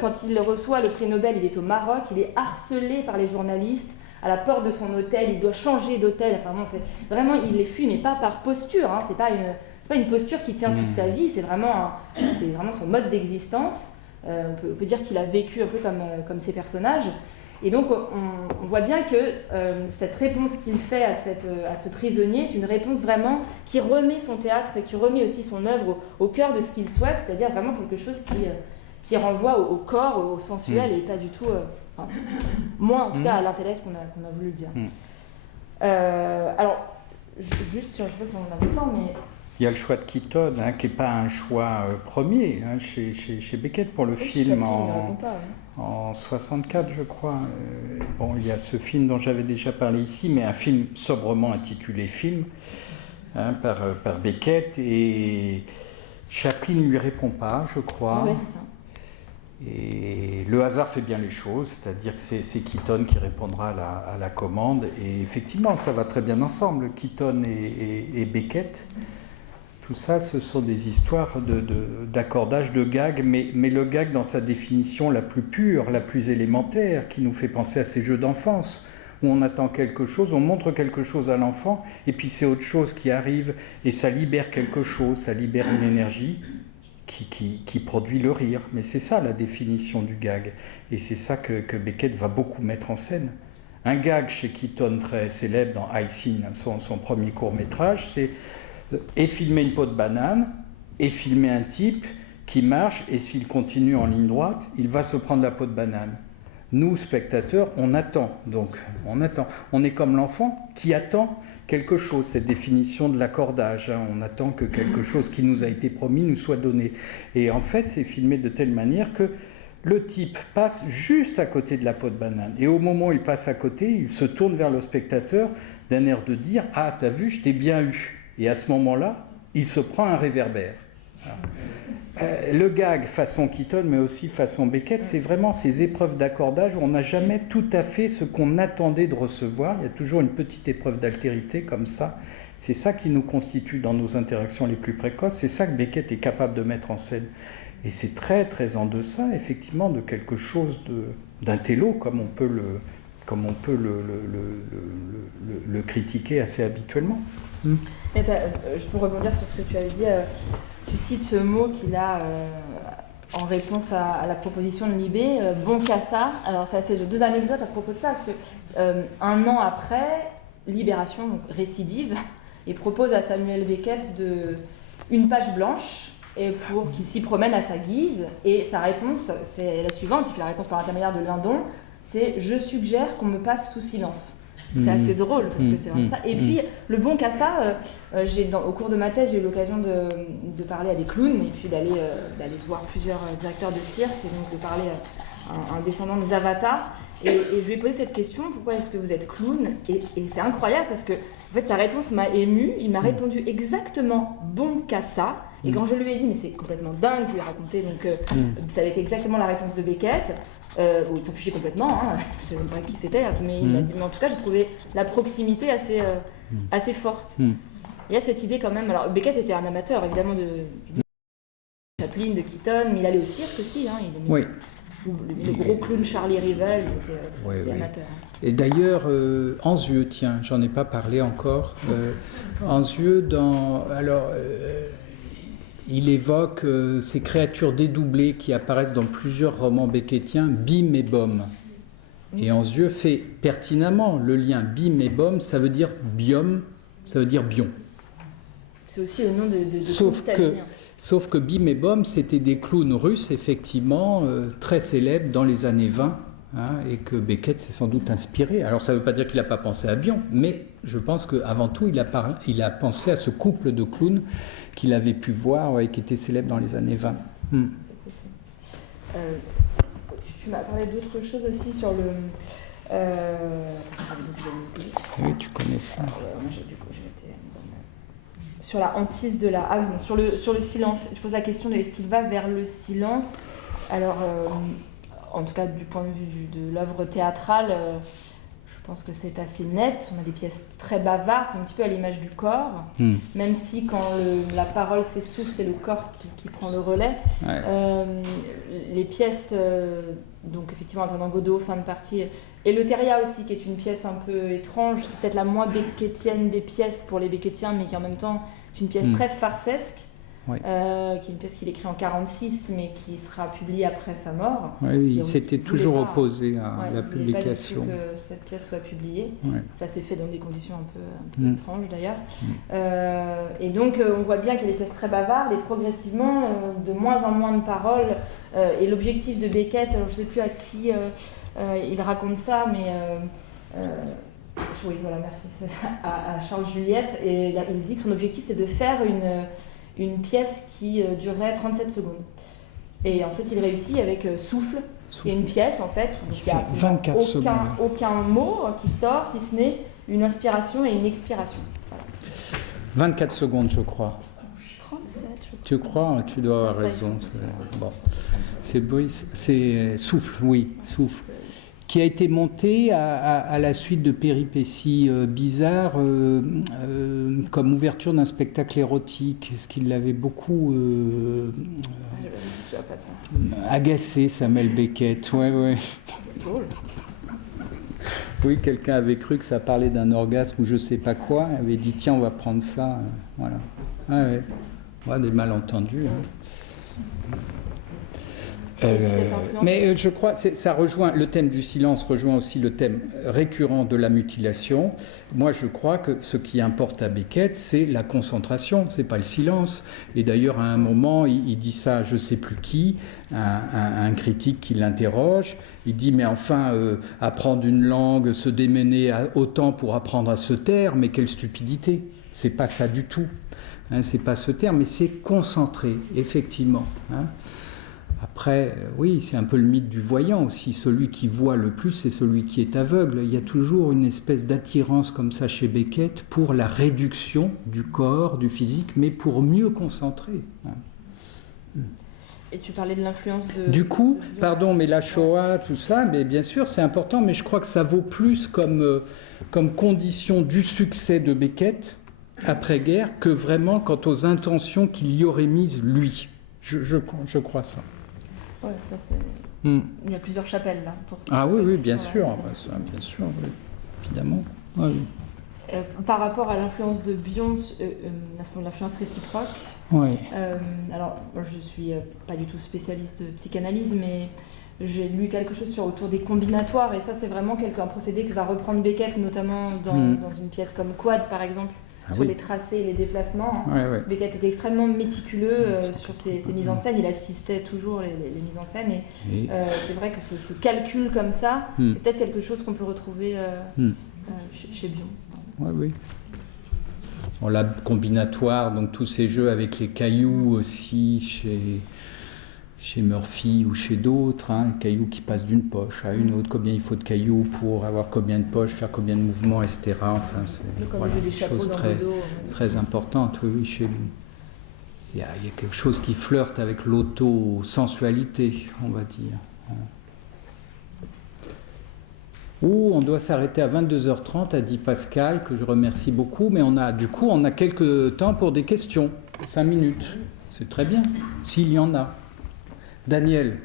Quand il reçoit le prix Nobel, il est au Maroc, il est harcelé par les journalistes à la porte de son hôtel, il doit changer d'hôtel. Enfin, vraiment, il les fuit, mais pas par posture, hein, c'est pas une posture qui tient toute sa vie, c'est vraiment son mode d'existence. On peut dire qu'il a vécu un peu comme ces personnages. Et donc on voit bien que cette réponse qu'il fait à ce prisonnier est une réponse vraiment qui remet son théâtre et qui remet aussi son œuvre au cœur de ce qu'il souhaite, c'est-à-dire vraiment quelque chose qui renvoie au corps, au sensuel, et pas du tout, moins en tout cas à l'intellect qu'on a voulu le dire. Alors, juste, je ne sais pas si on a le temps, mais Il y a le choix de Keaton, hein, qui n'est pas un choix premier hein, chez Beckett pour le film en 64, je crois. Bon, il y a ce film dont j'avais déjà parlé ici, mais un film sobrement intitulé Film, hein, par Beckett, et Chaplin ne lui répond pas, je crois. Oui, c'est ça. Et le hasard fait bien les choses, c'est-à-dire que c'est Keaton qui répondra à la commande, et effectivement, ça va très bien ensemble, Keaton et Beckett. Tout ça, ce sont des histoires d'accordage, de gag, mais le gag dans sa définition la plus pure, la plus élémentaire, qui nous fait penser à ces jeux d'enfance, où on attend quelque chose, on montre quelque chose à l'enfant, et puis c'est autre chose qui arrive, et ça libère quelque chose, ça libère une énergie qui produit le rire. Mais c'est ça la définition du gag, et c'est ça que Beckett va beaucoup mettre en scène. Un gag chez Keaton très célèbre dans I Scene, son premier court-métrage, c'est et filmer une peau de banane, et filmer un type qui marche, et s'il continue en ligne droite, il va se prendre la peau de banane. Nous, spectateurs, on attend. Donc, on attend. On est comme l'enfant qui attend quelque chose, cette définition de l'accordage. Hein. On attend que quelque chose qui nous a été promis nous soit donné. Et en fait, c'est filmé de telle manière que le type passe juste à côté de la peau de banane. Et au moment où il passe à côté, il se tourne vers le spectateur d'un air de dire « Ah, t'as vu, je t'ai bien eu ». Et à ce moment-là, il se prend un réverbère. Le gag façon Keaton, mais aussi façon Beckett, c'est vraiment ces épreuves d'accordage où on n'a jamais tout à fait ce qu'on attendait de recevoir. Il y a toujours une petite épreuve d'altérité comme ça. C'est ça qui nous constitue dans nos interactions les plus précoces. C'est ça que Beckett est capable de mettre en scène. Et c'est très, très en deçà, effectivement, de quelque chose d'un télo, comme on peut le critiquer assez habituellement. Et je peux rebondir sur ce que tu avais dit. Tu cites ce mot qu'il a en réponse à la proposition de Libé, bon qu'à ça. Alors, c'est deux anecdotes à propos de ça. Parce que, un an après, Libération, donc récidive, et propose à Samuel Beckett une page blanche et pour qu'il s'y promène à sa guise. Et sa réponse, c'est la suivante. Il fait la réponse par l'intermédiaire de Lindon. C'est « Je suggère qu'on me passe sous silence ». C'est assez drôle parce que c'est vraiment ça. Et puis le bon qu'à ça, au cours de ma thèse, j'ai eu l'occasion de parler à des clowns et puis d'aller voir plusieurs directeurs de cirque et donc de parler à un descendant des avatars. Et je lui ai posé cette question, pourquoi est-ce que vous êtes clown? Et c'est incroyable parce que en fait, sa réponse m'a émue. Il m'a répondu exactement bon qu'à ça. Et quand je lui ai dit, mais c'est complètement dingue, je lui ai raconté, donc ça avait été exactement la réponse de Beckett. Il s'en fichait complètement, hein. Je ne savais même pas qui c'était, mais il m'a dit, mais en tout cas j'ai trouvé la proximité assez forte. Il y a cette idée quand même, alors Beckett était un amateur évidemment de Chaplin, de Keaton, mais il allait au cirque aussi, hein. Il aimait le gros clown Charlie Rivel, il était assez amateur. Et d'ailleurs, Anzieux, tiens, j'en ai pas parlé encore, Anzieux il évoque ces créatures dédoublées qui apparaissent dans plusieurs romans beckettiens, Bim et Bom. Et Anzieux fait pertinemment le lien Bim et Bom, ça veut dire biome, ça veut dire bion. C'est aussi le nom de Sauf que Bim et Bom, c'était des clowns russes, effectivement, très célèbres dans les années 20, hein, et que Beckett s'est sans doute inspiré. Alors ça ne veut pas dire qu'il n'a pas pensé à Bion, mais je pense qu'avant tout, il a pensé à ce couple de clowns qu'il avait pu voir et qui était célèbre dans les années 20. Tu m'as parlé d'autre chose aussi sur le... Oui, tu connais ça. Sur la hantise de la... Ah oui, bon, sur le silence. Je pose la question de est-ce qu'il va vers le silence? Alors, en tout cas, du point de vue de l'œuvre théâtrale, je pense que c'est assez net. On a des pièces très bavardes, c'est un petit peu à l'image du corps. Même si quand la parole s'essouffle, c'est le corps qui prend le relais. Ouais. Les pièces, donc effectivement, Intendant Godot, fin de partie, et Le Terriat aussi, qui est une pièce un peu étrange, peut-être la moins beckettienne des pièces pour les beckettiens, mais qui en même temps est une pièce très farcesque. Ouais. Qui est une pièce qu'il écrit en 1946, mais qui sera publiée après sa mort. Ouais, il s'était toujours opposé à la publication. Il ne voulait pas du tout que cette pièce soit publiée. Ouais. Ça s'est fait dans des conditions un peu étranges d'ailleurs. Et donc on voit bien qu'il y a des pièces très bavardes et progressivement de moins en moins de paroles. Et l'objectif de Beckett, alors je ne sais plus à qui il raconte ça, mais oui, voilà, merci, à Charles Juliette, et il dit que son objectif c'est de faire une pièce qui durerait 37 secondes. Et en fait, il réussit avec Souffle, qui est une pièce en fait où il n'y a 24 secondes. aucun mot qui sort, si ce n'est une inspiration et une expiration. Voilà. 24 secondes, je crois. 37, je crois. Tu crois? Tu dois avoir raison. Bon. C'est Souffle, oui, Souffle. Qui a été monté à la suite de péripéties bizarres comme ouverture d'un spectacle érotique, ce qui l'avait beaucoup agacé, Samuel Beckett. Ouais. C'est drôle. Oui, quelqu'un avait cru que ça parlait d'un orgasme ou je sais pas quoi, avait dit tiens on va prendre ça, voilà. Ouais, des malentendus. Mais je crois que ça rejoint le thème du silence, rejoint aussi le thème récurrent de la mutilation. Moi, je crois que ce qui importe à Beckett, c'est la concentration, c'est pas le silence. Et d'ailleurs, à un moment, il dit ça, je sais plus qui, un critique qui l'interroge. Il dit mais enfin, apprendre une langue, se démener autant pour apprendre à se taire, mais quelle stupidité. C'est pas ça du tout. Hein, c'est pas se taire, mais c'est concentrer, effectivement. Hein. Après, oui, c'est un peu le mythe du voyant aussi. Celui qui voit le plus, c'est celui qui est aveugle. Il y a toujours une espèce d'attirance comme ça chez Beckett pour la réduction du corps, du physique, mais pour mieux concentrer. Et tu parlais de l'influence de... Du coup, pardon, mais la Shoah, tout ça, mais bien sûr, c'est important, mais je crois que ça vaut plus comme condition du succès de Beckett après-guerre que vraiment quant aux intentions qu'il y aurait mises lui. Je crois ça. Ouais, ça c'est... Il y a plusieurs chapelles là. Oui, bien sûr, bien sûr, oui. Évidemment. Oui. Par rapport à l'influence de Bion, l'influence réciproque, oui. Alors moi, je suis pas du tout spécialiste de psychanalyse, mais j'ai lu quelque chose autour des combinatoires, et ça c'est vraiment un procédé que va reprendre Beckett, notamment dans une pièce comme Quad par exemple. Sur les tracés et les déplacements. Ouais. Beckett était extrêmement méticuleux sur ses mises en scène. Il assistait toujours les mises en scène. Et c'est vrai que ce calcul comme ça, c'est peut-être quelque chose qu'on peut retrouver chez Bion. Oui. On l'a combinatoire, donc tous ces jeux avec les cailloux aussi chez Murphy ou chez d'autres, cailloux qui passent d'une poche à une autre, combien il faut de cailloux pour avoir combien de poches, faire combien de mouvements, etc. Enfin, c'est des choses très importantes, oui, chez lui. Il y a quelque chose qui flirte avec l'auto-sensualité, on va dire. On doit s'arrêter à 22h30, a dit Pascal, que je remercie beaucoup, mais on a quelques temps pour des questions, 5 minutes. C'est très bien, s'il y en a. Daniel.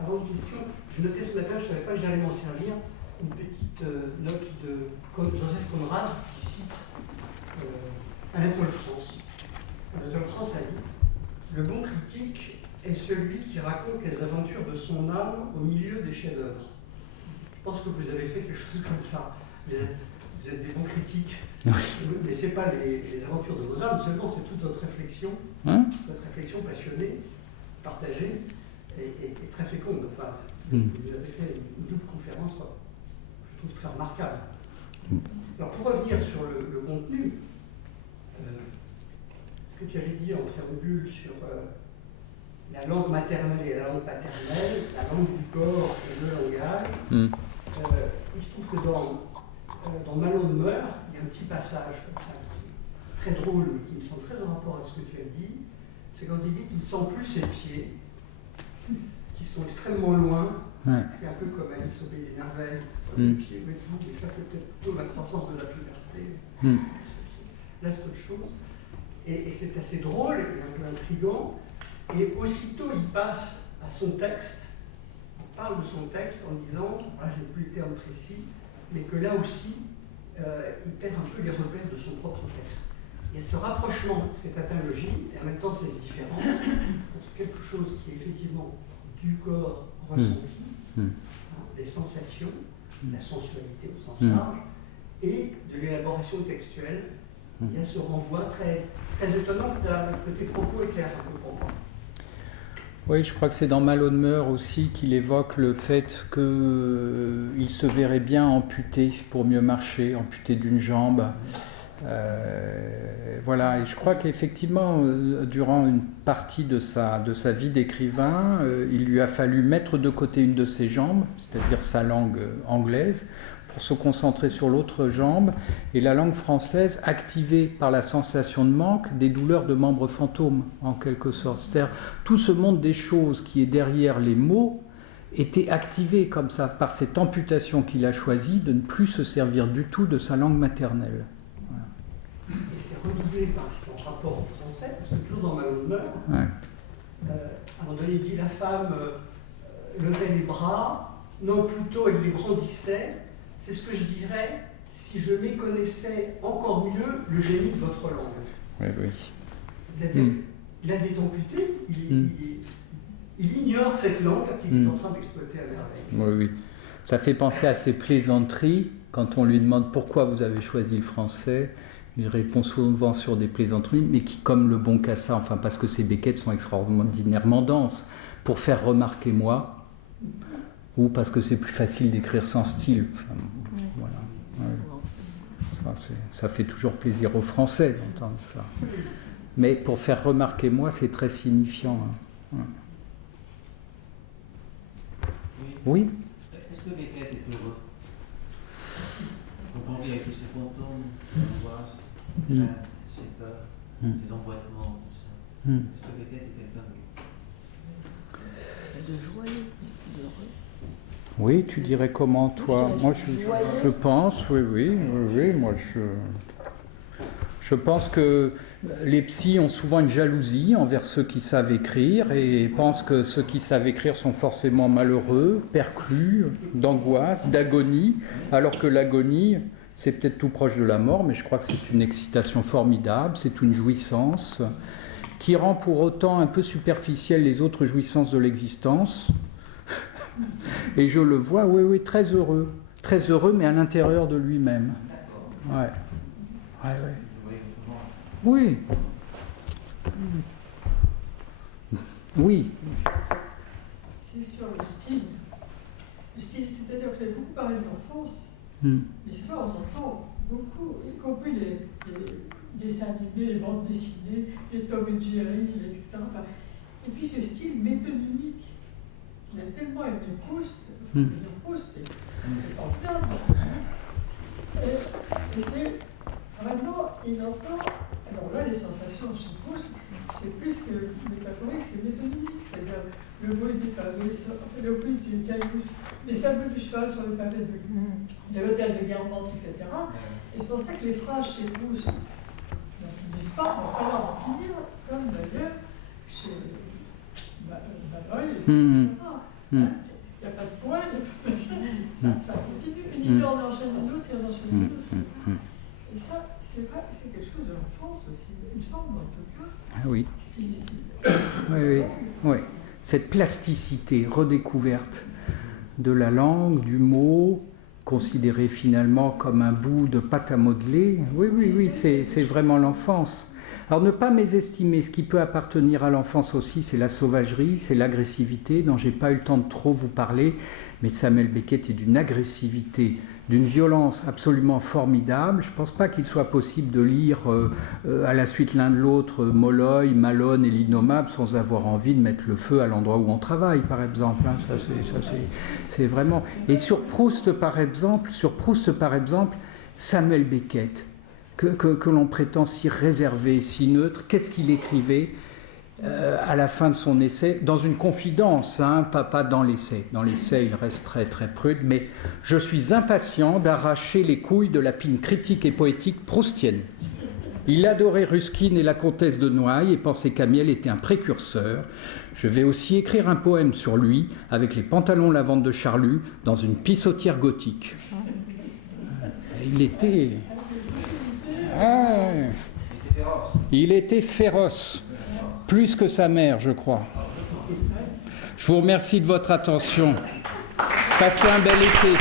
Avant une question, je notais ce matin, je ne savais pas que j'allais m'en servir, une petite note de Joseph Conrad qui cite Anatole France. Anatole France a dit « Le bon critique est celui qui raconte les aventures de son âme au milieu des chefs-d'œuvre. » Je pense que vous avez fait quelque chose comme ça. Vous êtes des bons critiques. Oui. Vous ne laissez pas les aventures de vos âmes, seulement c'est toute votre réflexion passionnée, partagée. Et très féconde. Enfin, vous avez fait une double conférence, je trouve très remarquable. Alors, pour revenir sur le contenu, ce que tu avais dit en préambule sur la langue maternelle et la langue paternelle, la langue du corps et le langage, il se trouve que dans Malone meurt, il y a un petit passage comme ça, très drôle, mais qui me semble très en rapport avec ce que tu as dit. C'est quand il dit qu'il ne sent plus ses pieds, qui sont extrêmement loin. C'est un peu comme Alice au Pays des Merveilles. Les pieds, mais ça c'est peut-être plutôt la croissance de la puberté. Là c'est autre chose. Et c'est assez drôle et un peu intriguant. Et aussitôt il passe à son texte, il parle de son texte en disant, je n'ai plus le terme précis, mais que là aussi il perd un peu les repères de son propre texte. Il y a ce rapprochement, cette analogie, et en même temps cette différence entre quelque chose qui est effectivement du corps ressenti, des sensations, la sensualité au sens large, et de l'élaboration textuelle. Il y a ce renvoi très, très étonnant que tes propos éclairent un peu pour moi. Oui, je crois que c'est dans Malo de Meur aussi qu'il évoque le fait qu'il se verrait bien amputé pour mieux marcher, amputé d'une jambe. Voilà, et je crois qu'effectivement, durant une partie de sa vie d'écrivain, il lui a fallu mettre de côté une de ses jambes, c'est-à-dire sa langue anglaise, pour se concentrer sur l'autre jambe, et la langue française activée par la sensation de manque des douleurs de membres fantômes, en quelque sorte. C'est-à-dire, tout ce monde des choses qui est derrière les mots était activé comme ça par cette amputation qu'il a choisie de ne plus se servir du tout de sa langue maternelle. Et c'est redoublé par son rapport au français, parce que toujours dans Malo de Meur, à un moment donné, il dit la femme levait les bras, non plutôt elle les brandissait. C'est ce que je dirais si je méconnaissais encore mieux le génie de votre langue. Oui, oui. C'est-à-dire qu'il a été amputé, il ignore cette langue qu'il est en train d'exploiter à merveille. Oui, oui. Ça fait penser à ces plaisanteries. Quand on lui demande pourquoi vous avez choisi le français, il répond souvent sur des plaisanteries, mais qui, comme le bon Cassin, enfin parce que ces Beckett sont extraordinairement denses, pour faire remarquer moi, ou parce que c'est plus facile d'écrire sans style. Enfin, voilà. Ouais. Ça fait toujours plaisir aux Français d'entendre ça. Mais pour faire remarquer moi, c'est très signifiant. Hein. Oui. Est-ce que Beckett est heureux? Quand on vit avec tous ces fantômes, l'angoisse, ses peurs, ses emboîtements, tout ça. Est-ce que Beckett est quelqu'un de joyeux, d'heureux? Oui, tu dirais comment, toi? Moi, je pense, oui, moi, je pense que les psys ont souvent une jalousie envers ceux qui savent écrire et pensent que ceux qui savent écrire sont forcément malheureux, perclus, d'angoisse, d'agonie, alors que l'agonie, c'est peut-être tout proche de la mort, mais je crois que c'est une excitation formidable, c'est une jouissance qui rend pour autant un peu superficielle les autres jouissances de l'existence. Et je le vois, oui, très heureux, mais à l'intérieur de lui-même. Ouais. Oui. Oui. C'est sur le style. Le style, c'est-à-dire que vous avez beaucoup parlé de l'enfance, mais c'est vrai, on entend beaucoup, y compris les dessins animés, les bandes dessinées, les Tom et Jerry, etc. Enfin, et puis ce style métonymique. Il a tellement aimé Proust, il faut dire Proust, c'est formidable. Et c'est vraiment, il entend, alors là les sensations chez Proust, c'est plus que métaphorique, c'est métonymique, c'est-à-dire le bruit des pavés, le bruit du caillou, les sabots du cheval sur les pavés de l'hôtel de Guermantes, etc. Et c'est pour ça que les phrases chez Proust ne disent pas, on va pas en finir, comme d'ailleurs chez Baloy, etc. Il n'y a pas de point, ça continue, une idée en enchaîne une autre, et en enchaîne une autre. Et ça, c'est vrai, c'est quelque chose de l'enfance aussi, il me semble en tout cas. Ah oui. Stylistique. Oui. Cette plasticité redécouverte de la langue, du mot, considéré finalement comme un bout de pâte à modeler, oui, c'est vraiment l'enfance. Alors ne pas mésestimer, ce qui peut appartenir à l'enfance aussi, c'est la sauvagerie, c'est l'agressivité, dont j'ai pas eu le temps de trop vous parler, mais Samuel Beckett est d'une agressivité, d'une violence absolument formidable. Je ne pense pas qu'il soit possible de lire à la suite l'un de l'autre Molloy, Malone et l'Innommable sans avoir envie de mettre le feu à l'endroit où on travaille, par exemple. Hein. Ça, c'est vraiment... Et sur Proust, par exemple, Samuel Beckett, que l'on prétend si réservé, si neutre, qu'est-ce qu'il écrivait à la fin de son essai, dans une confidence, hein, pas dans l'essai. Dans l'essai, il reste très, très prude, mais « Je suis impatient d'arracher les couilles de la pine critique et poétique proustienne. Il adorait Ruskin et la comtesse de Noailles et pensait qu'Amiel était un précurseur. Je vais aussi écrire un poème sur lui, avec les pantalons lavande de Charlus, dans une pissotière gothique. » Il était... Il était féroce, plus que sa mère, je crois. Je vous remercie de votre attention. Passez un bel été.